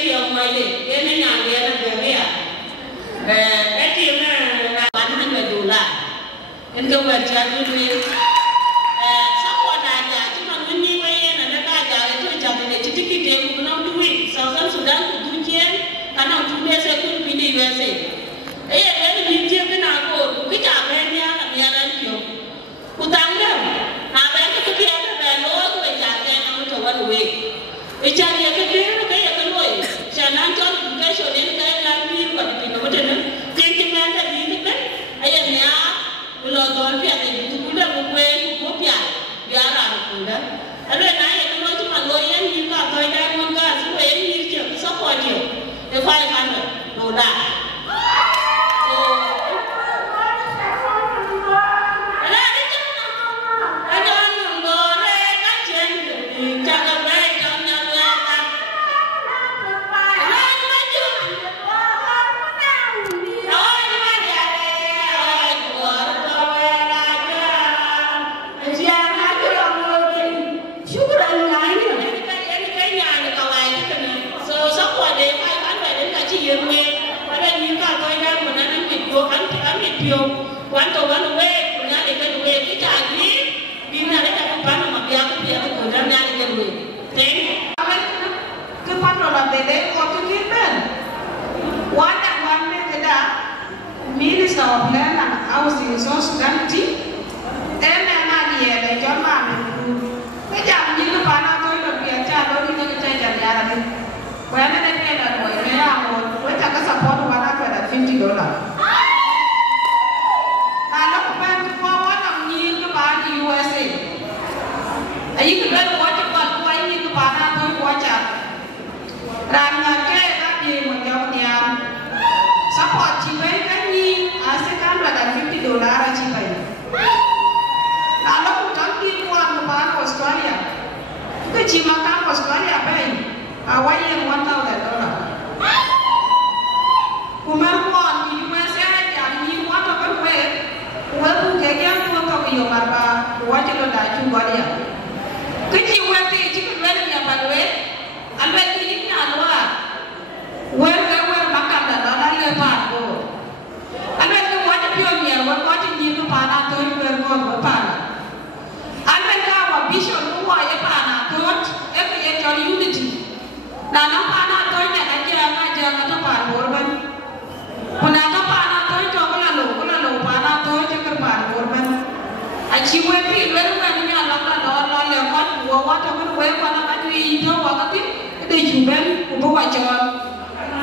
chi we pi le ma ni nya la ka no le ko wo wa ta ko we ko na ka ni to wa ka ti de ju ben ku bo wa cho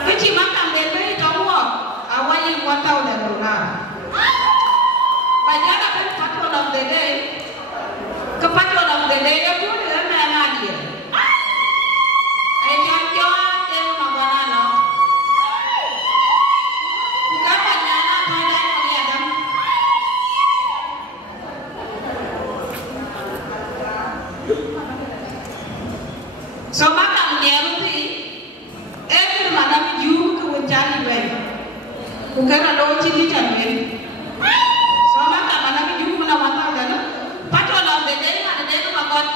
ke chi ma ka le le to wo a wa yi $1,000 ba ja na ka patron of the day ka patron of the day ya ku le na na dia ai ja jo te ma ba na no ka pa na na pa da ko ya dam so makam nyeru ti every madam you ko jani bai ku kana do ci ni tan ben so makam madam you na wata dana patol of the day na de ko makot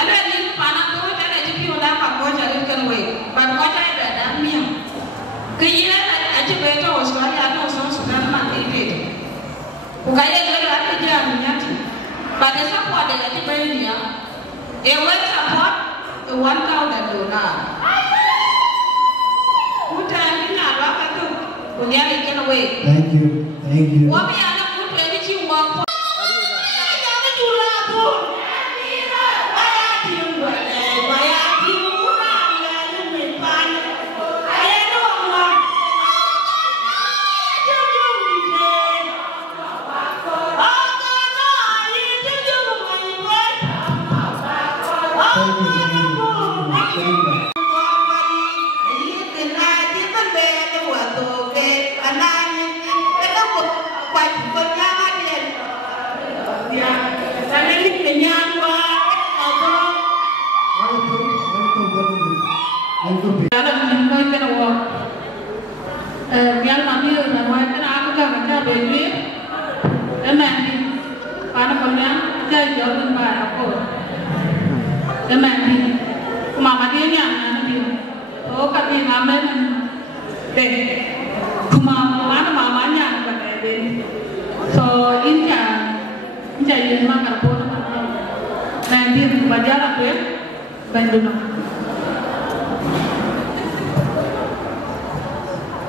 ala ni pana ko ta ci fi ola pa ko ja kan we ban ko ta da dan mi ke yina a ci be to Australia to so Sudan ma ke be ku ga ye ga ra ti ja mi nyati ba de sa ko de ci be ni ya e wa support $1,000. Thank you. Thank you.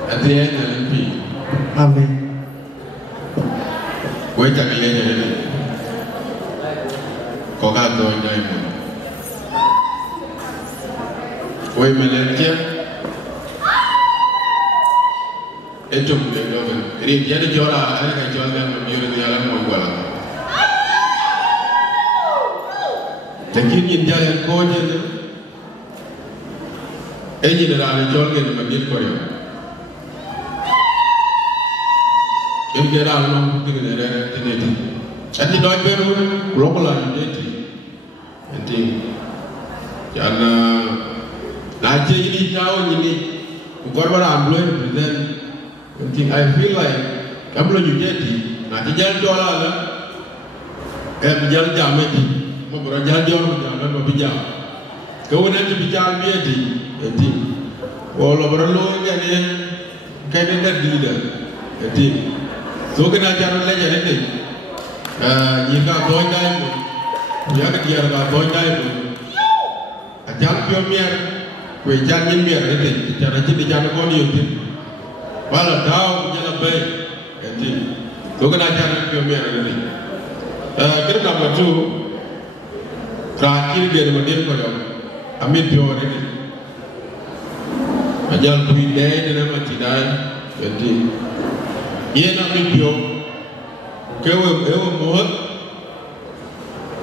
At the end of the meeting, Amen. Wait a minute. Kogato Diamond. Wait a minute. Etum de Dogan. Read the other Jora, I can tell them during the Alan Mongwala. The king in Giant Court, Agent and Jorgen Magil Koyo. If there are no putting in the identity. And the dog bear global identity. And think. Yana Najee Town in it. Gorbara I'm going to present. And think I feel like I'm going to get it. Najijan Jola and Jal Jameti. Mobra Jal Bijam. Go in to Bijam Beatty. And think. All over alone again. Candidate leader. And think. So can I tell you anything? You got boy diamond. You have to get about boy diamond. A champion mere, we champion mere, anything. The Janabon you think. Well, a down, yellow bay, and thing. So can I tell you mere anything? Get number 2. Try to get a deal for them. I mean, you're already. I just be dead and never to die, and thing. Yena mipyo kewe mohot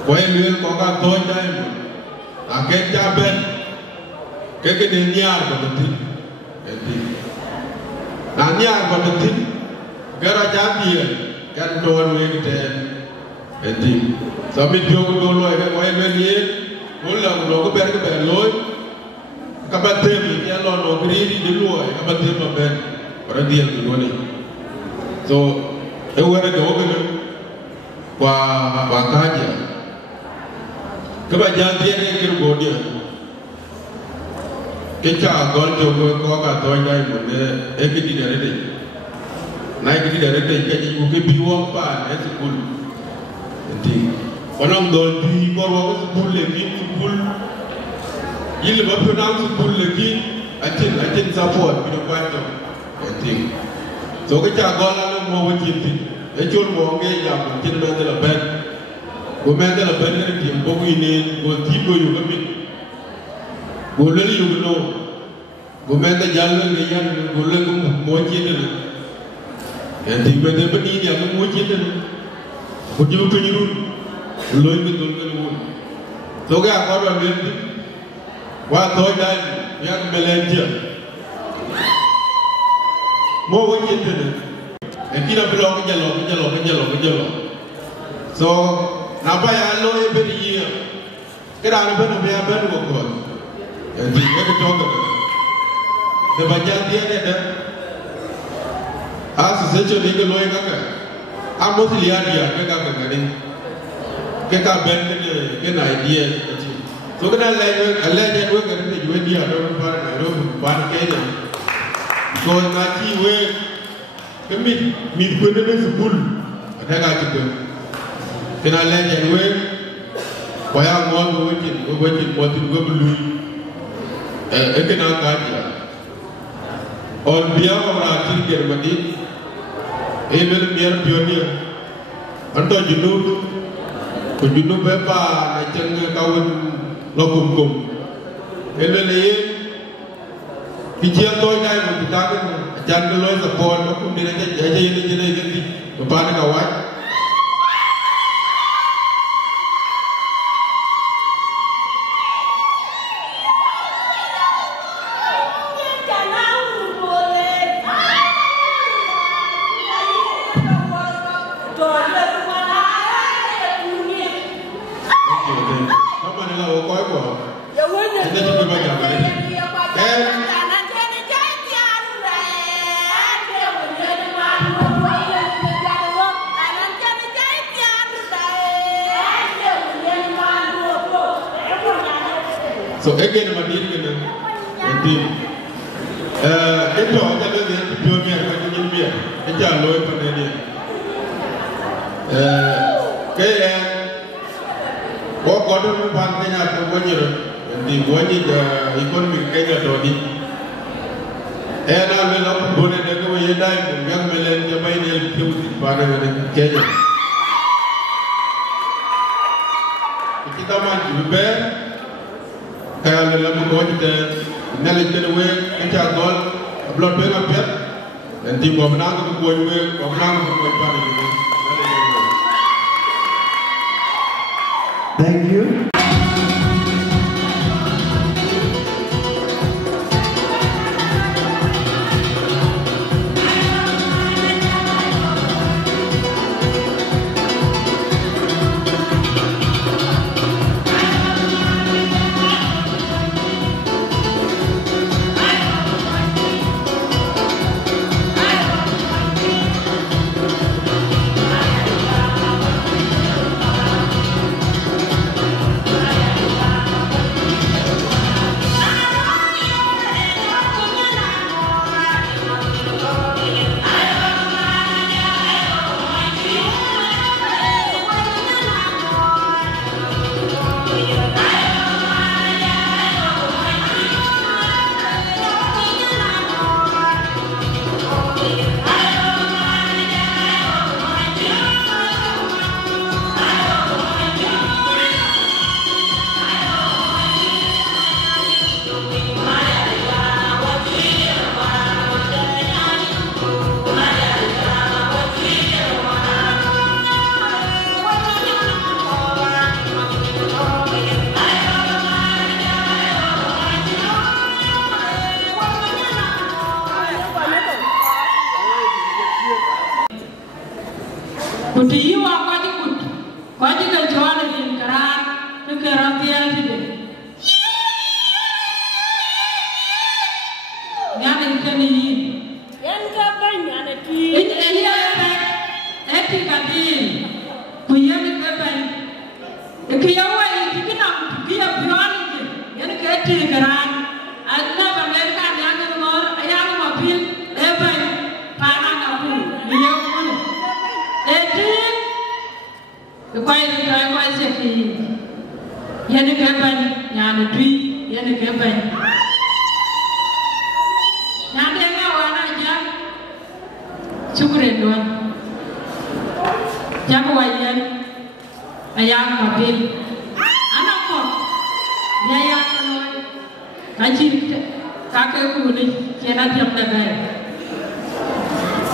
kwa lel ko ka to diamond aket jaben keke de nyar badati enti na nyar badati gara jambie kan don we ten enti so mipyo ko do loy de kwa lel ye mulla ko ko ber loy ka batem ya lo no gridi de loy ka batem ben ora diel do ni. So, I want to go to Wakaja. Kabajantia and Cambodia. Kita gone to Koka Toya, Ekiti Director. Nike Director, you can be one part as a good thing. One of those people was full again to pull. You'll never pronounce full again. I think support with a part of thing. So kita gola mo wajib ti. E chul mo nge jam tin do de la ben. go me da la ben ne di bo ni go ti go yu ga go le yu no go me da jall ne yan go le go mo ci de en di me de ba ni ya mo ci de ko ji ko ñu loy mi dol ga won so ga ko do le wa to da ya me le je mo wo ci de e ki na bi lo ko jalo so na ba ya lo e be ni ya ke da na be no ya be no ko e di e ko to ga de ba ja di de de a se che ni ke lo e ga ka a mo ti ya di ya ke ga ga ni ke ka ben ke na idea so ke na le de we ga ni we di ya do ba na do ba ke ni so na ti we ke mi ko ne school ada ga ti ko kena le de we wa ya mo we ti mo ti go blu e kena ga ti on biya wa ti Germany e mel mier pioneer anto junu ko junu be ba na jeng kawun lokum e le le ki ji to dai mo ti ta ko jan lo sa ko no ko ni ne je je ne ge ti ba na ka wa so again ma dir gena ndi eto ta be be pioneer ka ni mbiya e ja loy pa ne ni ke ko ko do ban kenya to wonyiro ndi woni da economic kenya to di e na me lo ko ne de ko ye dai ko ngam me len je bay ne tiwti ba ne kenya kita man di be kaya le lam ko de nele de we eta gol blot be ngam pet en di ko na ko we ko na ko pa ni Thank you. Kuti yiwa kwaji kuti kwaji ka jwana din karan to karan tiya tide ngane tani yan ka banya na ti ya eti ka din ku yan ka ban ke yawa yi kina ku ya biwan yan ka eti karan adna ba mer ka yan ka ngor ayan ma bil e ban pa na ka ku ni yo the quiet time was a key. Yannick Evan, Yana Tree, Yannick Evan. Nandanga Wana Jam, Sugar and one. Jamawayan, ayam mobil anak kok nyaya kanoi kaji kakek kuni kena tiap dagai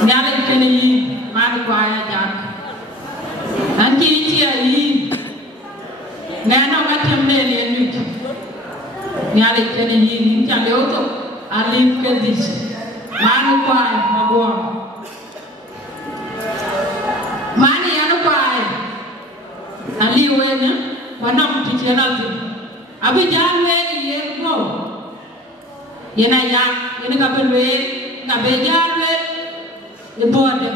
nyale kene yi madu kwaya jak nanti cia yi nana ngatem ne ne nit nyale kene yi nyale oto alif kedis manu kwaya magwa mani yana kwaya ali wena wanam ti channel ti abi janwe ye go yena ya yena ka pelwe na be janwe e bode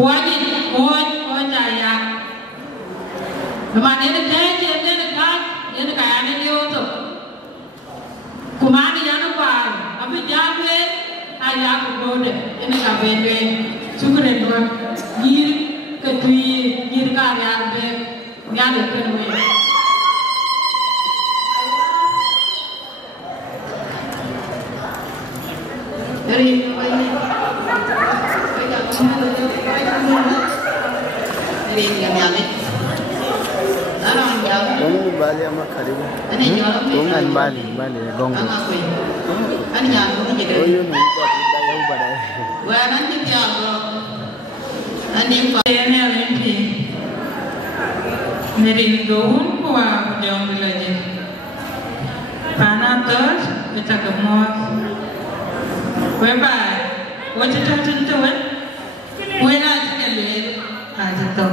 wani o ja ya mane ne teje ne ka yena ka ya ne yoto kumani yana kwa abi janwe aya ko bode yena ka be ne chukre do yir ketui yir ka ya be nyale kenwe dari nyale Kamu Bali sama Karibu. Tungan Bali Gongo. Ani nyalo ni jadi. Oh, ini buat kita yang badai. Wah, nanti tiago. Ani ini alimpi. Meri gohun kuah jom belajar. Panatos kita kemot. Weba, wajah tertentu kan? Wena sekali aja tu.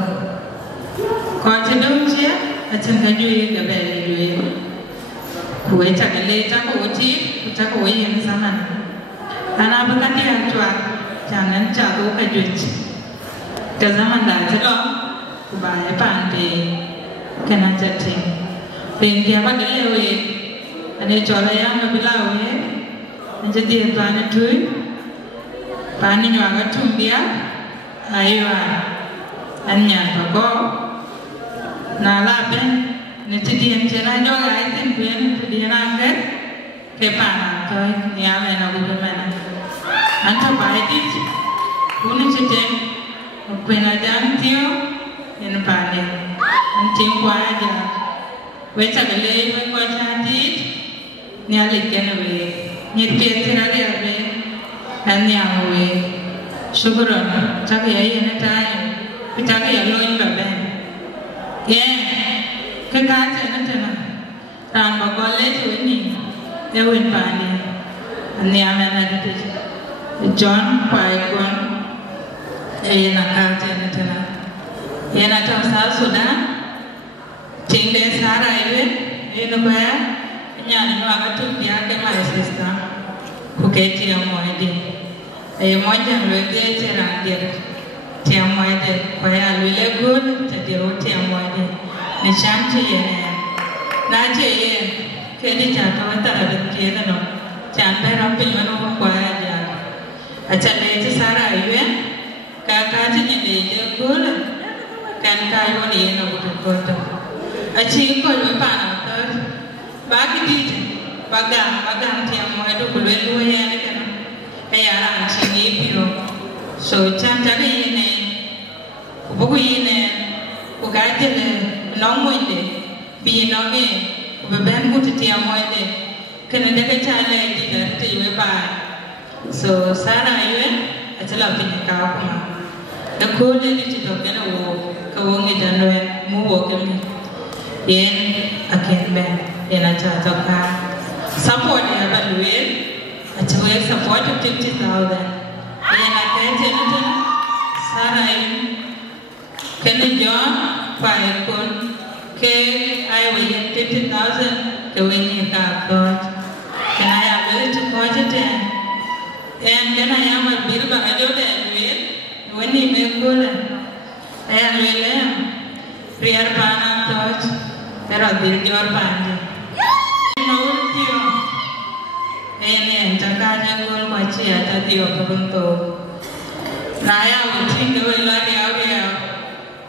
Kau cedung cia, acan kajui gabel jui. Kue cakale cakap uci, cakap uci yang sama. Anak berkati antua, jangan cakap kajui. Ke zaman dah cakap, kubaya pandai, kena jadi. Pengen apa gelewe, ane colaya ngabilawe. Jadi tuan itu, pani nyuaga tumbia, aywa, anya bago, nala ben, jadi encera juga itu ben, dia nangger, kepana, tu ni apa yang aku bemana, anta baik itu, unu cecen, kuena jam tio, ini pani, anting kuah aja, wecak lei, wecak cantik, ni alik kenwe. Nyerpiat tina dia be, hanya we. Syukuran, cakap ya ini tanya, cakap ya loin babe. Ya, kekaja nanti na, rambut college ini, ewin pani, hanya mana itu. John Paikon, nak kaja nanti na, nak tahu sah sudah, tinggal Sarah ini apa? Nyari nuaga tu dia ke mana sistem, bukan tiang moede. Moede luar cerang dia, tiang moede. Kaya luar gul, jadi tiang moede. Nisam cie ni, nace ye, kini jatuh antara benci itu no. Sampai rampil mana pun kaya dia. Acar leci Sarah iwe, kakak cie ni gul, kan kayu ni no betul. Aci kau lupa nak. Bagi di bagang tiang mau itu belum dua ya ni kan, kayak orang sini piro, so macam ini, buku ini, bukan je le, nomor ini, bina ni, beban buat tiang mau ini, kena jaga cara kita tu juga pak, so sana ini, ajalah punya kau pun, aku jadi tu kena kau ni jangan mau kami, yang akan ben. Yana cakap support yang berduit, acuan support 50,000. Yana kerja nanti, sarai, kena John Paikon, ke ayah 50,000, kewini kakot, kena ayah beli cepat je. Kena ayah mobil bagajo duit, kewini mekul, ayah beli, priar panas touch, terus dirjor panjang. Ini cakapnya gol macam ada tiap bentuk. Naya ucing dua lagi awal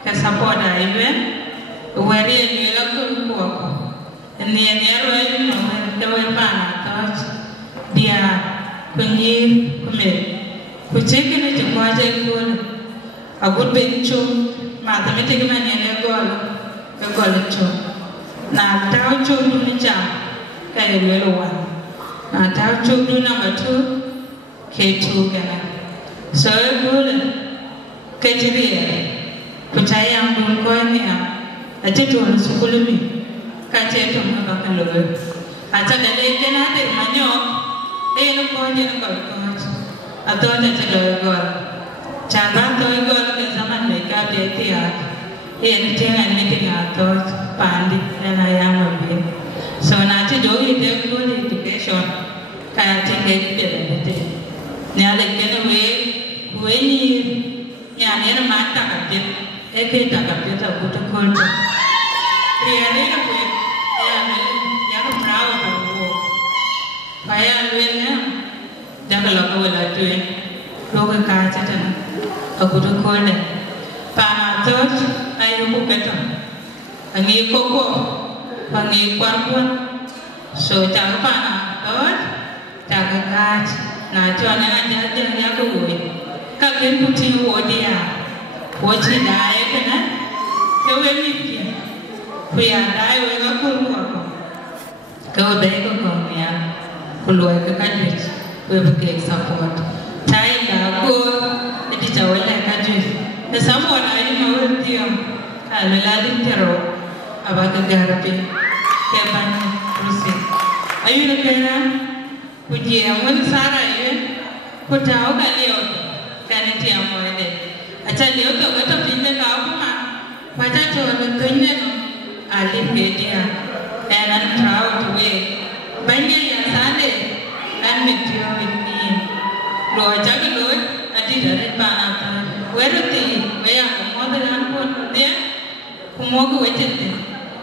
kesapo dah ibu, wari ni lagu kuak. Ini dia awal ni dua panas, dia kunyir kumir. Kucing ini cuma aja gol, agut bencu mà ta mới thấy cái này là gọi là chôn na tao chôn du ni cham cái lưỡi loan na tao chôn du number 2 K2 cái này so bule cái gì vậy percaya yang belum kau ni aja tuan sekolah ni kaca tu nak akan lulus aja dari kena ada banyak nó kau je nak kau atau ada cakap cara tu ke zaman mereka dia tiap ini jangan ni tinggal tu pandi dan ayam lebih so nanti jogi dia good education kayak cakap dia nanti ni ada kena we ni ni ada mata kaget kita kaget tak butuh kerja dia ni kan we yang perahu baru kaya luennya jangan lakukan bela tu logo kaca tu aku tu kerja Pana terus ayo bukan angi koko angi kuarpun so jangan pana terus jangan kac nah cuman aja jangan aku kalian punya wadia wajib dah kan kau ni dia punya dah mereka kurang kau dah kau ni keluar ke kaji kau pakai support cai dah aku jadi jauh lah kaji Semua orang ini mahu tiam, kalau lalin teruk, abang kegarapin, keban rusin. Ayu nak kena, puji amun sarai ya, putau kalian, kan tiam mana? Acar lihat tu, betul pintar kau pun, macam tu orang tuanya tu, alif dia, dan proud we, banyak yang sana, dan metiam ini, doa jaga doa, adi dari panah. Werti, bayang kemudian pun dia, kemudian wajib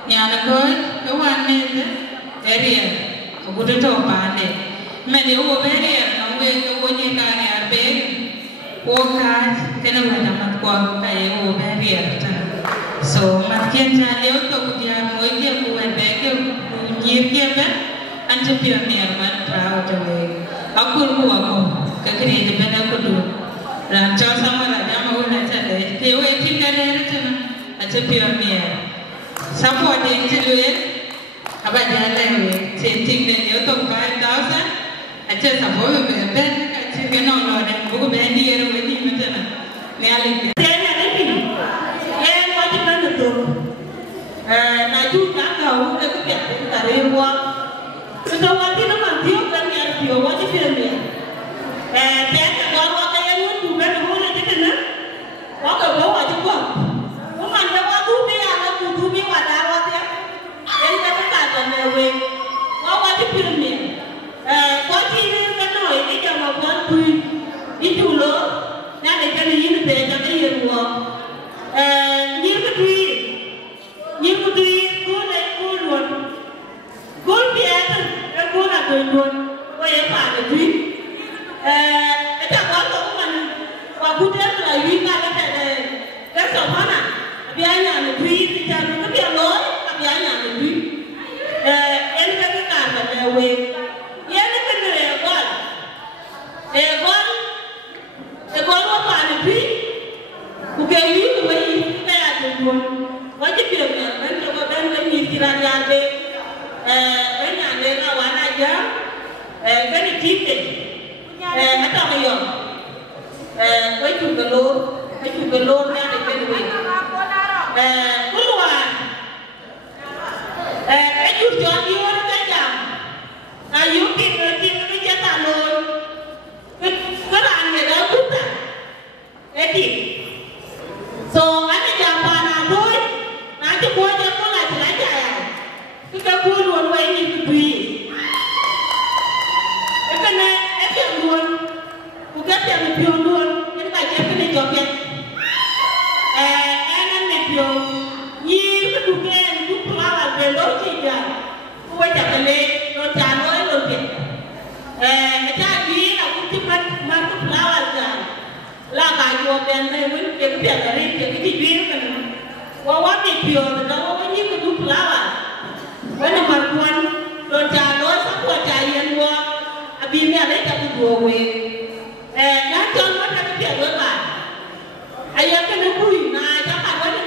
nyala kawan ni area, kemudian tu pandai. Mesti awak area, awak kawannya kan ada, awak kena wajib maklumat kaya awak area. So makin jauh tu dia mungkin awak bagi nyirnya kan, anjur dia merman tahu jawa. Aku kekerja benar aku tu. Rancang sama raja mahu nak cakap, dia wajib kan ada cakap, aja pionir. Support yang jeluin, apa jalan we, setting dia tu kan tahu san, aja support ben, aja kena orang dan buku ben dia orang wajib macam mana, ni alih. Saya nak ni, wajib mana tu? Naju nak kau, dia tu biar tarik uang. Sudah wajib nama dia kan dia wajib pionir. Dia kalau Waka bawa juga. Bukan bawa dubi anak dubi pada awak ya. Yang kita kata lewe. Bawa di filmnya. Kau ini kan ini jangan buat duit. Itu loh. Nanti kan ini beda kan ini loh. Ni kedui. Kau nak kulon. Kau biasa. Kau nak kulon. Kau yang pada duit. Kita kalau kan. Waktu dia lagi kan. That's mana? Biaya ni duit kita ni biaya loy, biaya ni duit. Ini kan kita lewe. Ini kan legal. Apa ni duit? Bukan duit tu kita ada pun. Wajib dia kan coba kan ni kira ada. Kan ada kawan aja. Kan kita. Macam ni. Wajib kalau itu belum ada kedua. Keluar. Itu jadi orang kajam. Ayu kita jatah lor. Kerana ada buta. Edit. So ada jawapan apa? Nanti buat apa lagi aja. Kita buat dua ini kedua. Kerana yang dua, bukan yang lebih dua. Kita jadi ni jawabnya. Ni kedudukan itu pelawat belok saja. Kau jangan lo calo lo ke. Jadi aku cepat masuk pelawat kan. Lah kayu dan mewin kebiar dari kebiar kan. Wawan ni pion, wawan ni kedua pelawat. Wana markuan lo calo sampai cayan wa. Abis ni ada satu dua we. Nanti orang mana kebiar berapa? Ayah kena kui, nah jangan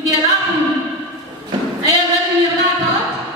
Ujela pun, ayah berani nyerah tot.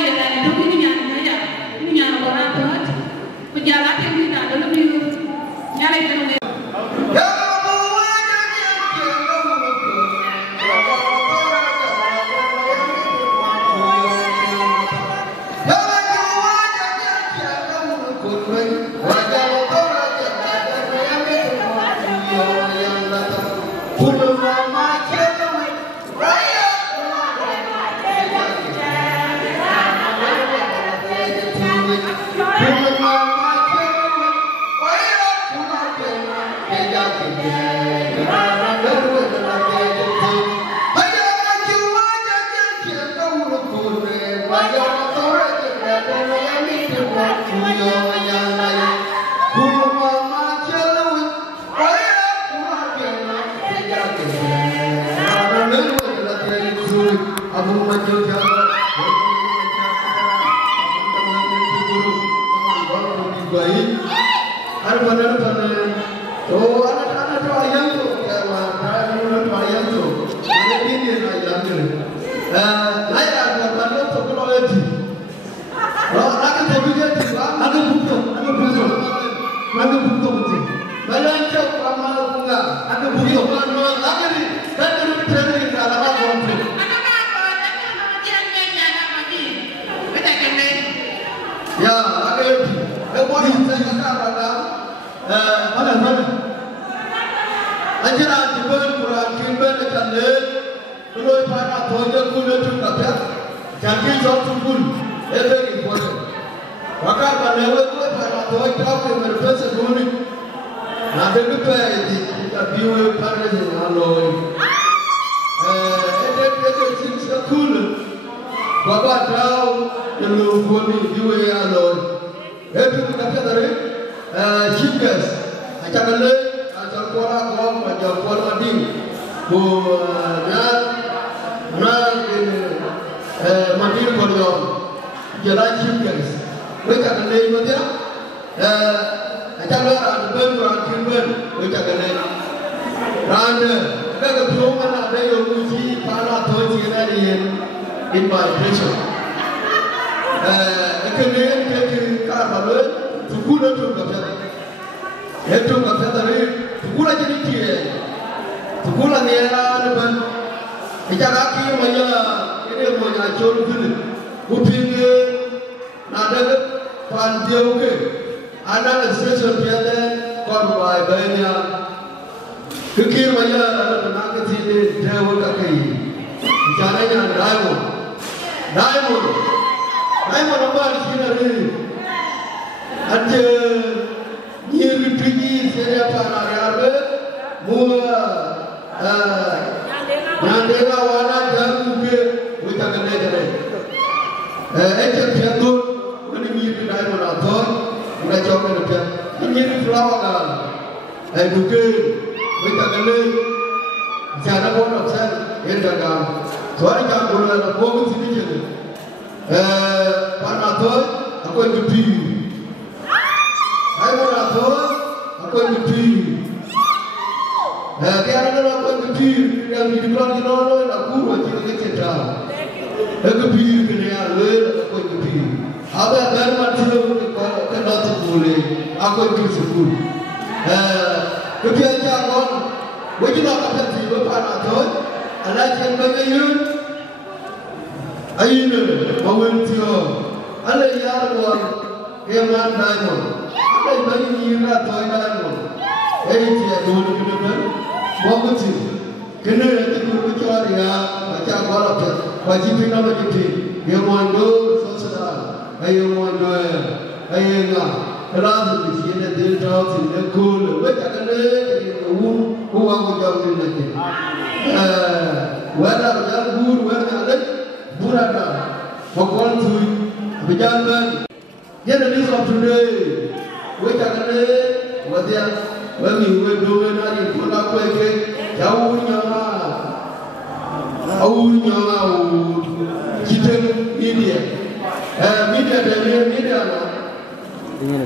ya dari itu ini nyana orang tuh pejalan yang tidak ada lebih nyala itu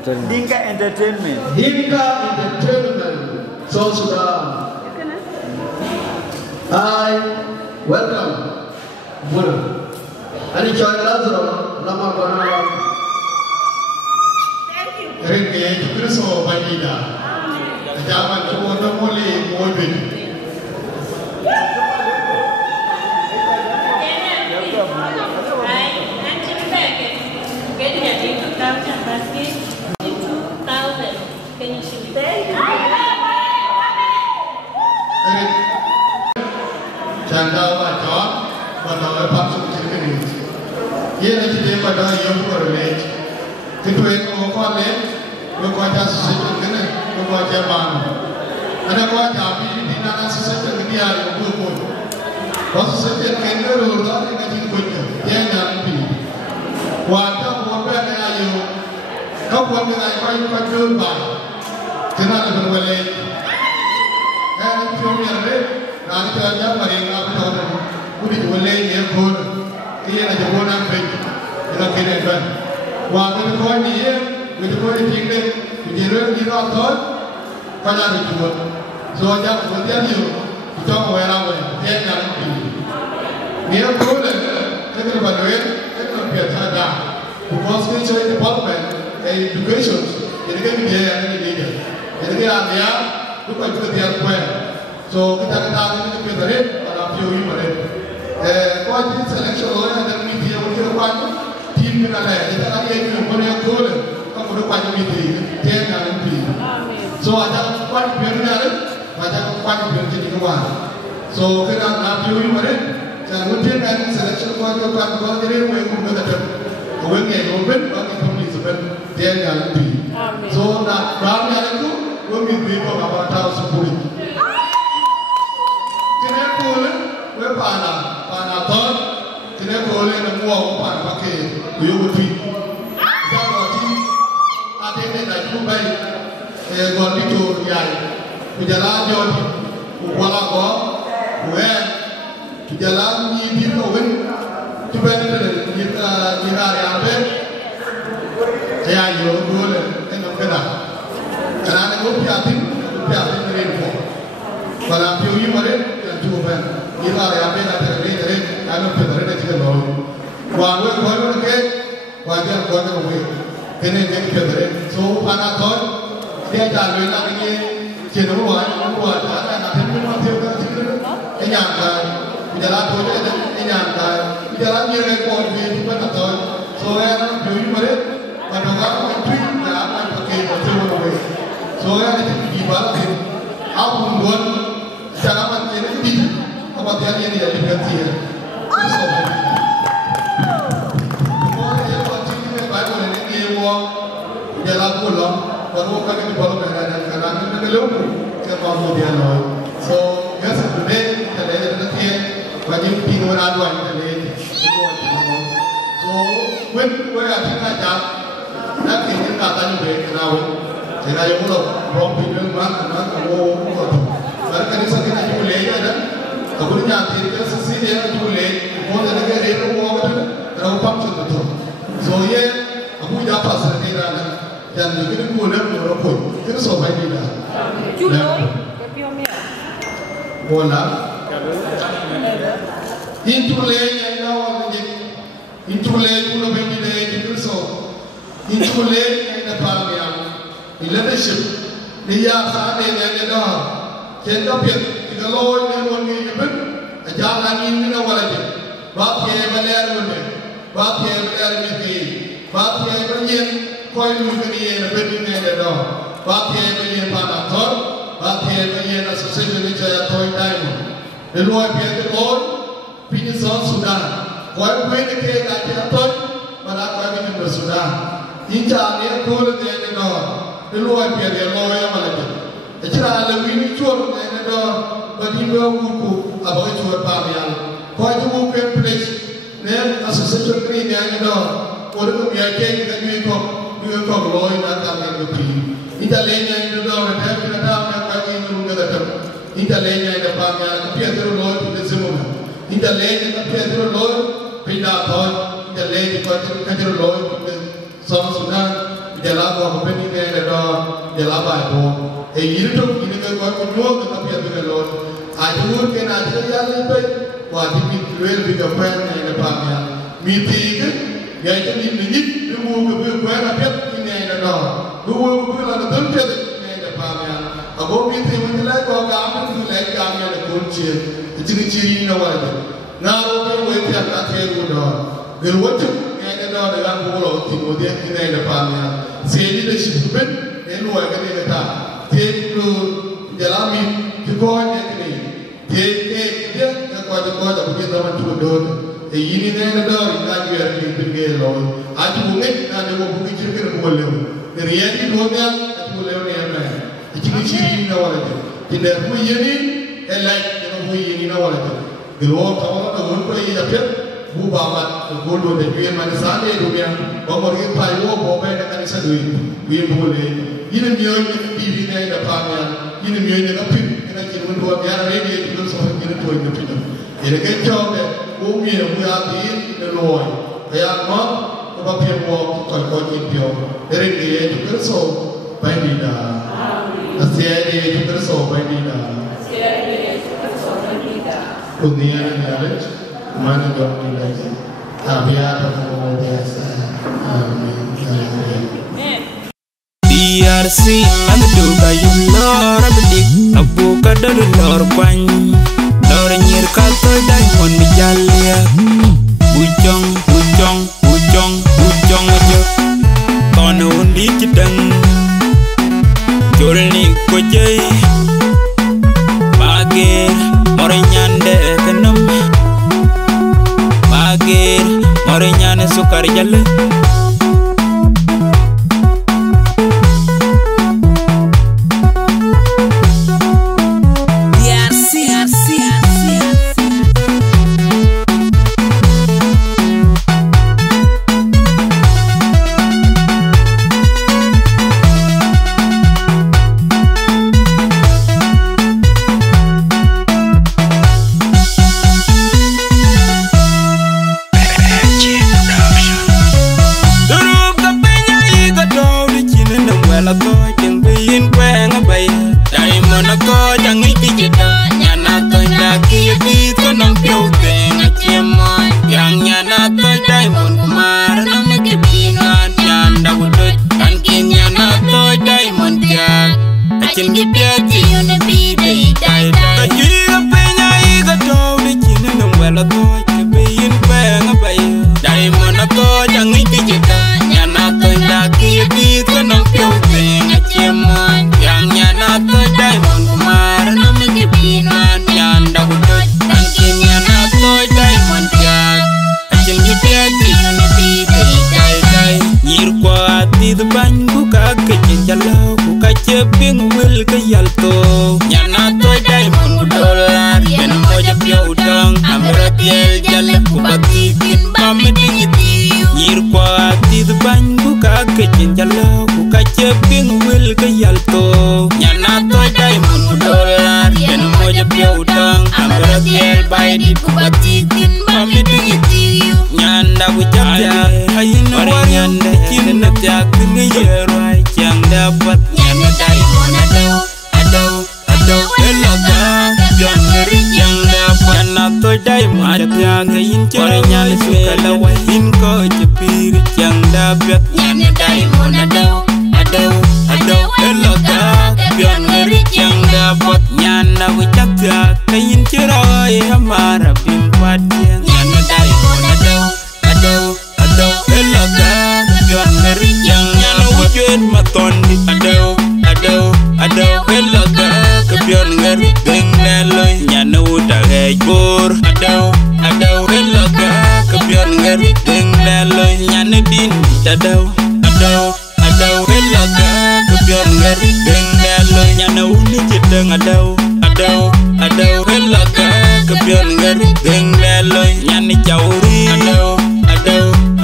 Dinka Entertainment. Dinka Entertainment. South Sudan. I welcome Buddha. And it's your Lazarus. lama bana reke Kristo banida jaman to no moli mobe Chanda wa John, but our parts of the community. Here at the day, but I am for a late. To do it over late, we got us sitting in it, we got a man. And I got a bit in an assistant in the eye of good. Was sitting in the road, I think good. Young people. What up, what are you? How one that I find quite good by? Cannot even well late. And if you're nanti aja mereka bertahan, kudu boleh dia pun, dia nak jemput nak pergi, kita kena kan. Waktu itu dia, kita boleh tinggal, kita kita atur, pada itu. So jam kemudian kita mewara dia jangan pergi. Dia pun, kita berdua, kita biasa dah. Because we show development, education, jadi kan dia yang ini. Jadi dia, bukan kita dia punya. So kita ini kita pada POE pada. Kalau di selection orang ada media orang orang tim kita lah. Kita lagi yang punya goal, kamu ada banyak media, dia yang nanti. So ada kuat biarnya, ada kuat biar jadi kawan. So kita ada POE pada. Jangan mungkin kan selection kuat jadi orang kita ada. Orang yang open, orang yang pemilih sebenarnya dia yang nanti. So nak ramai itu, orang media apa tahu sepuluh. Kena boleh, we pana ton, kena boleh nak buat pan pakai uyuti. Jangan ti, ada ni dah cuba, gol itu riai. Berjalan jauh, wala go, we, berjalan ni di kawan, cuba ni hari apa? Saya yo boleh, enam kena. Kerana kopi atin merindu. Kalau piuyi meren. Tuhan, kita ada apa yang ada di dalam alam penerima juga loh. Wahai orang ke, wajah orang ke, kene kene penerima. So panaton, dia jalan lagi jenuh buat ada nanti pun masih ada jenuh. Enyangkan, jalan tu je, enyangkan, jalan dia ke pon di panaton. So yang piuyi meren, padahal menteri dah apa pakai macam mana. So yang itu di bawah, apa pun jangan menjadi ini, apa dia ini jadi ganti ya. Kalau dia macam ni, Bible ini dia buat jalan pulang, baru kaki di bawah kerana kita belum kepada dia loh. So, biasa today kita lihat nanti wajib tinggal aduan kita lihat. So, when ada macam, nak kita katanya berkenaan, jangan yang mula rompi dengan mana kamu. Karena kita ni boleh ada, kalau ni nanti kita sesi dia boleh, kalau ada kerja itu mau ada, terlalu pamcu betul. So ye, aku dah pasal kerana, yang kita boleh berapa, kita sobat ni dah. Bola, intuleh yang awal ni, intuleh pulau benda itu so, intuleh yang dapat yang, leadership, dia sahaja yang ada. Kita piat kita lawan yang wangi itu, jangan ini nak walaje. Bahagia belar mana, bahagia belar mesti, bahagia berjen koi mungkin ini berdunia ada. Bahagia berjen panator, bahagia berjen asosiasi ini jaya koi diamond. Leluai piat lawan, pinjam Sudan. Koi koi ni ke lagi ator, malah koi ni bersudah. Inca ni koi ni ada. Leluai piat lawan yang walaje. Jika ada ini cuar dengan ada bagi buku apa cuar parian, kau itu bukan place, ni asosiasi ini yang ada orang yang kita juga loy dan kami beri. Kita lenya itu dah ada, kita dah ada bagi itu kita ada. Kita lenya itu parian, tapi ada loy itu semua. Kita lenya tapi ada loy pindah tahun, kita lenya kita ada loy sama sudah jalan apa ni ada jalan apa. Ini tu ini kalau kau tapi ada loy. Aduh, kena ada jalan itu. Wajib itu lebih kepen yang depannya. Meeting ya itu ini dulu ke gue rapet ini ada dong dulu gue lah tentu ini ada pamnya aku pinter menjelaskan kau kamu tu lagi kami ada kunci ciri-ciri ini apa nah orang gue tiap kali udah gelwat ini ada dong dengan pulau timur dia ini ada pamnya seni dah sibuk ini luar kali kata tiap jalami juga ini dia kuat mungkin teman tu dong ini nih ada orang yang pergi lalu, aja mungkin ada mau pergi cerita boleh, realiti dunia aja boleh ni apa? Ciri-ciri ni awal itu, tidak boleh ini, elak tidak boleh ini awal itu. Kalau kawan kawan pergi apa? Bubamat, kalau ada duit mana sana dunia, orang pergi payu, bawa nak ni sadui, duit boleh. Ini mian ini ni ada pamnya, ini mian ni kapit, kita cuma dua biar ini itu semua kita tuai kapit. Ini kecau deh. Bumi yang berarti neloi, kayak mak, apa yang buat kalau kita dari dia juga so, baik tidak, asyik dia juga so, baik tidak, dunia ni ada, mana jauh tidak, tapi ada semua biasa, DRC, anda tu kayu lor bedik, abu kadar lor kwan. Lor nyir kato diamond mijalia Bujong, bujong, bujong, bujong aja Kono undi jedeng Jolni kojai Bagir, more nyande kenem Bagir, more nyane sukar jale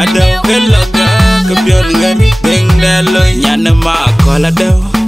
Adau, adau, kebion ngari deng daloy nyane ma kola dau.